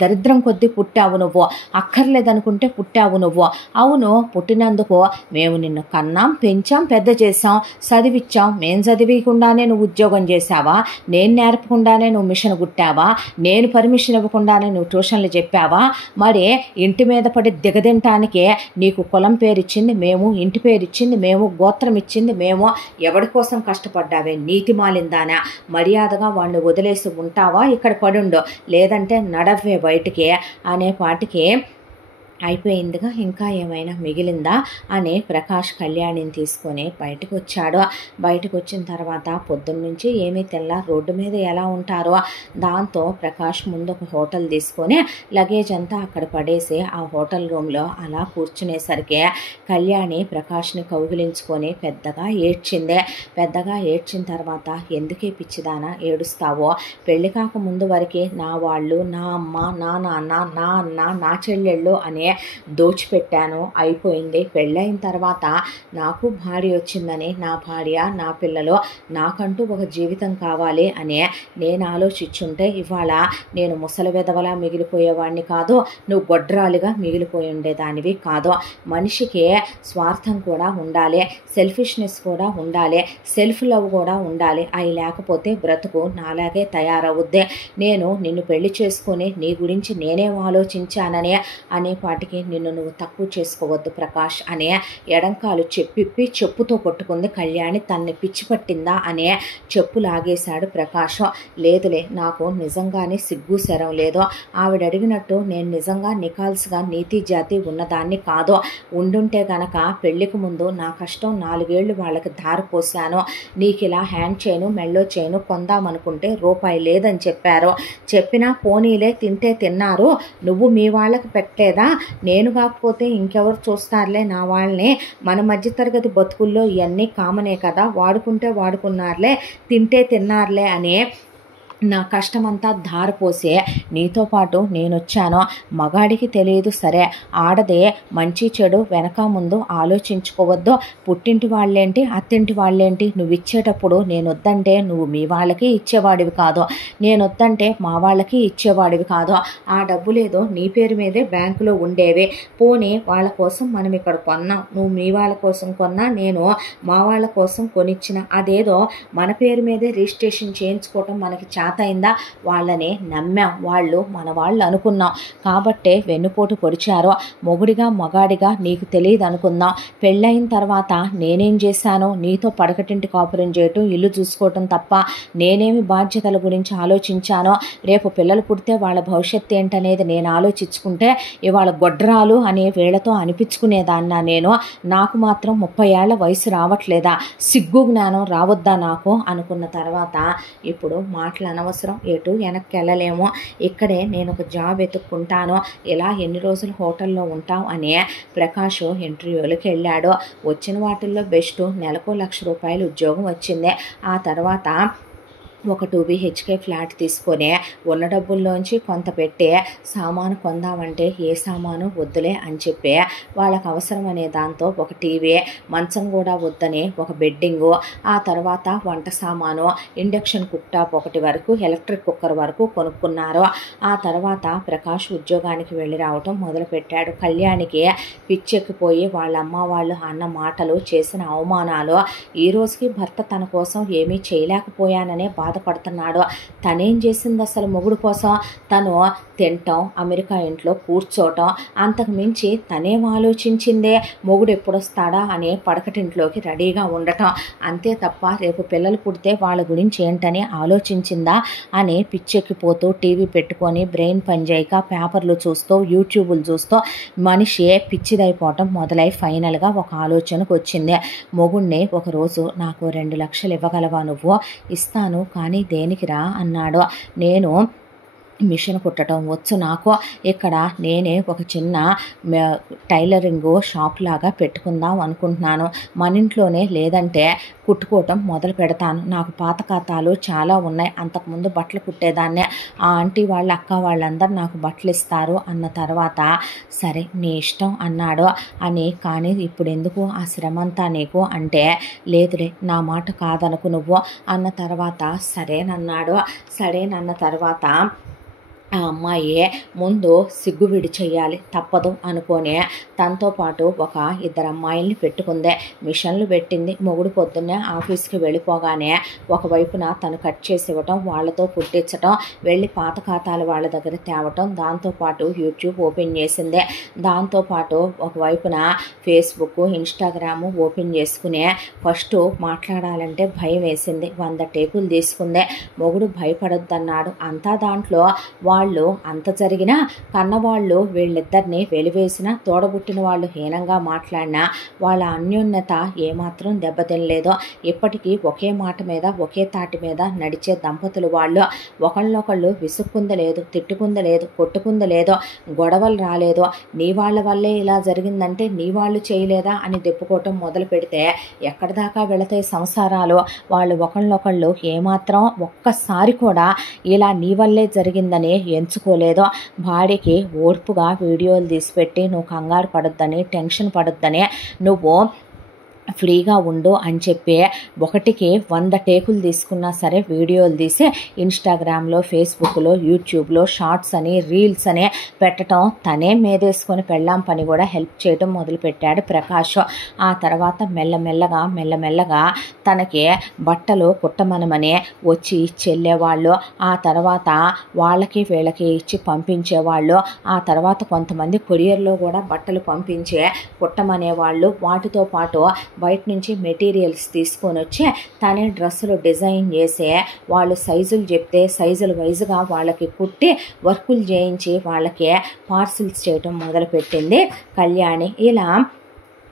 దరిద్రం కొద్దీ పుట్టావు నువ్వు, అక్కర్లేదనుకుంటే పుట్టావు నువ్వు, అవును పుట్టినందుకు మేము నిన్ను కన్నాం పెంచాం పెద్ద చేసాం చదివిచ్చాం, మేము చదివికుండానే నువ్వు ఉద్యోగం చేసావా, నేను నేర్పకుండానే నువ్వు మిషన్ కుట్టావా, నేను పర్మిషన్ ఇవ్వకుండానే నువ్వు ట్యూషన్లు చెప్పావా, మరి ఇంటి మీద పడి దిగదింటానికే నీకు కులం పేరిచ్చింది మేము, ఇంటి పేరిచ్చింది మేము, గోత్రం ఇచ్చింది మేము, ఎవరి కోసం కష్టపడ్డావే నీతి మాలిందానా, మర్యాదగా వాడిని వదిలేసి ఉంటావా ఇక్కడ పడుండు, లేదంటే నడవే బయటికి అనే పాటికి అయిపోయిందిగా, ఇంకా ఏమైనా మిగిలిందా అని ప్రకాష్ కళ్యాణిని తీసుకొని బయటకు వచ్చాడు. బయటకు వచ్చిన తర్వాత పొద్దున్నుంచి ఏమీ తెల్ల, రోడ్డు మీద ఎలా ఉంటారో, దాంతో ప్రకాష్ ముందు ఒక హోటల్ తీసుకొని లగేజ్ అంతా అక్కడ పడేసి ఆ హోటల్ రూమ్లో అలా కూర్చునేసరికి కళ్యాణి ప్రకాష్ని కౌగిలించుకొని పెద్దగా ఏడ్చింది. పెద్దగా ఏడ్చిన తర్వాత, ఎందుకే పిచ్చిదానా ఏడుస్తావో, పెళ్లి కాక ముందు వరకు నా వాళ్ళు, నా అమ్మ, నా నాన్న, నా అన్న, నా చెల్లెళ్ళు అనే దోచిపెట్టాను, అయిపోయింది. పెళ్ళైన తర్వాత నాకు భార్య వచ్చిందని, నా భార్య, నా పిల్లలు, నాకంటూ ఒక జీవితం కావాలి అని నేను ఆలోచించుంటే ఇవాళ నేను ముసలి వెధవలా మిగిలిపోయేవాడిని కాదు, నువ్వు గొడ్రాలుగా మిగిలిపోయి ఉండేదానివి కాదు. మనిషికి స్వార్థం కూడా ఉండాలి, సెల్ఫిష్నెస్ కూడా ఉండాలి, సెల్ఫ్ లవ్ కూడా ఉండాలి. అవి లేకపోతే బ్రతుకు నాలాగే తయారవుద్ది. నేను నిన్ను పెళ్లి చేసుకొని నీ గురించి నేనేం ఆలోచించానని అనేపాటికి నిన్ను నువ్వు తక్కువ చేసుకోవద్దు ప్రకాష్ అనే ఎడంకాలు చెప్పిప్పి చెప్పుతో కొట్టుకుంది కళ్యాణి. తన్ని పిచ్చి పట్టిందా అనే చెప్పు లాగేశాడు ప్రకాష్. లేదులే, నాకు నిజంగానే సిగ్గు శరం లేదు. ఆవిడ అడిగినట్టు నేను నిజంగా నికాల్స్గా నీతి జాతి ఉన్నదాన్ని కాదు. ఉండుంటే గనక పెళ్లికి ముందు నా కష్టం 4 ఏళ్ళు వాళ్ళకి ధారపోసాను. నీకు ఇలా హ్యాండ్ చైను, మెళ్ళో చైను కొందామనుకుంటే రూపాయి లేదని చెప్పారు. చెప్పినా పోనీలే, తింటే తిన్నారు, నువ్వు మీ వాళ్ళకి పెట్టలేదా, నేను కాకపోతే ఇంకెవరు చూస్తారులే నా వాళ్ళని, మన మధ్యతరగతి బతుకుల్లో ఇవన్నీ కామనే కదా, వాడుకుంటే వాడుకున్నారులే, తింటే తిన్నారులే అనే నా కష్టమంతా ధారపోసే నీతో పాటు నేనొచ్చాను. మగాడికి తెలియదు సరే, ఆడదే మంచి చెడు వెనక ముందు ఆలోచించుకోవద్దు. పుట్టింటి వాళ్ళేంటి, అత్తింటి వాళ్ళేంటి, నువ్వు ఇచ్చేటప్పుడు నేను వద్దంటే నువ్వు మీ వాళ్ళకి ఇచ్చేవాడివి కాదు, నేను వద్దంటే మా వాళ్ళకి ఇచ్చేవాడివి కాదు. ఆ డబ్బులేదో నీ పేరు మీదే బ్యాంకులో ఉండేవి. పోనీ వాళ్ళ కోసం మనం ఇక్కడ కొన్నాం, నువ్వు మీ వాళ్ళ కోసం కొన్నా, నేను మా వాళ్ళ కోసం కొనిచ్చిన, అదేదో మన పేరు మీదే రిజిస్ట్రేషన్ చేయించుకోవటం మనకి అయిందా. వాళ్ళని నమ్మాం, వాళ్ళు మన వాళ్ళు అనుకున్నాం కాబట్టే వెన్నుపోటు పొడిచారో. మొగుడిగా మగాడిగా నీకు తెలియదు అనుకుందాం. పెళ్ళయిన తర్వాత నేనేం చేశానో, నీతో పడకటింటి కాపురం చేయటం, ఇల్లు చూసుకోవటం తప్ప నేనేమి బాధ్యతల గురించి ఆలోచించానో. రేపు పిల్లలు పుడితే వాళ్ళ భవిష్యత్తు ఏంటనేది నేను ఆలోచించుకుంటే ఇవాళ గొడ్రాలు అనే వీళ్ళతో అనిపించుకునేదాన్నా నేను. నాకు మాత్రం 30 ఏళ్ల వయసు రావట్లేదా, సిగ్గు జ్ఞానం రావద్దా నాకు అనుకున్న తర్వాత ఇప్పుడు మాటలు అనవసరం, ఎటు వెనక్కి వెళ్ళలేము, ఇక్కడే నేను ఒక జాబ్ వెతుక్కుంటాను, ఇలా ఎన్ని రోజులు హోటల్లో ఉంటాం అని ప్రకాష్ ఇంటర్వ్యూలకు వెళ్ళాడు. వచ్చిన వాటిల్లో బెస్ట్, నెలకు ₹1,00,000 ఉద్యోగం వచ్చింది. ఆ తర్వాత ఒక 2 BHK ఫ్లాట్ తీసుకొని ఉన్న డబ్బుల్లోంచి కొంత పెట్టి సామాను కొందామంటే ఏ సామాను వద్దులే అని చెప్పి వాళ్ళకు అవసరం అనే దాంతో ఒక టీవీ, మంచం కూడా వద్దని ఒక బెడ్డింగు, ఆ తర్వాత వంట సామాను, ఇండక్షన్ కుక్ టాప్ ఒకటి వరకు, ఎలక్ట్రిక్ కుక్కర్ వరకు కొనుక్కున్నారు. ఆ తర్వాత ప్రకాష్ ఉద్యోగానికి వెళ్ళి రావటం మొదలుపెట్టాడు. కళ్యాణికి పిచ్చెక్కిపోయి వాళ్ళ అమ్మ వాళ్ళు అన్న మాటలు, చేసిన అవమానాలు, ఈ రోజుకి భర్త తన కోసం ఏమీ చేయలేకపోయాననే బాధపడుతున్నాడు. తనేం చేసింది అసలు మొగుడు కోసం? తను తింటాం, అమెరికా ఇంట్లో కూర్చోవటం, అంతకు మించి తనేం ఆలోచించిందే మొగుడు ఎప్పుడొస్తాడా అనే పడకటింట్లోకి రెడీగా ఉండటం, అంతే తప్ప రేపు పిల్లలు పుడితే వాళ్ళ గురించి ఏంటని ఆలోచించిందా అని పిచ్చెక్కిపోతూ టీవీ పెట్టుకొని బ్రెయిన్ పనిచేయక పేపర్లు చూస్తూ యూట్యూబ్లు చూస్తూ మనిషి పిచ్చిదైపోవటం మొదలై ఫైనల్గా ఒక ఆలోచనకు వచ్చింది. మొగుడిని ఒకరోజు నాకు 2 లక్షలు ఇవ్వగలవా నువ్వు? ఇస్తాను, కానీ దేనికిరా అన్నాడు. నేను మిషన్ కుట్టడం వచ్చు నాకు, ఇక్కడ నేనే ఒక చిన్న టైలరింగ్ షాప్ లాగా పెట్టుకుందాం అనుకుంటున్నాను, మన ఇంట్లోనే లేదంటే కుట్టుకోవటం మొదలు పెడతాను, నాకు పాత ఖాతాలు చాలా ఉన్నాయి, అంతకుముందు బట్టలు కుట్టేదాన్నే, ఆ ఆంటీ వాళ్ళ అక్క వాళ్ళందరూ నాకు బట్టలు ఇస్తారు అన్న తర్వాత సరే నీ ఇష్టం అన్నాడు. అని కానీ ఇప్పుడు ఎందుకు ఆ శ్రమంతా నీకు అంటే, లేదులే నా మాట కాదనుకు నువ్వు అన్న తర్వాత సరేనన్నాడు. సరేనన్న తర్వాత ఆ అమ్మాయి ముందు సిగ్గు విడి చెయ్యాలి, తప్పదు అనుకొని తనతో పాటు ఒక 2 అమ్మాయిల్ని పెట్టుకుందే. మిషన్లు పెట్టింది. మొగుడు పొద్దున్నే ఆఫీస్కి వెళ్ళిపోగానే ఒకవైపున తను కట్ చేసి ఇవ్వటం, వాళ్ళతో కుట్టించటం, వెళ్ళి పాత ఖాతాలు వాళ్ళ దగ్గర తేవటం, దాంతోపాటు యూట్యూబ్ ఓపెన్ చేసిందే. దాంతోపాటు ఒకవైపున ఫేస్బుక్, ఇన్స్టాగ్రాము ఓపెన్ చేసుకునే ఫస్ట్ మాట్లాడాలంటే భయం వేసింది. 100 టేకులు తీసుకుందే. మొగుడు భయపడొద్దన్నాడు. అంతా దాంట్లో వాళ్ళు వాళ్ళు అంత జరిగినా కన్నవాళ్ళు వీళ్ళిద్దరిని వెలివేసిన, తోడబుట్టిన వాళ్ళు హీనంగా మాట్లాడినా వాళ్ళ అన్యోన్యత ఏమాత్రం దెబ్బతినలేదు. ఇప్పటికీ ఒకే మాట మీద ఒకే తాటి మీద నడిచే దంపతులు వాళ్ళు. ఒకళ్ళనొకళ్ళు విసుక్కుంది లేదు, తిట్టుకుంది లేదు, కొట్టుకుంది లేదు, గొడవలు రాలేదు. నీ వాళ్ళ వల్లే ఇలా జరిగిందంటే నీ వాళ్ళు చేయలేదా అని దెప్పుకోవటం మొదలు పెడితే ఎక్కడి దాకా వెళతాయి సంసారాలు? వాళ్ళు ఒకళ్ళనొకళ్ళు ఏమాత్రం ఒక్కసారి కూడా ఇలా నీ వల్లే జరిగిందని ఎంచుకోలేదు. భార్యకి ఓర్పుగా వీడియోలు తీసిపెట్టి నువ్వు కంగారు పడొద్దని, టెన్షన్ పడొద్దని, నువ్వు ఫ్రీగా ఉండు అని చెప్పి 1కి 100 టేకులు తీసుకున్నా సరే వీడియోలు తీసి ఇన్స్టాగ్రామ్లో, ఫేస్బుక్లో, యూట్యూబ్లో షార్ట్స్ అని, రీల్స్ అని పెట్టడం, తనే మేదేసుకొని పెళ్ళాం పని కూడా హెల్ప్ చేయడం మొదలుపెట్టాడు ప్రకాష్. ఆ తర్వాత మెల్లమెల్లగా తనకి బట్టలు కుట్టమనమని వచ్చి ఇచ్చెళ్ళేవాళ్ళు. ఆ తర్వాత వాళ్ళకి వీళ్ళకి ఇచ్చి పంపించేవాళ్ళు. ఆ తర్వాత కొంతమంది కొరియర్లో కూడా బట్టలు పంపించే కుట్టమనేవాళ్ళు. వాటితో పాటు బయట నుంచి మెటీరియల్స్ తీసుకొని వచ్చి తనే డ్రెస్సులు డిజైన్ చేసే, వాళ్ళు సైజులు చెప్తే సైజుల వైజుగా వాళ్ళకి కుట్టి వర్కులు చేయించి వాళ్ళకి పార్సిల్స్ చేయటం మొదలుపెట్టింది కళ్యాణి. ఇలా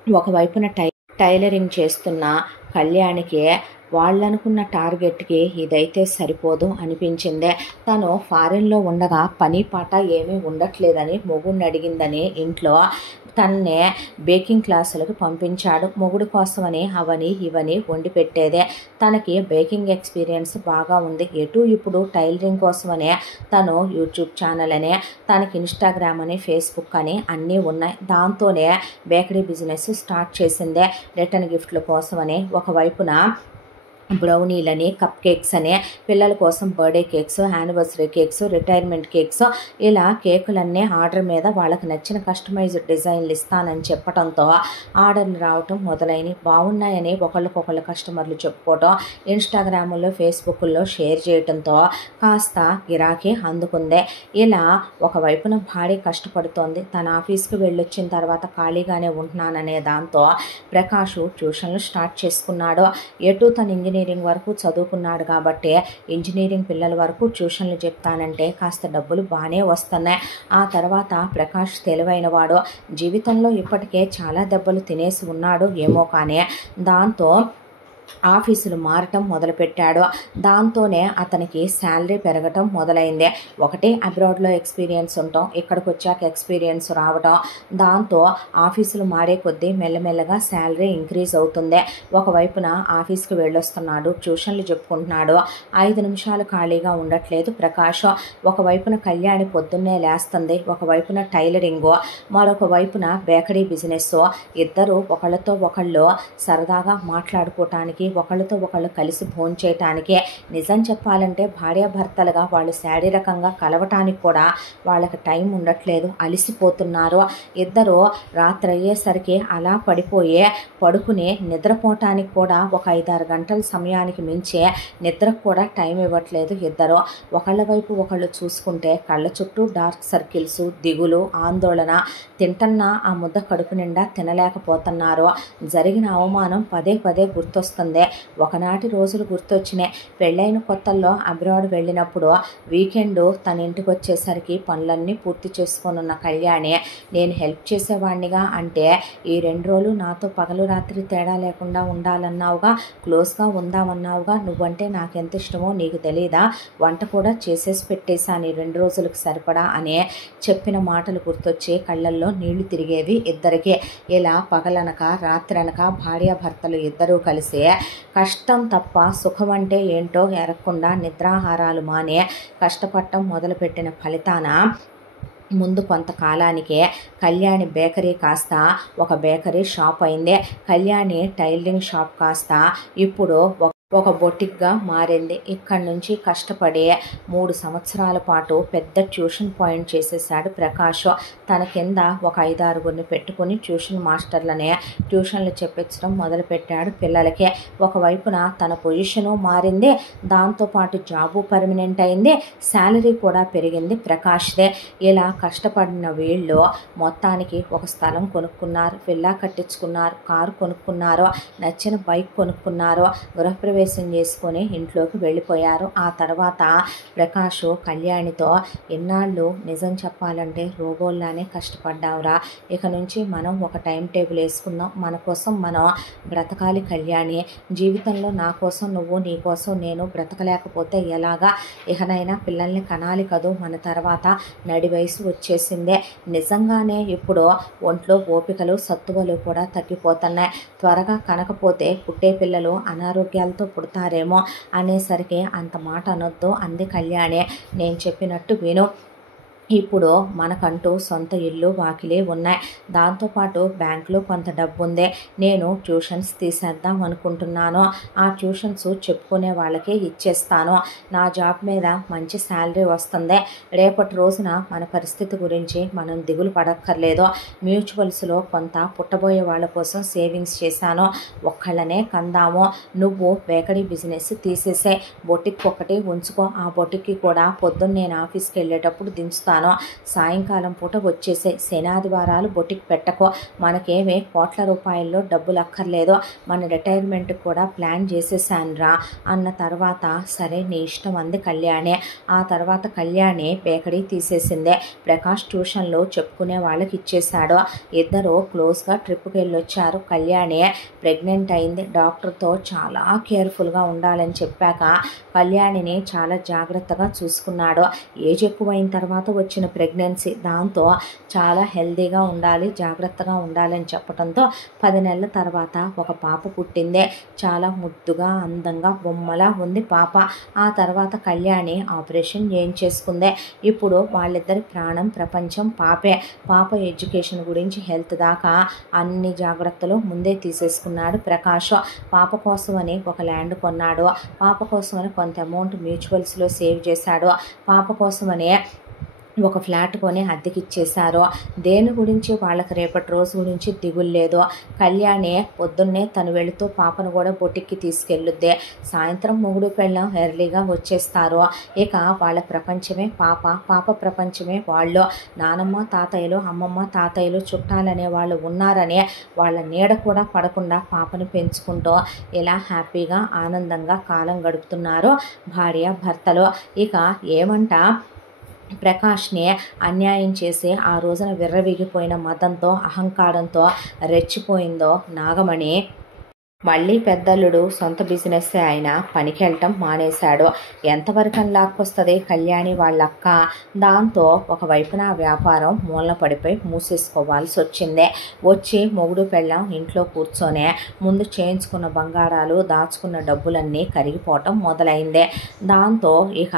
ఒకవైపున టైలరింగ్ చేస్తున్న కళ్యాణికి వాళ్ళనుకున్న టార్గెట్కి ఇదైతే సరిపోదు అనిపించిందే. తను ఫారిన్లో ఉండగా పని పాట ఏమీ ఉండట్లేదని మొగుడిని అడిగిందని ఇంట్లో తన్నే బేకింగ్ క్లాసులకు పంపించాడు. మొగుడు కోసమని అవని ఇవని వండి పెట్టేదే. తనకి బేకింగ్ ఎక్స్పీరియన్స్ బాగా ఉంది. ఇప్పుడు టైలరింగ్ కోసమనే తను యూట్యూబ్ ఛానల్ అని, తనకి ఇన్స్టాగ్రామ్ అని, ఫేస్బుక్ అని అన్నీ ఉన్నాయి. దాంతోనే బేకరీ బిజినెస్ స్టార్ట్ చేసిందే. రిటర్న్ గిఫ్ట్ల కోసమని ఒకవైపున బ్రౌనీలని, కప్ కేక్స్ అని, పిల్లల కోసం birthday cakes, anniversary cakes, retirement cakes, ఇలా కేకులన్నీ ఆర్డర్ మీద వాళ్ళకి నచ్చిన కస్టమైజ్డ్ డిజైన్లు ఇస్తానని చెప్పడంతో ఆర్డర్లు రావటం మొదలైనవి. బాగున్నాయని ఒకళ్ళకొకళ్ళు కస్టమర్లు చెప్పుకోవటం, ఇన్స్టాగ్రాముల్లో, ఫేస్బుక్లో షేర్ చేయడంతో కాస్త గిరాకీ అందుకుందే. ఇలా ఒకవైపున భార్య కష్టపడుతోంది. తన ఆఫీస్కి వెళ్ళొచ్చిన తర్వాత ఖాళీగానే ఉంటున్నాననే దాంతో ప్రకాష్ ట్యూషన్లు స్టార్ట్ చేసుకున్నాడు. తన ఇంజనీరింగ్ వరకు చదువుకున్నాడు కాబట్టి ఇంజనీరింగ్ పిల్లల వరకు ట్యూషన్లు చెప్తానంటే కాస్త డబ్బులు బాగానే వస్తున్నాయి. ఆ తర్వాత ప్రకాష్ తెలివైనవాడు. జీవితంలో ఇప్పటికే చాలా దెబ్బలు తినేసి ఉన్నాడు ఏమో కానీ దాంతో ఆఫీసులు మారటం మొదలుపెట్టాడు. దాంతోనే అతనికి శాలరీ పెరగటం మొదలైంది. ఒకటి అబ్రాడ్లో ఎక్స్పీరియన్స్ ఉండటం, ఇక్కడికి వచ్చాక ఎక్స్పీరియన్స్ రావటం, దాంతో ఆఫీసులు మారే కొద్దీ మెల్లమెల్లగా శాలరీ ఇంక్రీజ్ అవుతుంది. ఒకవైపున ఆఫీస్కి వెళ్ళొస్తున్నాడు, ట్యూషన్లు చెప్పుకుంటున్నాడు. 5 నిమిషాలు ఖాళీగా ఉండట్లేదు ప్రకాష్. ఒకవైపున కళ్యాణి పొద్దున్నే లేస్తుంది, ఒకవైపున టైలరింగు, మరొక వైపున బేకరీ బిజినెస్. ఇద్దరు ఒకళ్ళతో ఒకళ్ళు సరదాగా మాట్లాడుకోవటానికి, ఒకళ్ళతో ఒకళ్ళు కలిసి భోంచేయటానికి, నిజం చెప్పాలంటే భార్యాభర్తలుగా వాళ్ళు శారీరకంగా కలవటానికి కూడా వాళ్ళకి టైం ఉండట్లేదు, అలిసిపోతున్నారు. ఇద్దరు రాత్రి అయ్యేసరికి అలా పడుకుని నిద్రపోవటానికి కూడా ఒక 5-6 గంటల సమయానికి మించే నిద్రకు కూడా టైం ఇవ్వట్లేదు ఇద్దరు. ఒకళ్ళ వైపు ఒకళ్ళు చూసుకుంటే కళ్ళ చుట్టూ డార్క్ సర్కిల్స్, దిగులు, ఆందోళన. తింటున్నా ఆ ముద్ద కడుపు నిండా తినలేకపోతున్నారు. జరిగిన అవమానం పదే పదే గుర్తొస్తుంది. ఒకనాటి రోజులు గుర్తొచ్చినాయి. పెళ్ళైన కొత్తల్లో అబ్రాడ్ వెళ్ళినప్పుడు వీకెండ్ తన ఇంటికి వచ్చేసరికి పనులన్నీ పూర్తి చేసుకొనున్న కళ్యాణి, నేను హెల్ప్ చేసేవాడినిగా, అంటే ఈ 2 రోజులు నాతో పగలు రాత్రి తేడా లేకుండా ఉండాలన్నావుగా, క్లోజ్గా ఉందామన్నావుగా, నువ్వంటే నాకెంత ఇష్టమో నీకు తెలీదా, వంట కూడా చేసేసి పెట్టేశాను ఈ 2 రోజులకు సరిపడా అనే చెప్పిన మాటలు గుర్తొచ్చి కళ్ళల్లో నీళ్లు తిరిగేవి ఇద్దరికి. ఇలా పగలనక రాత్రనక భార్యాభర్తలు ఇద్దరూ కలిసి కష్టం తప్ప సుఖం అంటే ఏంటో ఎరగకుండా నిద్రాహారాలు మానే కష్టపడటం మొదలుపెట్టిన ఫలితాన ముందు కొంతకాలానికే కళ్యాణి బేకరీ కాస్త ఒక బేకరీ షాప్ అయింది. కళ్యాణి టైలరింగ్ షాప్ కాస్త ఇప్పుడు ఒక బొటిక్గా మారింది. ఇక్కడి నుంచి కష్టపడి 3 సంవత్సరాల పాటు పెద్ద ట్యూషన్ పాయింట్ చేసేసాడు ప్రకాష్. తన కింద ఒక 5-6 పెట్టుకుని ట్యూషన్ మాస్టర్లనే ట్యూషన్లు చెప్పించడం మొదలుపెట్టాడు పిల్లలకి. ఒకవైపున తన పొజిషను మారింది, దాంతోపాటు జాబు పర్మనెంట్ అయింది, శాలరీ కూడా పెరిగింది ప్రకాష్దే. ఇలా కష్టపడిన వీళ్ళు మొత్తానికి ఒక స్థలం కొనుక్కున్నారు, విల్లా కట్టించుకున్నారు, కారు కొనుక్కున్నారు, నచ్చిన బైక్ కొనుక్కున్నారు, గృహప్రవేశం గృహప్రవేశం చేసుకొని ఇంట్లోకి వెళ్ళిపోయారు. ఆ తర్వాత ప్రకాష్ కళ్యాణితో, ఇన్నాళ్ళు నిజం చెప్పాలంటే రోబోల్లానే కష్టపడ్డావురా, ఇక నుంచి మనం ఒక టైం టేబుల్ వేసుకుందాం, మన కోసం మనం బ్రతకాలి కళ్యాణి, జీవితంలో నా కోసం నువ్వు, నీ కోసం నేను బ్రతకలేకపోతే ఎలాగా, ఇకనైనా పిల్లల్ని కనాలి కదూ, మన తర్వాత నడి వయసు వచ్చేసిందే, నిజంగానే ఇప్పుడు ఒంట్లో ఓపికలు సత్తువలు కూడా తగ్గిపోతున్నాయి, త్వరగా కనకపోతే పుట్టే పిల్లలు అనారోగ్యాలతో పుడతారేమో అనేసరికి అంత మాట అనొద్దు అంది కళ్యాణి. నేను చెప్పినట్టు విను, ఇప్పుడు మనకంటూ సొంత ఇల్లు వాకిలే ఉన్నాయి, దాంతోపాటు బ్యాంకులో కొంత డబ్బు ఉంది, నేను ట్యూషన్స్ తీసేద్దాం అనుకుంటున్నాను, ఆ ట్యూషన్స్ చెప్పుకునే వాళ్ళకే ఇచ్చేస్తాను, నా జాబ్ మీద మంచి శాలరీ వస్తుంది, రేపటి రోజున మన పరిస్థితి గురించి మనం దిగులు పడక్కర్లేదు, మ్యూచువల్స్లో కొంత పుట్టబోయే వాళ్ళ కోసం సేవింగ్స్ చేశాను, ఒక్కళ్ళనే కందాము, నువ్వు బేకరీ బిజినెస్ తీసేసే, బొటిక్ ఒకటి ఉంచుకో, ఆ బొటిక్కి కూడా పొద్దున్న నేను ఆఫీస్కి వెళ్ళేటప్పుడు దించుతాను, సాయంకాలం పూట వచ్చేసే, శనాదివారాలు బొటిక్ పెట్టుకో, మనకేమీ కోట్ల రూపాయల్లో డబ్బులు అక్కర్లేదు, మన రిటైర్మెంట్ కూడా ప్లాన్ చేసేసానురా అన్న తర్వాత సరే నీ ఇష్టం అంది కళ్యాణి. ఆ తర్వాత కళ్యాణి బేకరీ తీసేసిందే, ప్రకాష్ ట్యూషన్లో చెప్పుకునే వాళ్ళకి ఇచ్చేశాడు, ఇద్దరు క్లోజ్గా ట్రిప్కి వెళ్ళొచ్చారు. కళ్యాణి ప్రెగ్నెంట్ అయింది, డాక్టర్తో చాలా కేర్ఫుల్గా ఉండాలని చెప్పాక కళ్యాణిని చాలా జాగ్రత్తగా చూసుకున్నాడు. ఏజ్ ఎక్కువైన తర్వాత వచ్చిన ప్రెగ్నెన్సీ, దాంతో చాలా హెల్తీగా ఉండాలి, జాగ్రత్తగా ఉండాలని చెప్పడంతో 10 నెలల తర్వాత ఒక పాప పుట్టిందే, చాలా ముద్దుగా అందంగా బొమ్మలా ఉంది పాప. ఆ తర్వాత కళ్యాణి ఆపరేషన్ చేయించేసుకుందే, ఇప్పుడు వాళ్ళిద్దరి ప్రాణం ప్రపంచం పాపే, పాప ఎడ్యుకేషన్ గురించి హెల్త్ దాకా అన్ని జాగ్రత్తలు ముందే తీసేసుకున్నాడు ప్రకాష్. పాప కోసమని ఒక ల్యాండ్ కొన్నాడు, పాప కోసమని కొంత అమౌంట్ మ్యూచువల్స్లో సేవ్ చేశాడు, పాప కోసమని ఒక ఫ్లాట్ కొని అద్దెకిచ్చేశారు, దేని గురించి వాళ్ళకి రేపటి రోజు గురించి దిగులు లేదు. కళ్యాణి పొద్దున్నే తను వెళుతూ పాపను కూడా బొటిక్కి తీసుకెళ్ళుద్ది, సాయంత్రం మొగుడు పెళ్ళం ఎర్లీగా వచ్చేస్తారు, ఇక వాళ్ళ ప్రపంచమే పాప, పాప ప్రపంచమే వాళ్ళు, నానమ్మ తాతయ్యలు అమ్మమ్మ తాతయ్యలు చుట్టాలనే వాళ్ళు ఉన్నారని వాళ్ళ నీడ కూడా పడకుండా పాపను పెంచుకుంటూ ఇలా హ్యాపీగా ఆనందంగా కాలం గడుపుతున్నారు భార్య భర్తలు. ఇక ఏమంట, ప్రకాష్ని అన్యాయం చేసి ఆ రోజున విర్రవీగిపోయిన మతంతో అహంకారంతో రెచ్చిపోయిందో నాగమణి, మళ్ళీ పెద్దల్లుడు సొంత బిజినెస్సే అయినా పనికి వెళ్ళటం మానేశాడు. ఎంతవరకు లాక్కొస్తుంది కళ్యాణి వాళ్ళ అక్క, దాంతో ఒకవైపున ఆ వ్యాపారం మూలన పడిపోయి మూసేసుకోవాల్సి వచ్చిందే. వచ్చి మొగుడు పెళ్ళాం ఇంట్లో కూర్చొనే ముందు చేయించుకున్న బంగారాలు దాచుకున్న డబ్బులన్నీ కరిగిపోవటం మొదలైందే. దాంతో ఇక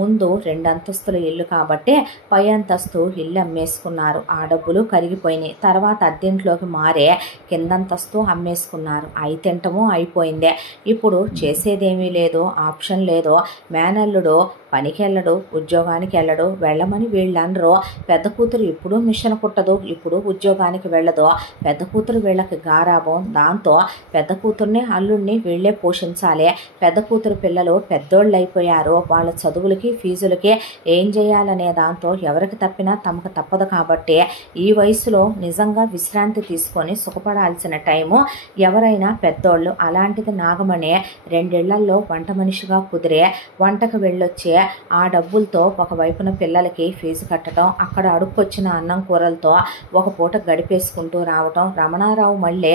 ముందు 2 అంతస్తుల ఇల్లు కాబట్టి పై అంతస్తు ఇల్లు అమ్మేసుకున్నారు, ఆ డబ్బులు కరిగిపోయినాయి, తర్వాత అద్దెంట్లోకి మారే కిందంతస్తు అమ్మేసుకున్నారు, తింటము అయిపోయిందే. ఇప్పుడు చేసేదేమీ లేదు, ఆప్షన్ లేదు, మేనల్లుడు పనికి వెళ్ళడు, ఉద్యోగానికి వెళ్ళడు, వెళ్ళమని వీళ్ళందరూ, పెద్ద కూతురు ఇప్పుడు మిషన్ కుట్టదు, ఇప్పుడు ఉద్యోగానికి వెళ్ళదు, పెద్ద కూతురు వీళ్ళకి గారాబం, దాంతో పెద్ద కూతుర్ని అల్లుడిని వీళ్ళే పోషించాలి, పెద్ద కూతురు పిల్లలు పెద్దోళ్ళు అయిపోయారు, వాళ్ళ చదువులకి ఫీజులకి ఏం చేయాలనే దాంతో ఎవరికి తప్పినా తమకు తప్పదు కాబట్టి ఈ వయసులో నిజంగా విశ్రాంతి తీసుకొని సుఖపడాల్సిన టైము ఎవరైనా పెద్దోళ్ళు. అలాంటిది నాగమణి 2 ఏళ్లలో వంట మనిషిగా కుదిరే వంటకు వెళ్ళొచ్చే ఆ డబ్బులతో ఒకవైపున పిల్లలకి ఫీజు కట్టడం, అక్కడ అడుక్కొచ్చిన అన్నం కూరలతో ఒక పూట గడిపేసుకుంటూ రావటం, రమణారావు మళ్ళీ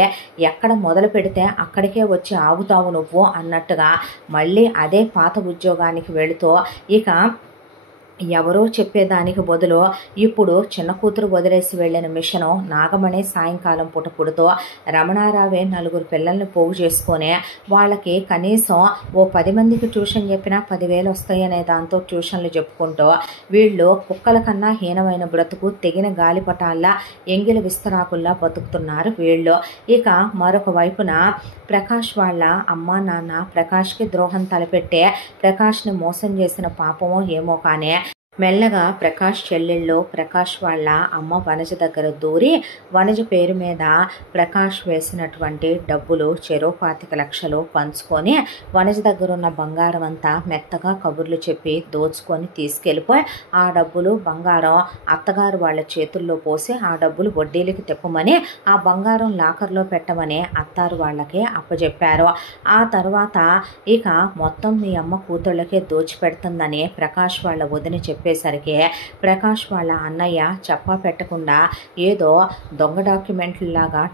ఎక్కడ మొదలు పెడితే అక్కడికే వచ్చి ఆగుతావు నువ్వు అన్నట్టుగా మళ్ళీ అదే పాత ఉద్యోగానికి వెళుతూ ఇక ఎవరో చెప్పేదానికి బదులు ఇప్పుడు చిన్న కూతురు వదిలేసి వెళ్ళిన మిషను నాగమణి సాయంకాలం పూట పుడుతూ రమణారావే 4 పిల్లల్ని పోగు చేసుకొని వాళ్ళకి కనీసం ఓ 10 మందికి ట్యూషన్ చెప్పినా 10,000 వస్తాయనే దాంతో ట్యూషన్లు చెప్పుకుంటూ వీళ్ళు కుక్కల కన్నా హీనమైన బ్రతుకు, తెగిన గాలిపటాల్లా ఎంగిల విస్తరాకుల్లా బతుకుతున్నారు వీళ్ళు. ఇక మరొక వైపున ప్రకాష్ వాళ్ళ అమ్మా నాన్న ప్రకాష్కి ద్రోహం తలపెట్టే ప్రకాష్ని మోసం చేసిన పాపమో ఏమో కానీ మెల్లగా ప్రకాష్ చెల్లెళ్ళు ప్రకాష్ వాళ్ళ అమ్మ వనజ దగ్గర దూరి వనజ పేరు మీద ప్రకాష్ వేసినటువంటి డబ్బులు చెరో 25 లక్షలు పంచుకొని వనజ దగ్గర ఉన్న బంగారం అంతా మెత్తగా కబుర్లు చెప్పి దోచుకొని తీసుకెళ్ళిపోయి ఆ డబ్బులు బంగారం అత్తగారు వాళ్ళ చేతుల్లో పోసి ఆ డబ్బులు వడ్డీలకి తిప్పమని ఆ బంగారం లాకర్లో పెట్టమని అత్తారు వాళ్ళకి అప్పచెప్పారు. ఆ తర్వాత ఇక మొత్తం మీ అమ్మ కూతుళ్ళకే దోచిపెడుతుందని ప్రకాష్ వాళ్ళ వదిన చెప్పేసరికి ప్రకాష్ వాళ్ళ అన్నయ్య చెప్పా పెట్టకుండా ఏదో దొంగ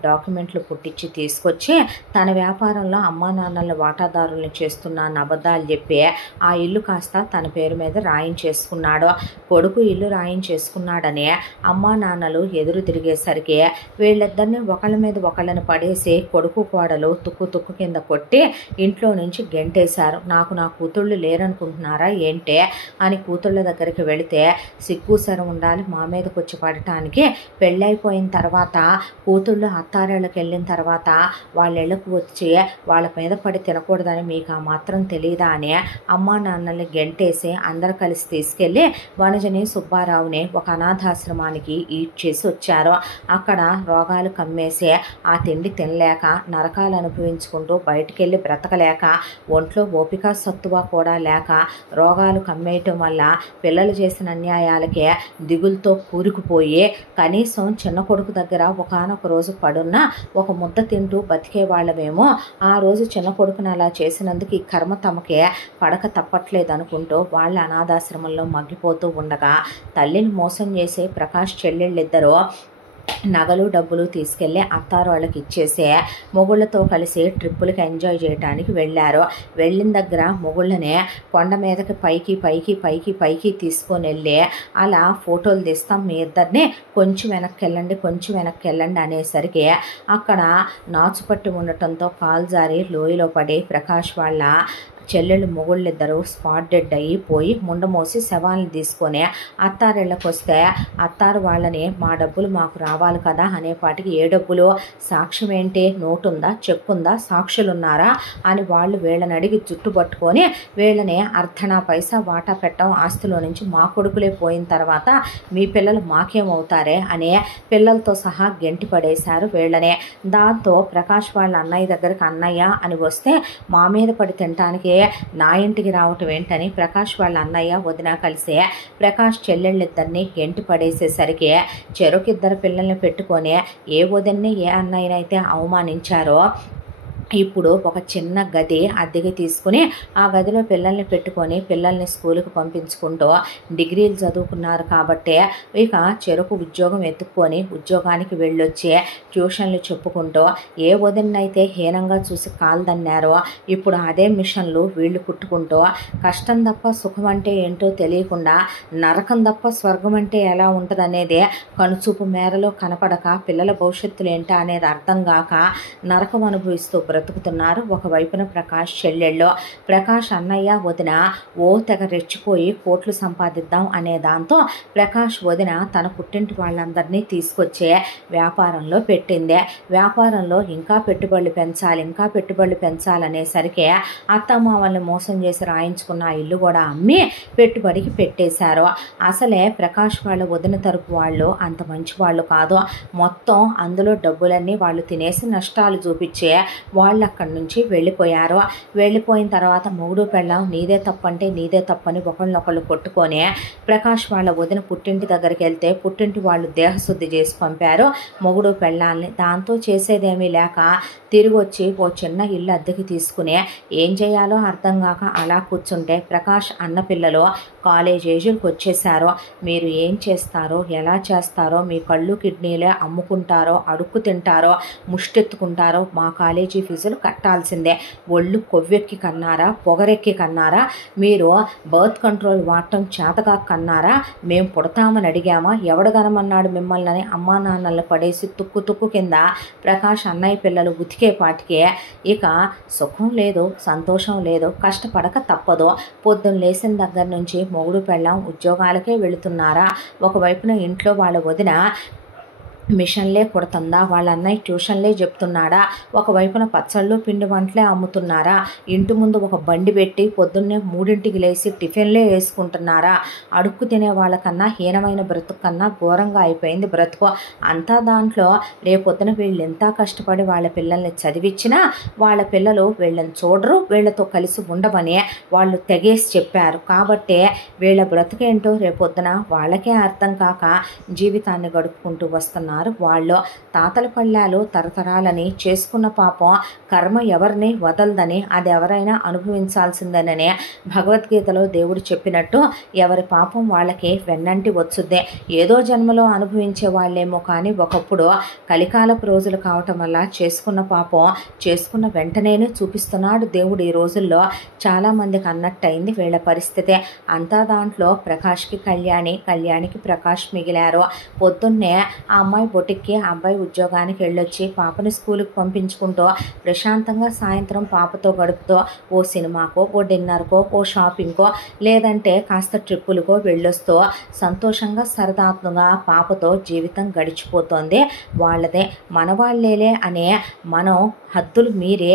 డాక్యుమెంట్లు పుట్టించి తీసుకొచ్చి తన వ్యాపారంలో అమ్మా నాన్నల వాటాదారులను చేస్తున్న అబద్ధాలు చెప్పి ఆ ఇల్లు కాస్త తన పేరు మీద రాయించేసుకున్నాడు. కొడుకు ఇల్లు రాయించేసుకున్నాడని అమ్మా నాన్నలు ఎదురు తిరిగేసరికి వీళ్ళిద్దరిని ఒకళ్ళ మీద ఒకళ్ళని పడేసి కొడుకు కోడలు తుక్కు కింద కొట్టి ఇంట్లో నుంచి గెంటేశారు. నాకు నా కూతుళ్ళు లేరనుకుంటున్నారా ఏంటే అని కూతుళ్ళ దగ్గరికి వెళితే సిగ్గు సరం ఉండాలి మా మీదకి వచ్చి పడటానికి. పెళ్ళైపోయిన తర్వాత కూతుళ్ళు అత్తారేళ్ళకి వెళ్ళిన తర్వాత వాళ్ళ ఇళ్ళకు వచ్చి వాళ్ళ మీద పడి తినకూడదని మీకు ఆ మాత్రం తెలియదా అని అమ్మా నాన్నల్ని గెంటేసి అందరు కలిసి తీసుకెళ్ళి వనజని సుబ్బారావుని ఒక అనాథాశ్రమానికి ఈడ్చేసి వచ్చారు. అక్కడ రోగాలు కమ్మేసి ఆ తిండి తినలేక నరకాలు అనుభవించుకుంటూ బయటికెళ్ళి బ్రతకలేక ఒంట్లో ఓపిక సత్తువ కూడా లేక రోగాలు కమ్మేయటం వల్ల పిల్లలు చేసిన అన్యాయాలకే దిగులతో కూరుకుపోయి కనీసం చిన్న కొడుకు దగ్గర ఒకానొక రోజు పడున్న ఒక ముద్ద తింటూ బతికే వాళ్ళమేమో ఆ రోజు చిన్న కొడుకుని అలా చేసినందుకు ఈ కర్మ తమకే పడక తప్పట్లేదు అనుకుంటూ వాళ్ళ అనాథాశ్రమంలో మగ్గిపోతూ ఉండగా తల్లిని మోసం చేసే ప్రకాష్ చెల్లెళ్ళిద్దరూ నగలు డబ్బులు తీసుకెళ్ళి అత్తారు వాళ్ళకి ఇచ్చేసే మొగుళ్ళతో కలిసి ట్రిప్పులకి ఎంజాయ్ చేయడానికి వెళ్ళారు. వెళ్ళిన దగ్గర మొగుళ్ళనే కొండ మీదకి పైకి తీసుకొని వెళ్ళి అలా ఫోటోలు తీస్తాం మీ ఇద్దరిని కొంచెం వెనక్కి వెళ్ళండి అనేసరికి అక్కడ నాచుపట్టి ఉండటంతో కాలు జారి లోయలో పడి ప్రకాష్ వాళ్ళ చెల్లెళ్ళు మొగుళ్ళిద్దరూ స్పాట్ డెడ్ అయిపోయి ముండమోసి శవాలను తీసుకొని అత్తారిళ్ళకి వస్తే అత్తారు వాళ్ళని మా డబ్బులు మాకు రావాలి కదా అనేపాటికి ఏ డబ్బులు సాక్ష్యం ఏంటి నోటుందా చెక్కుందా సాక్షులున్నారా అని వాళ్ళు వీళ్ళని అడిగి చుట్టుపట్టుకొని వీళ్ళని అర్ధనా పైసా వాటా పెట్టం ఆస్తిలో నుంచి మా కొడుకులే పోయిన తర్వాత మీ పిల్లలు మాకేమవుతారే అనే పిల్లలతో సహా గెంటి పడేశారు వీళ్ళనే. దాంతో ప్రకాష్ వాళ్ళ అన్నయ్య దగ్గరికి అన్నయ్య అని వస్తే మా మీద పడి తినటానికి నా ఇంటికి రావటం ఏంటని ప్రకాష్ వాళ్ళ అన్నయ్య వదిన కలిసే ప్రకాష్ చెల్లెళ్ళిద్దరిని గెంటి పడేసేసరికి చెరొకిద్దరు పిల్లల్ని పెట్టుకొని ఏ వదిన్ని ఏ అన్నయ్యనైతే అవమానించారో ఇప్పుడు ఒక చిన్న గది అద్దెకి తీసుకుని ఆ గదిలో పిల్లల్ని పెట్టుకొని పిల్లల్ని స్కూల్కి పంపించుకుంటూ డిగ్రీలు చదువుకున్నారు కాబట్టి ఇక చెరుకు ఉద్యోగం ఎత్తుక్కొని ఉద్యోగానికి వెళ్ళొచ్చి ట్యూషన్లు చెప్పుకుంటూ ఏ వదినైతే హీనంగా చూసి కాలు దన్నారో ఇప్పుడు అదే మిషన్లు వీళ్ళు కుట్టుకుంటూ కష్టం తప్ప సుఖం అంటే ఏంటో తెలియకుండా నరకం తప్ప స్వర్గం అంటే ఎలా ఉంటుందనేది కనుచూపు మేరలో కనపడక పిల్లల భవిష్యత్తులు ఏంటా అనేది అర్థం కాక నరకం అనుభవిస్తూ బ్రతుకుతున్నారు. ఒకవైపున ప్రకాష్ చెల్లెళ్ళు ప్రకాష్ అన్నయ్య వదిన తెగ రెచ్చిపోయి కోట్లు సంపాదిద్దాం అనే దాంతో ప్రకాష్ వదిన తన పుట్టింటి వాళ్ళందరినీ తీసుకొచ్చే వ్యాపారంలో పెట్టింది. వ్యాపారంలో ఇంకా పెట్టుబడులు పెంచాలనేసరికి అత్తమామల్ని మోసం చేసి రాయించుకున్న ఇల్లు కూడా అమ్మి పెట్టుబడికి పెట్టేశారు. అసలే ప్రకాష్ వాళ్ళ వదిన తరపు వాళ్ళు అంత మంచి వాళ్ళు కాదు. మొత్తం అందులో డబ్బులన్నీ వాళ్ళు తినేసి నష్టాలు చూపించే వాళ్ళు అక్కడి నుంచి వెళ్ళిపోయారు. వెళ్ళిపోయిన తర్వాత మొగుడు పెళ్ళాం నీదే తప్పంటే నీదే తప్పని ఒకళ్ళనొకళ్ళు కొట్టుకొని ప్రకాష్ వాళ్ళ వదిన పుట్టింటి దగ్గరికి వెళ్తే పుట్టింటి వాళ్ళు దేహశుద్ధి చేసి పంపారు మొగుడు పెళ్ళాలని. దాంతో చేసేదేమీ లేక తిరిగి వచ్చి ఓ చిన్న ఇల్లు అద్దెకి తీసుకుని ఏం చేయాలో అర్థం కాక అలా కూర్చుంటే ప్రకాష్ అన్న పిల్లలు కాలేజ్ ఏజ్కి వచ్చేసారో మీరు ఏం చేస్తారో ఎలా చేస్తారో మీ కళ్ళు కిడ్నీలే అమ్ముకుంటారో అడుక్కు తింటారో ముష్టెత్తుకుంటారో మా కాలేజీ ఫీజులు కట్టాల్సిందే. ఒళ్ళు కొవ్వెక్కి కన్నారా పొగరెక్కి కన్నారా మీరు బర్త్ కంట్రోల్ వాడటం చేతగా కన్నారా మేము పుడతామని అడిగామా ఎవడగనమన్నాడు మిమ్మల్ని అని అమ్మా నాన్నల్ని పడేసి తుక్కు కింద ప్రకాష్ అన్నయ్య పిల్లలు ఉతికేపాటికే ఇక సుఖం లేదు సంతోషం లేదు కష్టపడక తప్పదు. పొద్దున్న లేచిన దగ్గర నుంచి మొగుడు పెళ్ళాం ఉద్యోగాలకే వెళుతున్నారా. ఒకవైపున ఇంట్లో వాళ్ళ వదిన మిషన్లే కుడుతుందా, వాళ్ళ అన్నయ్య ట్యూషన్లే చెప్తున్నాడా, ఒకవైపున పచ్చళ్ళు పిండి వంటలే అమ్ముతున్నారా, ఇంటి ముందు ఒక బండి పెట్టి పొద్దున్నే 3ంటికి లేచి టిఫిన్లే వేసుకుంటున్నారా, అడుక్కు తినే వాళ్ళకన్నా హీనమైన బ్రతుకు కన్నా ఘోరంగా అయిపోయింది బ్రతుకు. అంతా దాంట్లో రేపొద్దున వీళ్ళు ఎంత కష్టపడి వాళ్ళ పిల్లల్ని చదివించినా వాళ్ళ పిల్లలు వీళ్ళని చూడరు, వీళ్ళతో కలిసి ఉండమని వాళ్ళు తెగేసి చెప్పారు. కాబట్టి వీళ్ళ బ్రతుకేంటో రేపొద్దున వాళ్ళకే అర్థం కాక జీవితాన్ని గడుపుకుంటూ వస్తున్నారు. వాళ్ళు తాతల పళ్ళాలు తరతరాలని చేసుకున్న పాపం కర్మ ఎవరిని వదలదని, అది ఎవరైనా అనుభవించాల్సిందేనని భగవద్గీతలో దేవుడు చెప్పినట్టు ఎవరి పాపం వాళ్ళకి వెన్నంటి వచ్చుద్దే. ఏదో జన్మలో అనుభవించే వాళ్ళేమో కానీ ఒకప్పుడు కలికాలపు రోజులు కావటం వల్ల చేసుకున్న పాపం చేసుకున్న వెంటనేనే చూపిస్తున్నాడు దేవుడు. ఈ రోజుల్లో చాలామందికి అన్నట్టయింది వీళ్ళ పరిస్థితే. అంతా దాంట్లో ప్రకాష్కి కళ్యాణి, కళ్యాణికి ప్రకాష్ మిగిలారు. పొద్దున్నే ఆ అమ్మాయి బొటిక్కి, ఆ అబ్బాయి ఉద్యోగానికి వెళ్ళొచ్చి పాపని స్కూల్కి పంపించుకుంటూ ప్రశాంతంగా సాయంత్రం పాపతో గడుపుతూ ఓ సినిమాకో, ఓ డిన్నర్కో, ఓ షాపింగ్కో, లేదంటే కాస్త ట్రిప్పులకో వెళ్ళొస్తూ సంతోషంగా సరదాత్మగా పాపతో జీవితం గడిచిపోతోంది వాళ్ళదే. మనవాళ్ళేలే అనే మనం హద్దులు మీరే,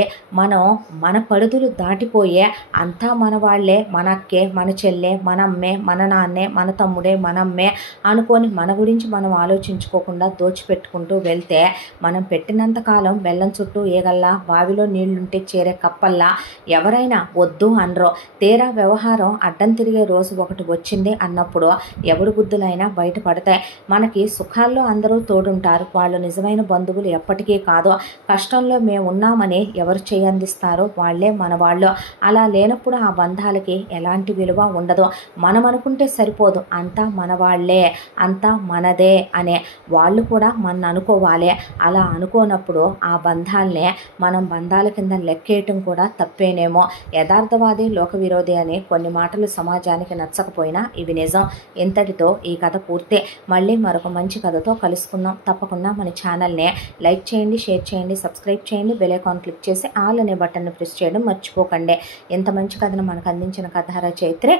మన పడుదులు దాటిపోయే అంతా మనవాళ్లే, మన అక్కే, మన చెల్లె, మన అమ్మే, మన నాన్నే, మన తమ్ముడే, మనమ్మే అనుకొని మన గురించి మనం ఆలోచించుకోకుండా దోచిపెట్టుకుంటూ వెళ్తే మనం పెట్టినంతకాలం బెల్లం చుట్టూ ఏగల్లా, బావిలో నీళ్లుంటే చేరే కప్పల్లా ఎవరైనా వద్దు అనరో. తీరా వ్యవహారం అడ్డం తిరిగే రోజు ఒకటి వచ్చింది అన్నప్పుడు ఎవరి బుద్ధులైనా బయటపడతాయి. మనకి సుఖాల్లో అందరూ తోడుంటారు, వాళ్ళు నిజమైన బంధువులు ఎప్పటికీ కాదు. కష్టంలో మేము ఉన్నామని ఎవరు చేయందిస్తారో వాళ్ళే మన వాళ్ళు. అలా లేనప్పుడు ఆ బంధాలకి ఎలాంటి విలువ ఉండదు. మనం అనుకుంటే సరిపోదు, అంతా మన వాళ్ళే, అంతా మనదే అనే వాళ్ళు కూడా మన అనుకోవాలి. అలా అనుకోనప్పుడు ఆ బంధాలనే మనం బంధాల కింద లెక్కేయటం కూడా తప్పేనేమో. యథార్థవాది లోక విరోధి అని కొన్ని మాటలు సమాజానికి నచ్చకపోయినా ఇవి నిజం. ఇంతటితో ఈ కథ పూర్తి. మళ్ళీ మరొక మంచి కథతో కలుసుకుందాం. తప్పకుండా మన ఛానల్ని లైక్ చేయండి, షేర్ చేయండి, సబ్స్క్రైబ్ చేయండి, బెల్ ఐకాన్ క్లిక్ చేసి ఆల్ అనే బటన్ని ప్రెస్ చేయడం మర్చిపోకండి. ఇంత మంచి కథను మనకు అందించిన కథ రచయిత్రి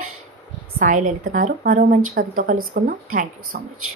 సాయి లలిత గారు. మరో మంచి కథతో కలుసుకుందాం. Thank you so much.